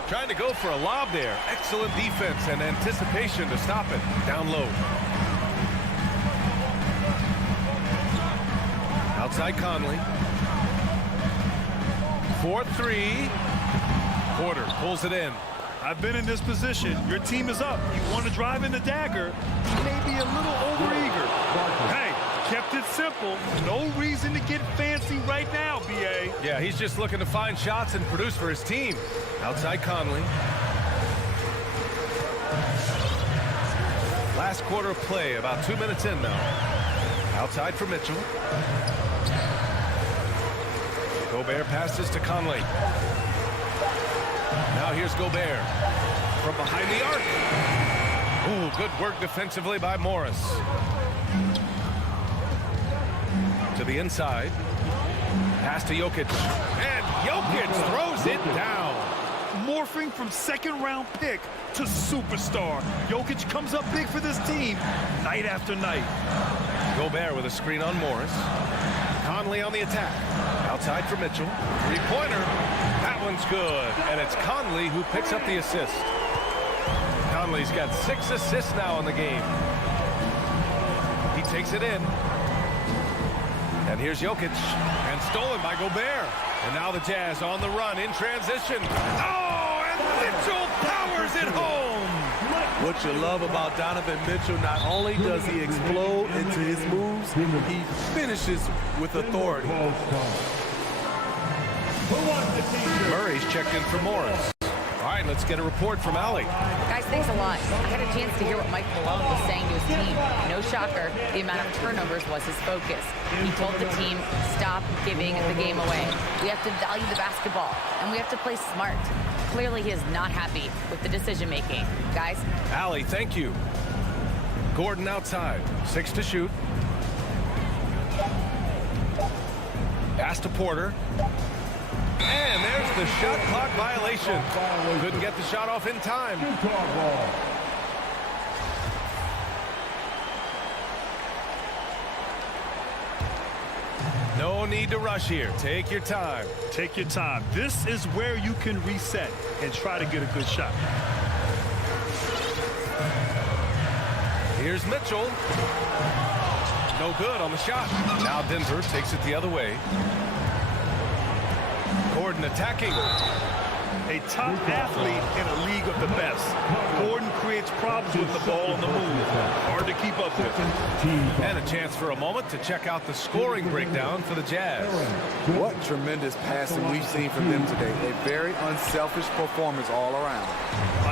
Trying to go for a lob there. Excellent defense and anticipation to stop it. Down low. Outside Conley. 4-3. Porter pulls it in. I've been in this position. Your team is up. You want to drive in the dagger. He may be a little overeager. Hey, kept it simple. No reason to get fancy right now, B.A. Yeah, he's just looking to find shots and produce for his team. Outside Conley. Last quarter of play, about 2 minutes in now. Outside for Mitchell. Gobert passes to Conley. Now here's Gobert from behind the arc. Ooh, good work defensively by Morris. To the inside. Pass to Jokic. And Jokic throws it down. Morphing from second-round pick to superstar. Jokic comes up big for this team night after night. Gobert with a screen on Morris. Conley on the attack. Outside for Mitchell. Three-pointer. That one's good. And it's Conley who picks up the assist. Conley's got 6 assists now in the game. He takes it in. And here's Jokic. And stolen by Gobert. And now the Jazz on the run in transition. Oh, and Mitchell powers it home. What you love about Donovan Mitchell, not only does he explode into his moves, he finishes with authority. Murray's checked in for Morris. All right, let's get a report from Allie. Guys, thanks a lot. I had a chance to hear what Mike Malone was saying to his team. No shocker, the amount of turnovers was his focus. He told the team, stop giving the game away. We have to value the basketball, and we have to play smart. Clearly, he is not happy with the decision-making. Guys? Allie, thank you. Gordon outside. 6 to shoot. Pass to Porter. And there's the shot clock violation. Couldn't get the shot off in time. No need to rush here. Take your time. Take your time. This is where you can reset and try to get a good shot. Here's Mitchell. No good on the shot. Now Denver takes it the other way. Gordon attacking. A top athlete in a league of the best. Gordon creates problems with the ball on the move. Hard to keep up with. And a chance for a moment to check out the scoring breakdown for the Jazz. What tremendous passing we've seen from them today. A very unselfish performance all around.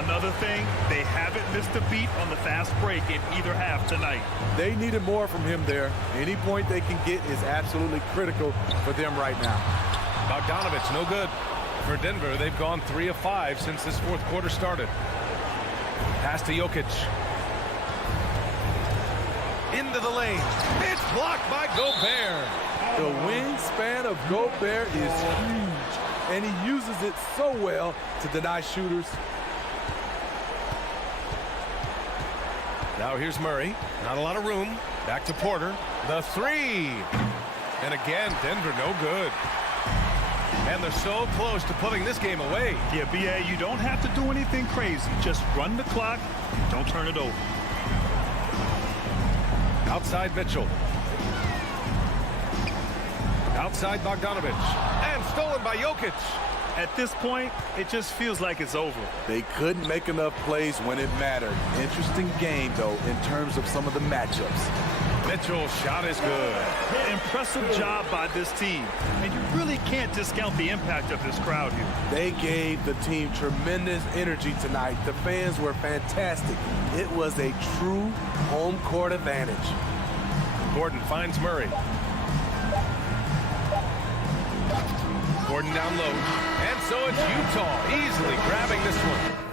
Another thing, they haven't missed a beat on the fast break in either half tonight. They needed more from him there. Any point they can get is absolutely critical for them right now. Bogdanovich, no good. For Denver, they've gone 3 of 5 since this fourth quarter started. Pass to Jokic. Into the lane. It's blocked by Gobert. The wingspan of Gobert is huge, and he uses it so well to deny shooters. Now here's Murray. Not a lot of room. Back to Porter. The 3. And again, Denver no good. And they're so close to putting this game away. Yeah, B.A., you don't have to do anything crazy. Just run the clock. Don't turn it over. Outside Mitchell. Outside Bogdanovich. And stolen by Jokic. At this point, it just feels like it's over. They couldn't make enough plays when it mattered. Interesting game, though, in terms of some of the matchups. Mitchell's shot is good. Impressive job by this team. And you really can't discount the impact of this crowd here. They gave the team tremendous energy tonight. The fans were fantastic. It was a true home court advantage. Gordon finds Murray. Gordon down low. And so it's Utah easily grabbing this one.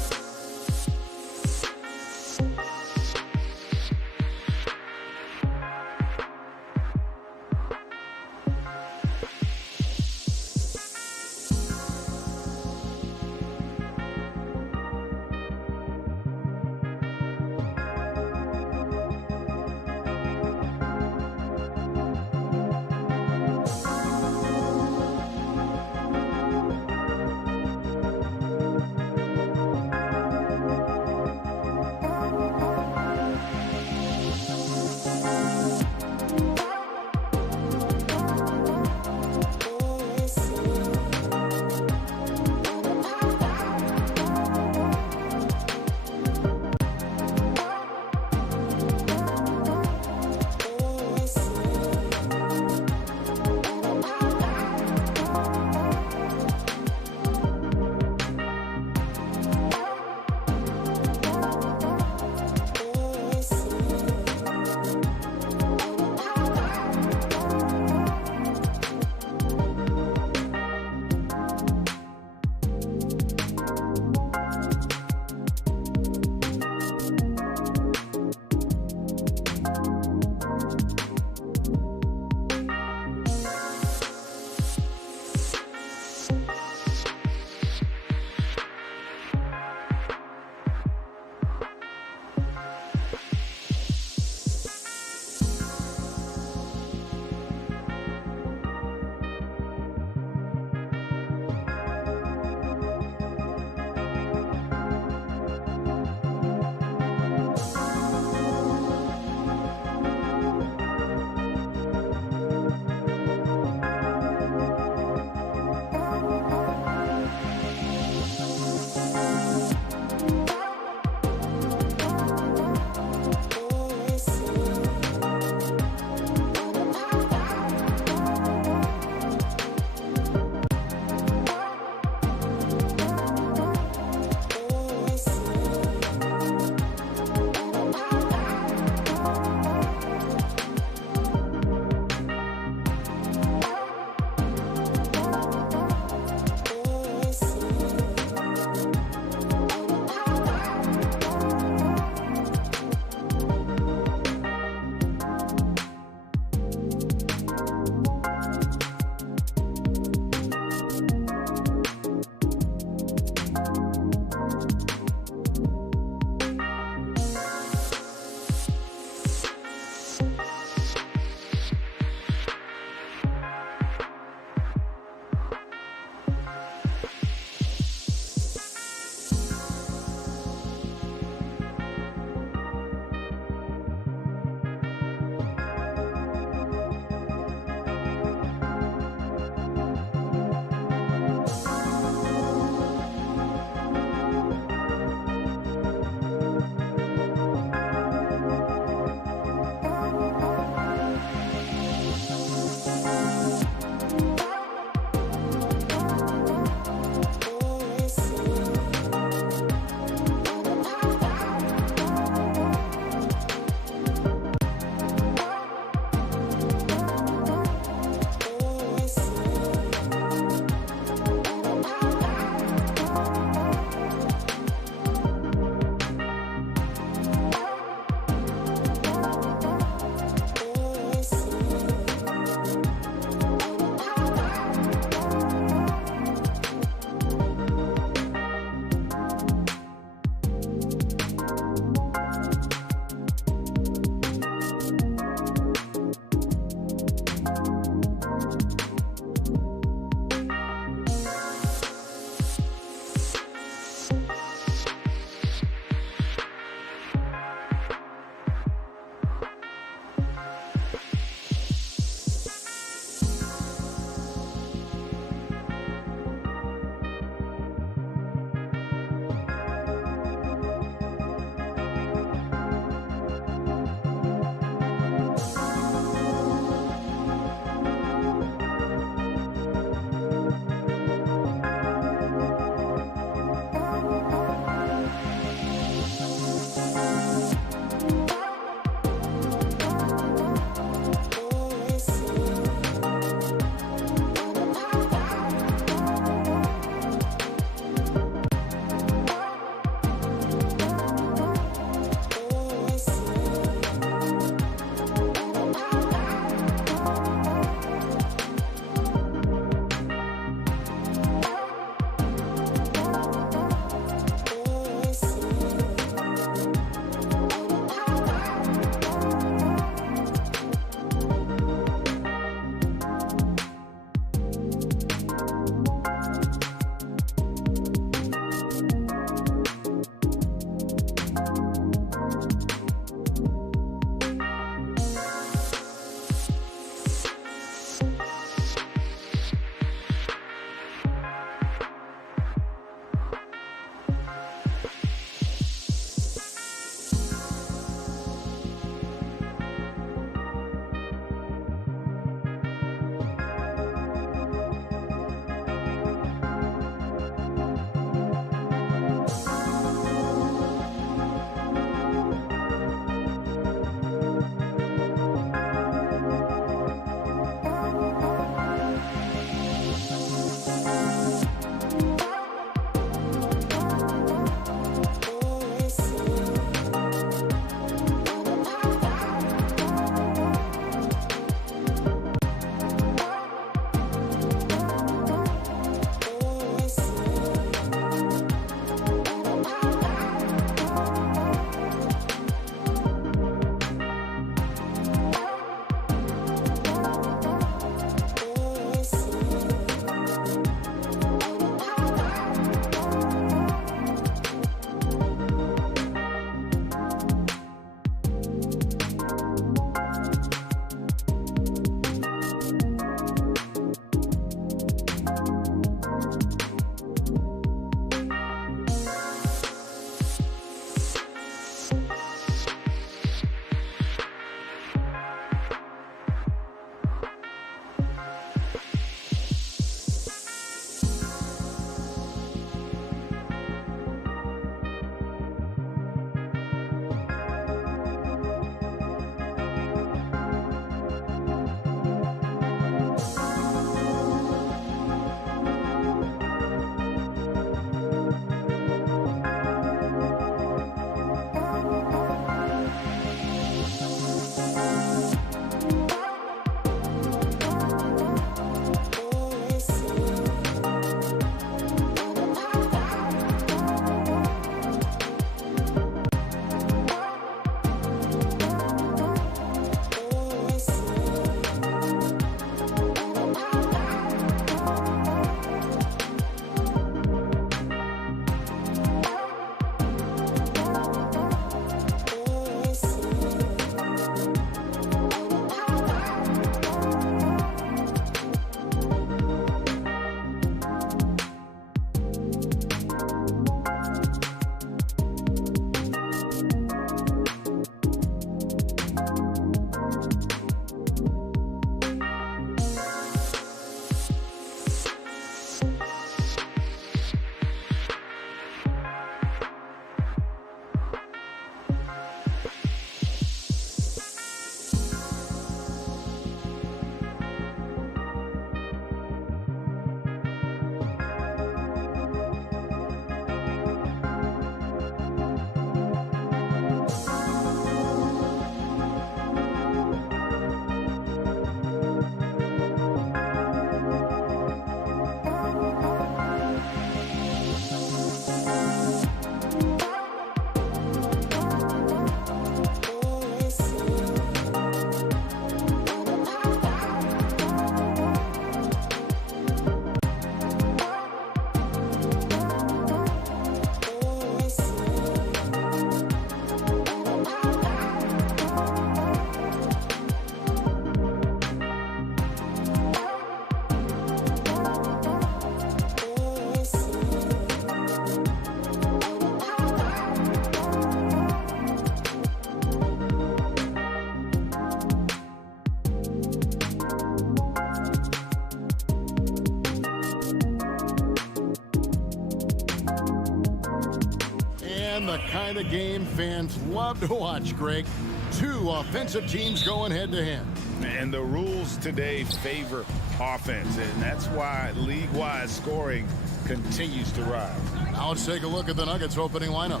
the kind of game fans love to watch, Greg. Two offensive teams going head-to-head. And the rules today favor offense, and that's why league-wide scoring continues to rise. Now let's take a look at the Nuggets opening lineup.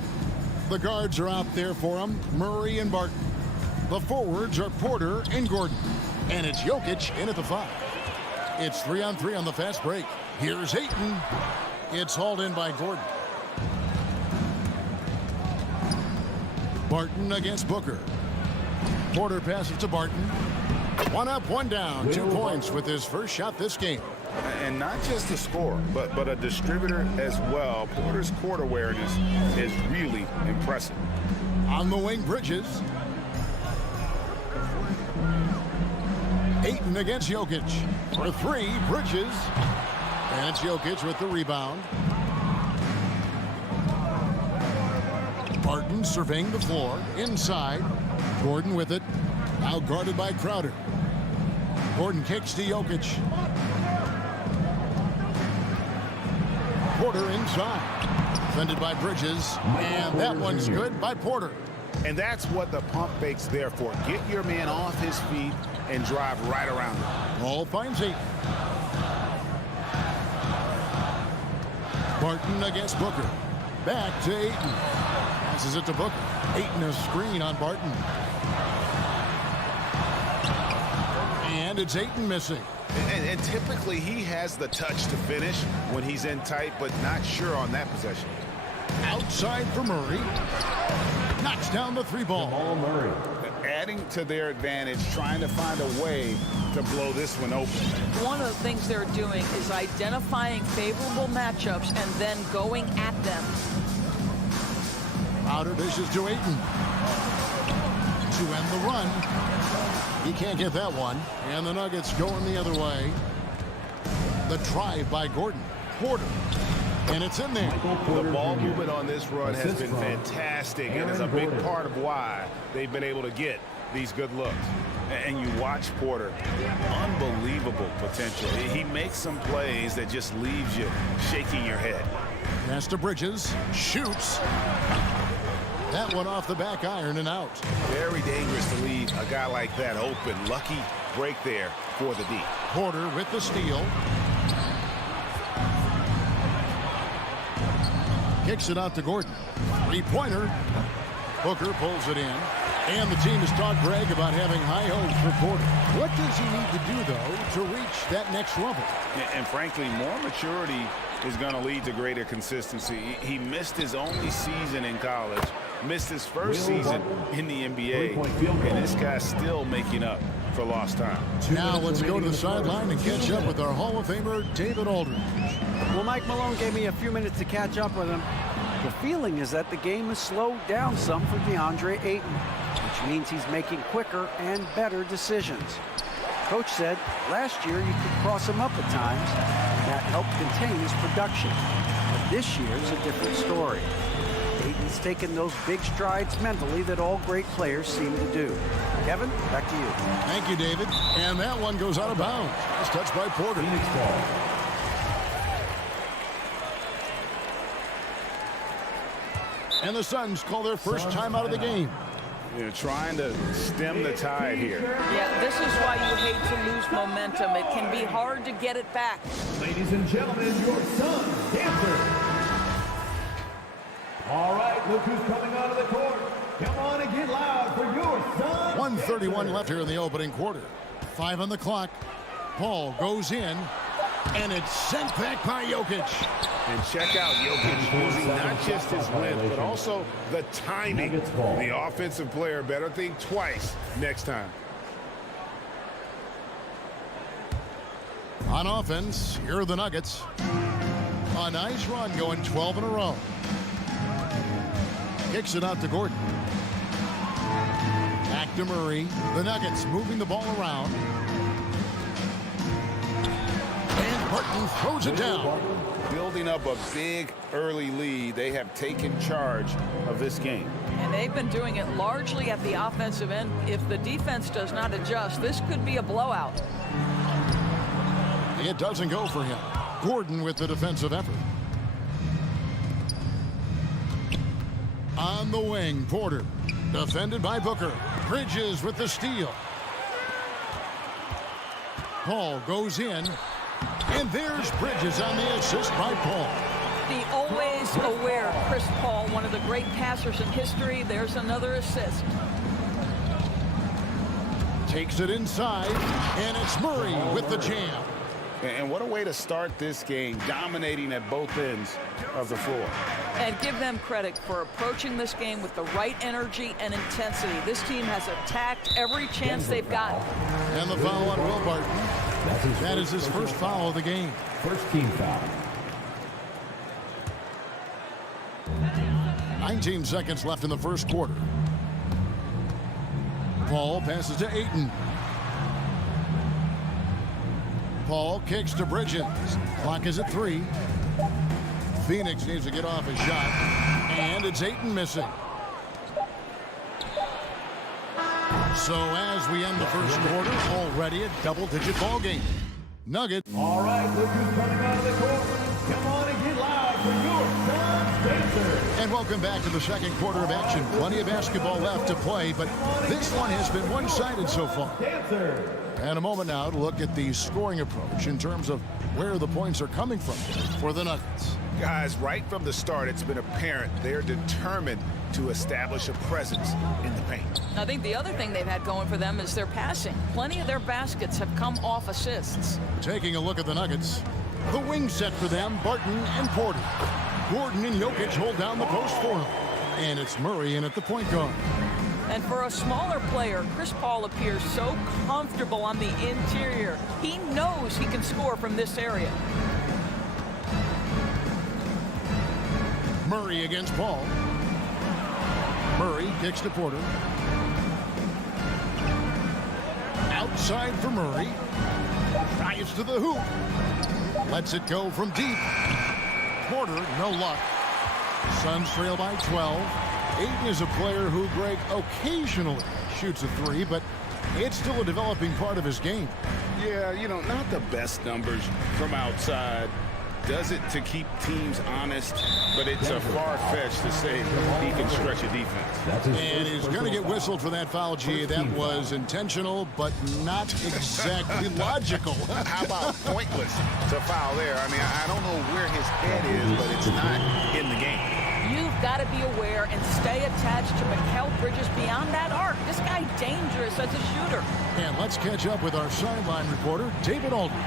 The guards are out there for them, Murray and Barton. The forwards are Porter and Gordon. And it's Jokic in at the 5. It's 3-on-3 on the fast break. Here's Ayton. It's hauled in by Gordon. Barton against Booker. Porter passes to Barton. One up, one down. 2 points with his first shot this game. And not just a scorer, but a distributor as well. Porter's court awareness is really impressive. On the wing, Bridges. Ayton against Jokic. For 3, Bridges. And it's Jokic with the rebound. Barton surveying the floor. Inside. Gordon with it. Now guarded by Crowder. Gordon kicks to Jokic. Porter inside. Defended by Bridges. And that one's good by Porter. And that's what the pump fake's there for. Get your man off his feet and drive right around him. Ball finds Ayton. Barton against Booker. Back to Ayton. Passes it to Booker. Ayton a screen on Barton. And it's Ayton missing. And typically he has the touch to finish when he's in tight, but not sure on that possession. Outside for Murray. Knocks down the 3 ball. Murray. Adding to their advantage, trying to find a way to blow this one open. One of the things they're doing is identifying favorable matchups and then going at them. Crowder dishes to Ayton. To end the run. He can't get that one. And the Nuggets going the other way. The drive by Gordon. Porter. And it's in there. The ball movement on this run has been fantastic and is a big part of why they've been able to get these good looks. And you watch Porter. Unbelievable potential. He makes some plays that just leaves you shaking your head. Pass to Bridges. Shoots. That one off the back iron and out. Very dangerous to leave a guy like that open. Lucky break there for the D. Porter with the steal. Kicks it out to Gordon. 3-pointer. Booker pulls it in. And the team has talked, Greg, about having high hopes for Porter. What does he need to do, though, to reach that next level? And frankly, more maturity is going to lead to greater consistency. He missed his only season in college, missed his first season in the NBA, and this guy's still making up for lost time. Now let's go to the sideline and catch up with our Hall of Famer, David Aldridge. Well, Mike Malone gave me a few minutes to catch up with him. The feeling is that the game has slowed down some for DeAndre Ayton, which means he's making quicker and better decisions. Coach said last year you could cross him up at times, and that helped contain his production. But this year it's a different story. Ayton's taken those big strides mentally that all great players seem to do. Kevin, back to you. Thank you, David. And that one goes out of bounds. It's touched by Porter. And the Suns call their first time out of the game. They're trying to stem the tide here. Yeah, this is why you hate to lose momentum. It can be hard to get it back. Ladies and gentlemen, your Suns dancer. All right, look who's coming out of the court. Come on and get loud for your Suns. 1:31 left here in the opening quarter. 5 on the clock. Ball goes in, and it's sent back by Jokic. And check out Jokic using not just his length, but also the timing. The offensive player better think twice next time. On offense, here are the Nuggets. A nice run going 12 in a row. Kicks it out to Gordon. Back to Murray. The Nuggets moving the ball around. And Barton throws it down. Building up a big early lead. They have taken charge of this game. And they've been doing it largely at the offensive end. If the defense does not adjust, this could be a blowout. It doesn't go for him. Gordon with the defensive effort. On the wing, Porter. Defended by Booker. Bridges with the steal. Paul goes in. And there's Bridges on the assist by Paul. The always aware Chris Paul, one of the great passers in history. There's another assist. Takes it inside, and it's Murray with the jam. And what a way to start this game, dominating at both ends of the floor. And give them credit for approaching this game with the right energy and intensity. This team has attacked every chance they've gotten. And the foul on Will Barton. That is his first foul of the game. First team foul. 19 seconds left in the first quarter. Paul passes to Ayton. Paul kicks to Bridges. Clock is at 3. Phoenix needs to get off a shot. And it's Ayton missing. So as we end the first quarter, already a double-digit ball game. Nuggets. All right, look who's coming out of the court. Come on and get loud for your John Dancer. And welcome back to the second quarter of action. Plenty of basketball left to play, but this one has been one-sided so far. Dancer. And a moment now to look at the scoring approach in terms of where the points are coming from for the Nuggets. Guys, right from the start, it's been apparent they're determined to establish a presence in the paint. I think the other thing they've had going for them is their passing. Plenty of their baskets have come off assists. Taking a look at the Nuggets, the wing set for them, Barton and Porter. Gordon and Jokic hold down the post for them. And it's Murray in at the point guard. And for a smaller player, Chris Paul appears so comfortable on the interior. He knows he can score from this area. Murray against Paul. Murray kicks to Porter. Outside for Murray. Drives to the hoop. Lets it go from deep. Porter, no luck. Suns trail by 12. Ayton is a player who, Greg, occasionally shoots a 3, but it's still a developing part of his game. Yeah, you know, not the best numbers from outside. Does it to keep teams honest, but it's a far-fetched to say he can stretch a defense. And he's going to get whistled for that foul, G. That was intentional, but not exactly logical. How about pointless to foul there? I mean, I don't know where his head is, but it's not in the game. You've got to be aware and stay attached to Mikal Bridges beyond that arc. This guy dangerous as a shooter. And let's catch up with our sideline reporter, David Aldridge.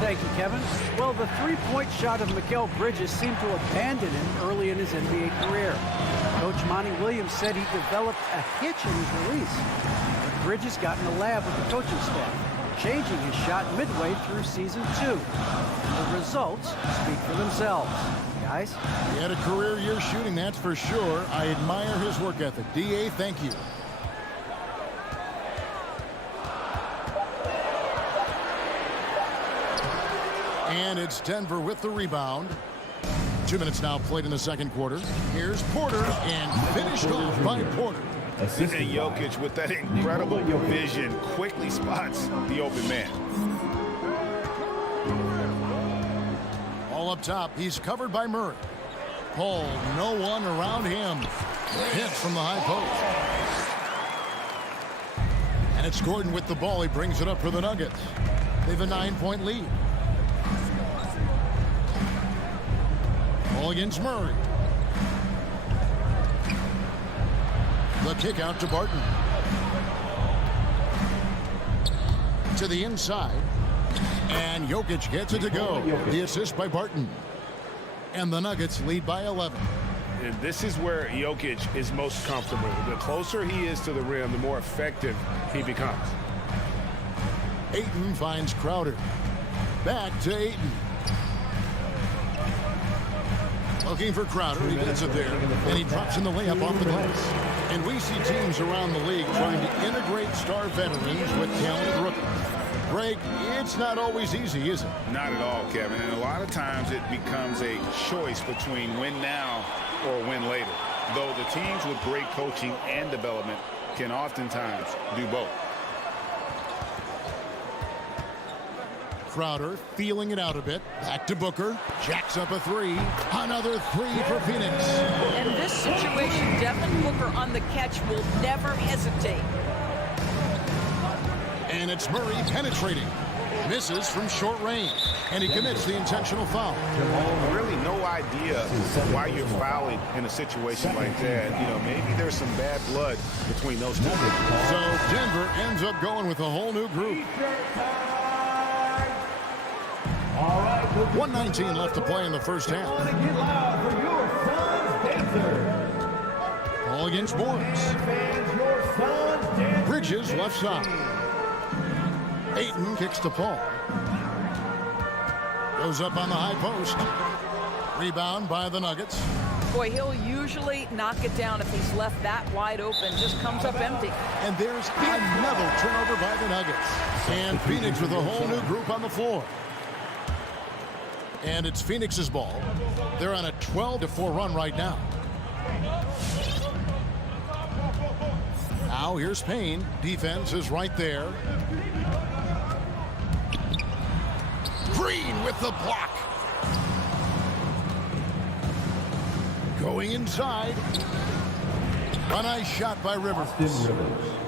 Thank you, Kevin. Well, the three-point shot of Mikal Bridges seemed to abandon him early in his NBA career. Coach Monty Williams said he developed a hitch in his release. But Bridges got in the lab with the coaching staff, changing his shot midway through season 2. The results speak for themselves. Guys? He had a career year shooting, that's for sure. I admire his work ethic. D.A., thank you. And it's Denver with the rebound. 2 minutes now played in the second quarter. Here's Porter, and finished off by Porter. And Jokic, with that incredible vision, quickly spots the open man. All up top, he's covered by Murray. Paul, no one around him. Hit from the high post. And it's Gordon with the ball. He brings it up for the Nuggets. They have a 9-point lead. Ball against Murray. The kick out to Barton. To the inside. And Jokic gets it to go. The assist by Barton. And the Nuggets lead by 11. And this is where Jokic is most comfortable. The closer he is to the rim, the more effective he becomes. Ayton finds Crowder. Back to Ayton. Looking for Crowder. He gets it there. And he drops in the layup off the glass. And we see teams around the league trying to integrate star veterans with talented rookies. Greg, it's not always easy, is it? Not at all, Kevin. And a lot of times it becomes a choice between win now or win later. Though the teams with great coaching and development can oftentimes do both. Crowder feeling it out a bit. Back to Booker. Jacks up a three. Another three for Phoenix. In this situation, Devin Booker on the catch will never hesitate. And it's Murray penetrating. Misses from short range. And he commits the intentional foul. Really no idea why you're fouling in a situation like that. You know, maybe there's some bad blood between those two. So Denver ends up going with a whole new group. 1:19 left to play in the first half. Ball against Morris. Bridges left side. Ayton kicks to Paul. Goes up on the high post. Rebound by the Nuggets. Boy, he'll usually knock it down if he's left that wide open. Just comes up empty. And there's another turnover by the Nuggets. And Phoenix with a whole new group on the floor. And it's Phoenix's ball. They're on a 12-4 run right now. Now here's Payne. Defense is right there. Green with the block. Going inside. A nice shot by Rivers.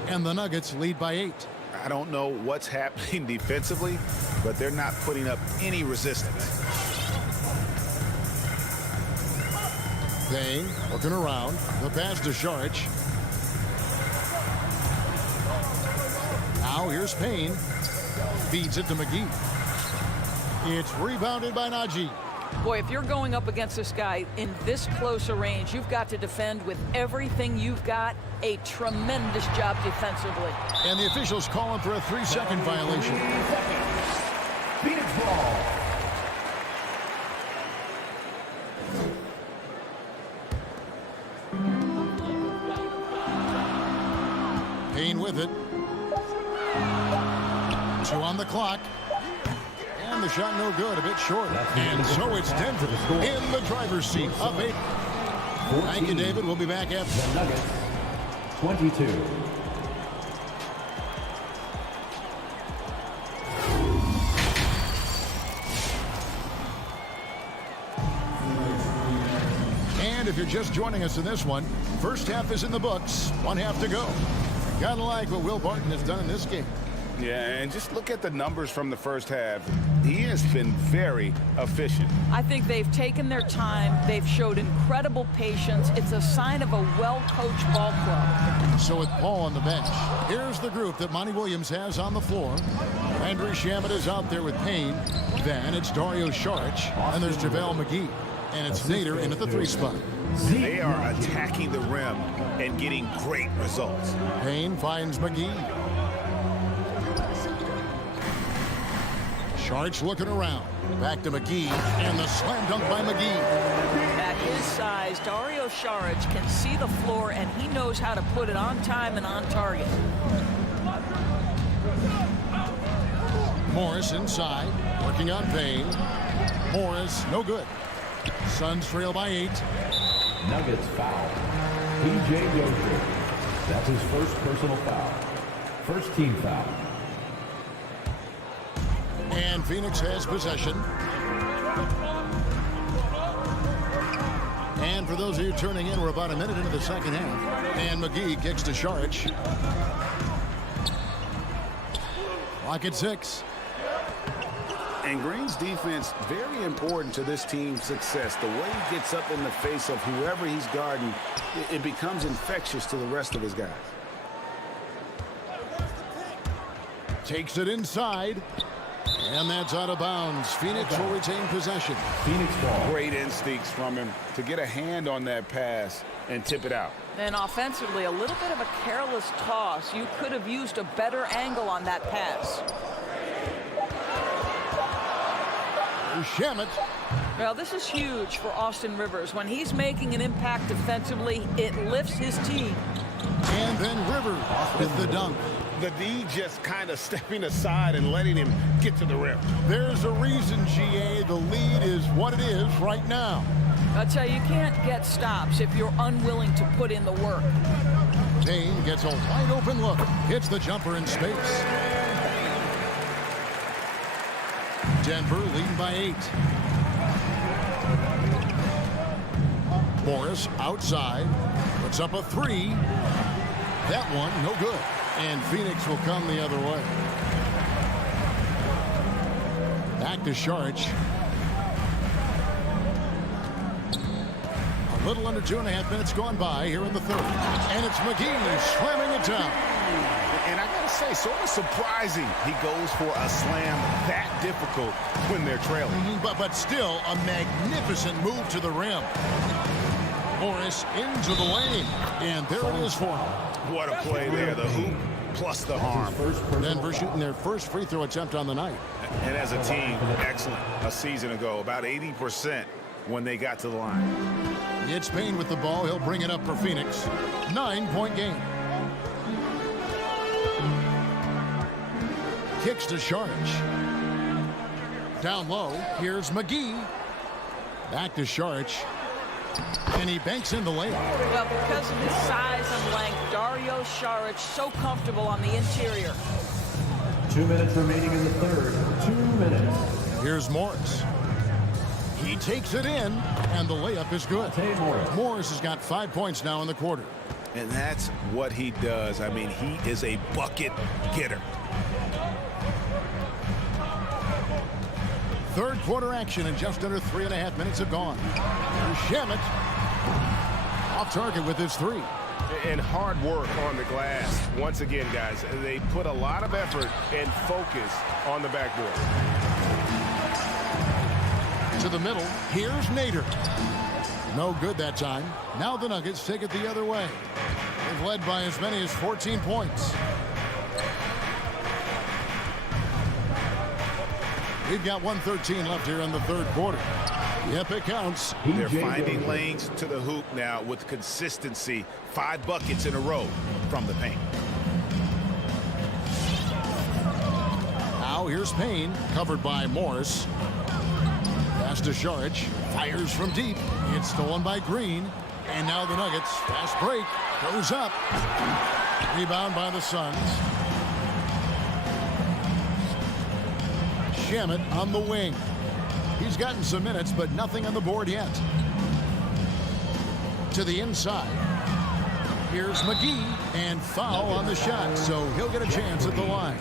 And the Nuggets lead by 8. I don't know what's happening defensively, but they're not putting up any resistance. Payne looking around. The pass to Saric. Now here's Payne. Feeds it to McGee. It's rebounded by Najee. Boy, if you're going up against this guy in this close a range, you've got to defend with everything you've got. A tremendous job defensively. And the officials calling for a 3-second violation. Phoenix ball. Payne with it. 2 on the clock. And the shot no good, a bit short. And so it's Denver in the driver's seat. Up 8. Thank you, David. We'll be back after. The Nuggets, 22. And if you're just joining us in this one, first half is in the books. 1 half to go. Gotta like what Will Barton has done in this game. Yeah, and just look at the numbers from the first half. He has been very efficient. I think they've taken their time. They've showed incredible patience. It's a sign of a well-coached ball club. So with Paul on the bench, here's the group that Monty Williams has on the floor. Andrew Shamet is out there with Payne. Then it's Dario Saric, and there's JaVale McGee. And it's Nader in at the 3 spot. They are attacking the rim and getting great results. Payne finds McGee. Saric looking around. Back to McGee, and the slam dunk by McGee. At his size, Dario Saric can see the floor, and he knows how to put it on time and on target. Morris inside, working on Payne. Morris, no good. Suns trail by 8. Nuggets foul. P.J. Dozier. That's his first personal foul. First team foul. And Phoenix has possession. And for those of you turning in, we're about a minute into the second half. And McGee kicks to Saric. Clock at 6. And Green's defense, very important to this team's success. The way he gets up in the face of whoever he's guarding, it becomes infectious to the rest of his guys. Takes it inside. And that's out of bounds. Phoenix will retain possession. Phoenix ball. Great instincts from him to get a hand on that pass and tip it out. And offensively, a little bit of a careless toss. You could have used a better angle on that pass. Shamet. Well, this is huge for Austin Rivers. When he's making an impact defensively, it lifts his team. And then Rivers with the dunk. The D just kind of stepping aside and letting him get to the rim. There's a reason, GA, the lead is what it is right now. I'll tell you, you can't get stops if you're unwilling to put in the work. Payne gets a wide open look. Hits the jumper in space. Denver leading by 8. Morris outside. Puts up a 3. That one, no good. And Phoenix will come the other way. Back to Saric. A little under 2.5 minutes gone by here in the third. And it's McGee slamming it down. And I got to say, sort of surprising he goes for a slam that difficult when they're trailing. But still a magnificent move to the rim. Morris into the lane. And there it is for him. What a play there. The hoop plus the harm. Denver shooting their first free throw attempt on the night. And as a team, excellent. A season ago, about 80% when they got to the line. It's Payne with the ball. He'll bring it up for Phoenix. 9-point game. Kicks to Saric. Down low. Here's McGee. Back to Saric. And he banks in the lane. Well, because of his size and length, Dario Saric so comfortable on the interior. 2 minutes remaining in the third. 2 minutes. Here's Morris. He takes it in, and the layup is good. Morris has got 5 points now in the quarter. And that's what he does. I mean, he is a bucket getter. Third quarter action, and just under 3.5 minutes have gone. Here's Shamet. Off target with his 3. And hard work on the glass. Once again, guys, they put a lot of effort and focus on the backboard. To the middle. Here's Nader. No good that time. Now the Nuggets take it the other way. They've led by as many as 14 points. We've got 1:13 left here in the third quarter. Yep, it counts. They're finding lanes to the hoop now with consistency. 5 buckets in a row from the paint. Now here's Payne, covered by Morris. Pass to Saric. Fires from deep. It's stolen by Green. And now the Nuggets. Fast break. Goes up. Rebound by the Suns. Shamet on the wing. He's gotten some minutes, but nothing on the board yet. To the inside. Here's McGee, and foul on the shot, so he'll get a chance at the line.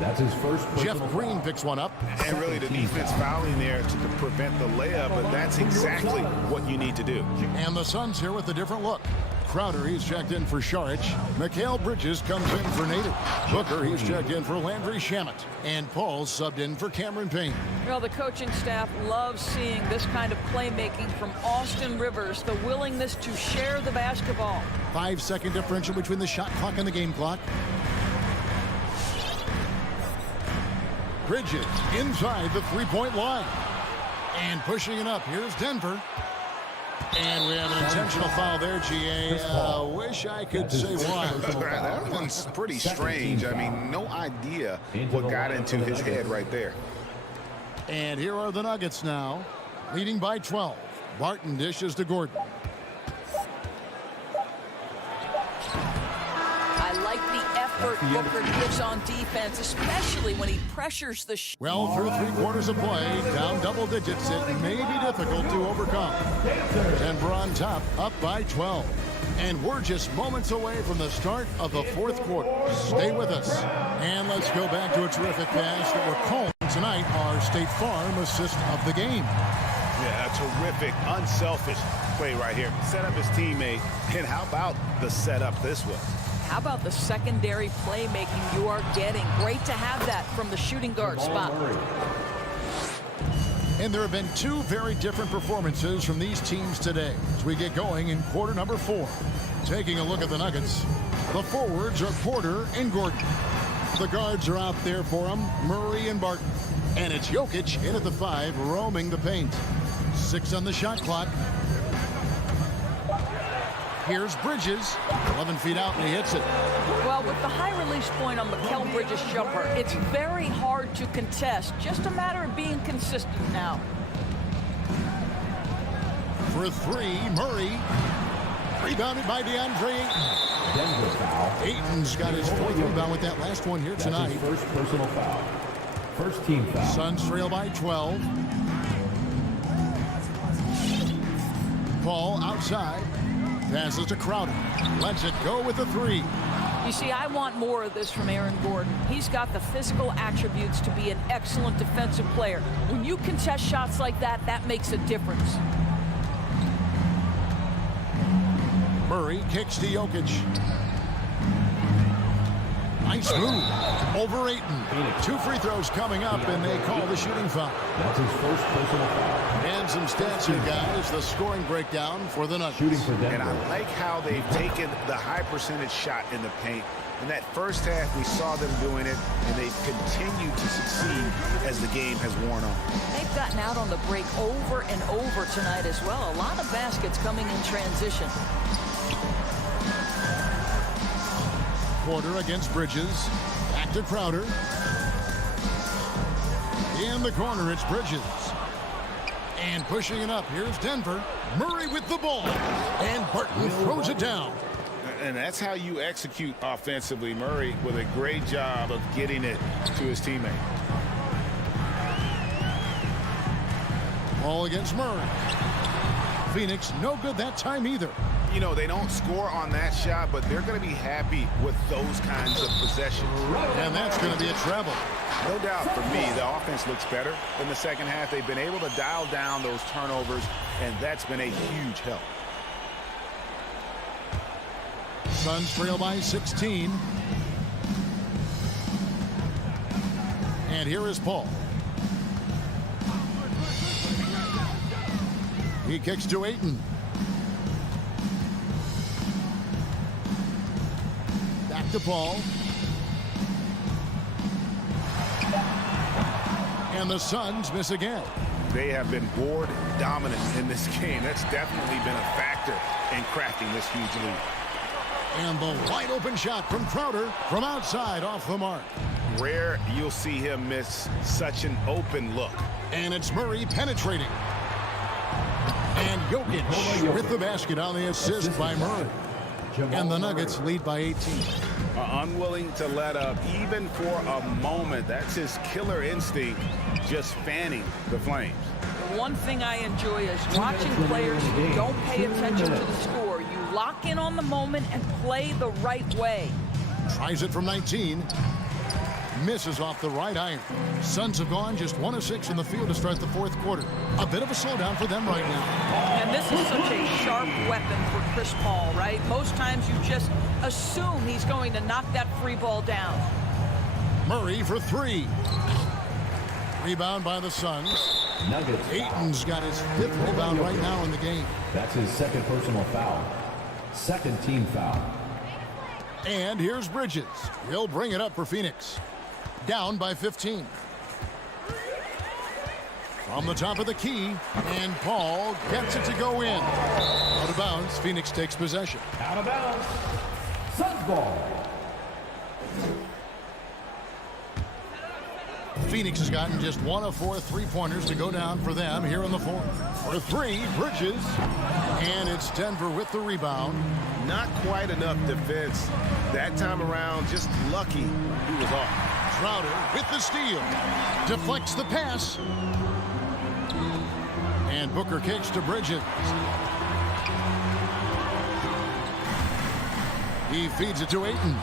That's his first. Jeff Green picks one up. And really the defense fouling there to prevent the layup, but that's exactly what you need to do. And the Suns here with a different look. Crowder, he's checked in for Saric. Mikal Bridges comes in for Nader. Booker, he's checked in for Landry Shamet. And Paul's subbed in for Cameron Payne. Well, the coaching staff loves seeing this kind of playmaking from Austin Rivers, the willingness to share the basketball. 5-second differential between the shot clock and the game clock. Bridges inside the three-point line. And pushing it up. Here's Denver. And we have an intentional foul there, GA. Wish I could say why. That one's pretty strange. I mean, no idea what got into his head right there. And here are the Nuggets now, leading by 12. Barton dishes to Gordon. I like the effort Booker gives on defense, especially when he pressures the shot. Well, through 3/4 of play, down double digits, it may be difficult to overcome. Denver on top, up by 12. And we're just moments away from the start of the fourth quarter. Stay with us. And let's go back to a terrific pass that we're calling tonight our State Farm assist of the game. Yeah, a terrific, unselfish play right here. Set up his teammate. And how about the setup this way? How about the secondary playmaking you are getting? Great to have that from the shooting guard spot. And there have been two very different performances from these teams today as we get going in quarter number 4. Taking a look at the Nuggets, the forwards are Porter and Gordon. The guards are out there for them, Murray and Barton. And it's Jokic in at the 5, roaming the paint. 6 on the shot clock. Here's Bridges, 11 feet out, and he hits it. Well, with the high release point on Mikal Bridges' jumper, it's very hard to contest. Just a matter of being consistent now. For 3, Murray. Rebounded by DeAndre Ayton. Denver foul. Ayton's got his 4th rebound with that last one here tonight. That's his first personal foul. First team foul. Suns trail by 12. Paul outside. Passes to Crowder. Lets it go with the three. You see, I want more of this from Aaron Gordon. He's got the physical attributes to be an excellent defensive player. When you contest shots like that, that makes a difference. Murray kicks to Jokic. Nice move. Over Ayton. 2 free throws coming up, and they call the shooting foul. That's his first personal foul. And some stats here, guys. The scoring breakdown for the Nuggets. Shooting for Denver. And I like how they've taken the high percentage shot in the paint. In that first half, we saw them doing it, and they've continued to succeed as the game has worn on. They've gotten out on the break over and over tonight as well. A lot of baskets coming in transition. Porter against Bridges. Back to Crowder. In the corner, it's Bridges. And pushing it up, here's Denver. Murray with the ball. And Barton throws it down. And that's how you execute offensively. Murray with a great job of getting it to his teammate. Ball against Murray. Phoenix no good that time either. You know, they don't score on that shot, but they're going to be happy with those kinds of possessions. And that's going to be a treble. No doubt for me, the offense looks better in the second half. They've been able to dial down those turnovers, and that's been a huge help. Suns trail by 16. And here is Paul. He kicks to Ayton. Back to Paul. And the Suns miss again. They have been board dominant in this game. That's definitely been a factor in cracking this huge lead. And the wide open shot from Crowder from outside off the mark. Rare you'll see him miss such an open look. And it's Murray penetrating. And Jokic with the basket on the assist by Murray. And the Nuggets lead by 18. Unwilling to let up even for a moment. That's his killer instinct, just fanning the flames. One thing I enjoy is watching players who don't pay attention to the score. You lock in on the moment and play the right way. Tries it from 19. Misses off the right iron. Suns have gone just 1 of 6 in the field to start the fourth quarter. A bit of a slowdown for them right now. And this is such a sharp weapon for Chris Paul, right? Most times you just assume he's going to knock that free ball down. Murray for 3. Rebound by the Suns. Nuggets. Ayton's got his 5th rebound right now in the game. That's his second personal foul. Second team foul. And here's Bridges. He'll bring it up for Phoenix. Down by 15. From the top of the key, and Paul gets it to go in. Out of bounds, Phoenix takes possession. Out of bounds. Suns ball. Phoenix has gotten just 1 of 4 3-pointers to go down for them here in the fourth. For 3, Bridges. And it's Denver with the rebound. Not quite enough defense that time around. Just lucky he was off. Crowder with the steal. Deflects the pass. And Booker kicks to Bridges. He feeds it to Ayton.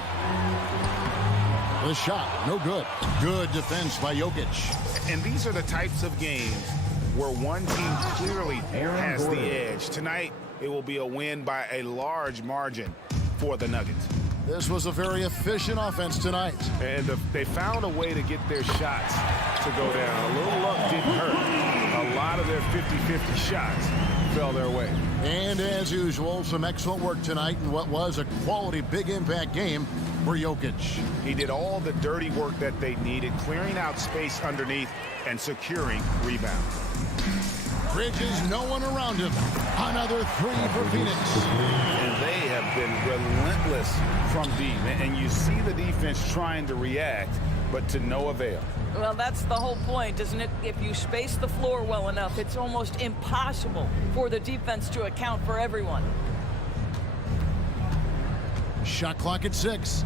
The shot, no good. Good defense by Jokic. And these are the types of games where one team clearly has the edge. Tonight, it will be a win by a large margin for the Nuggets. This was a very efficient offense tonight. And they found a way to get their shots to go down. A little luck didn't hurt. A lot of their 50-50 shots fell their way. And as usual, some excellent work tonight in what was a quality big impact game for Jokic. He did all the dirty work that they needed, clearing out space underneath and securing rebounds. Bridges, no one around him. Another 3 for Phoenix. And they have been relentless from deep. And you see the defense trying to react, but to no avail. Well, that's the whole point, isn't it? If you space the floor well enough, it's almost impossible for the defense to account for everyone. Shot clock at 6.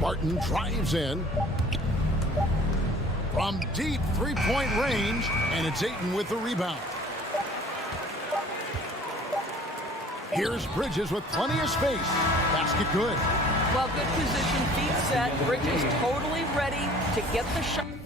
Barton drives in. from deep three-point range, and it's Ayton with the rebound. Here's Bridges with plenty of space. Basket good. Well, good position, feet set. Bridges totally ready to get the shot.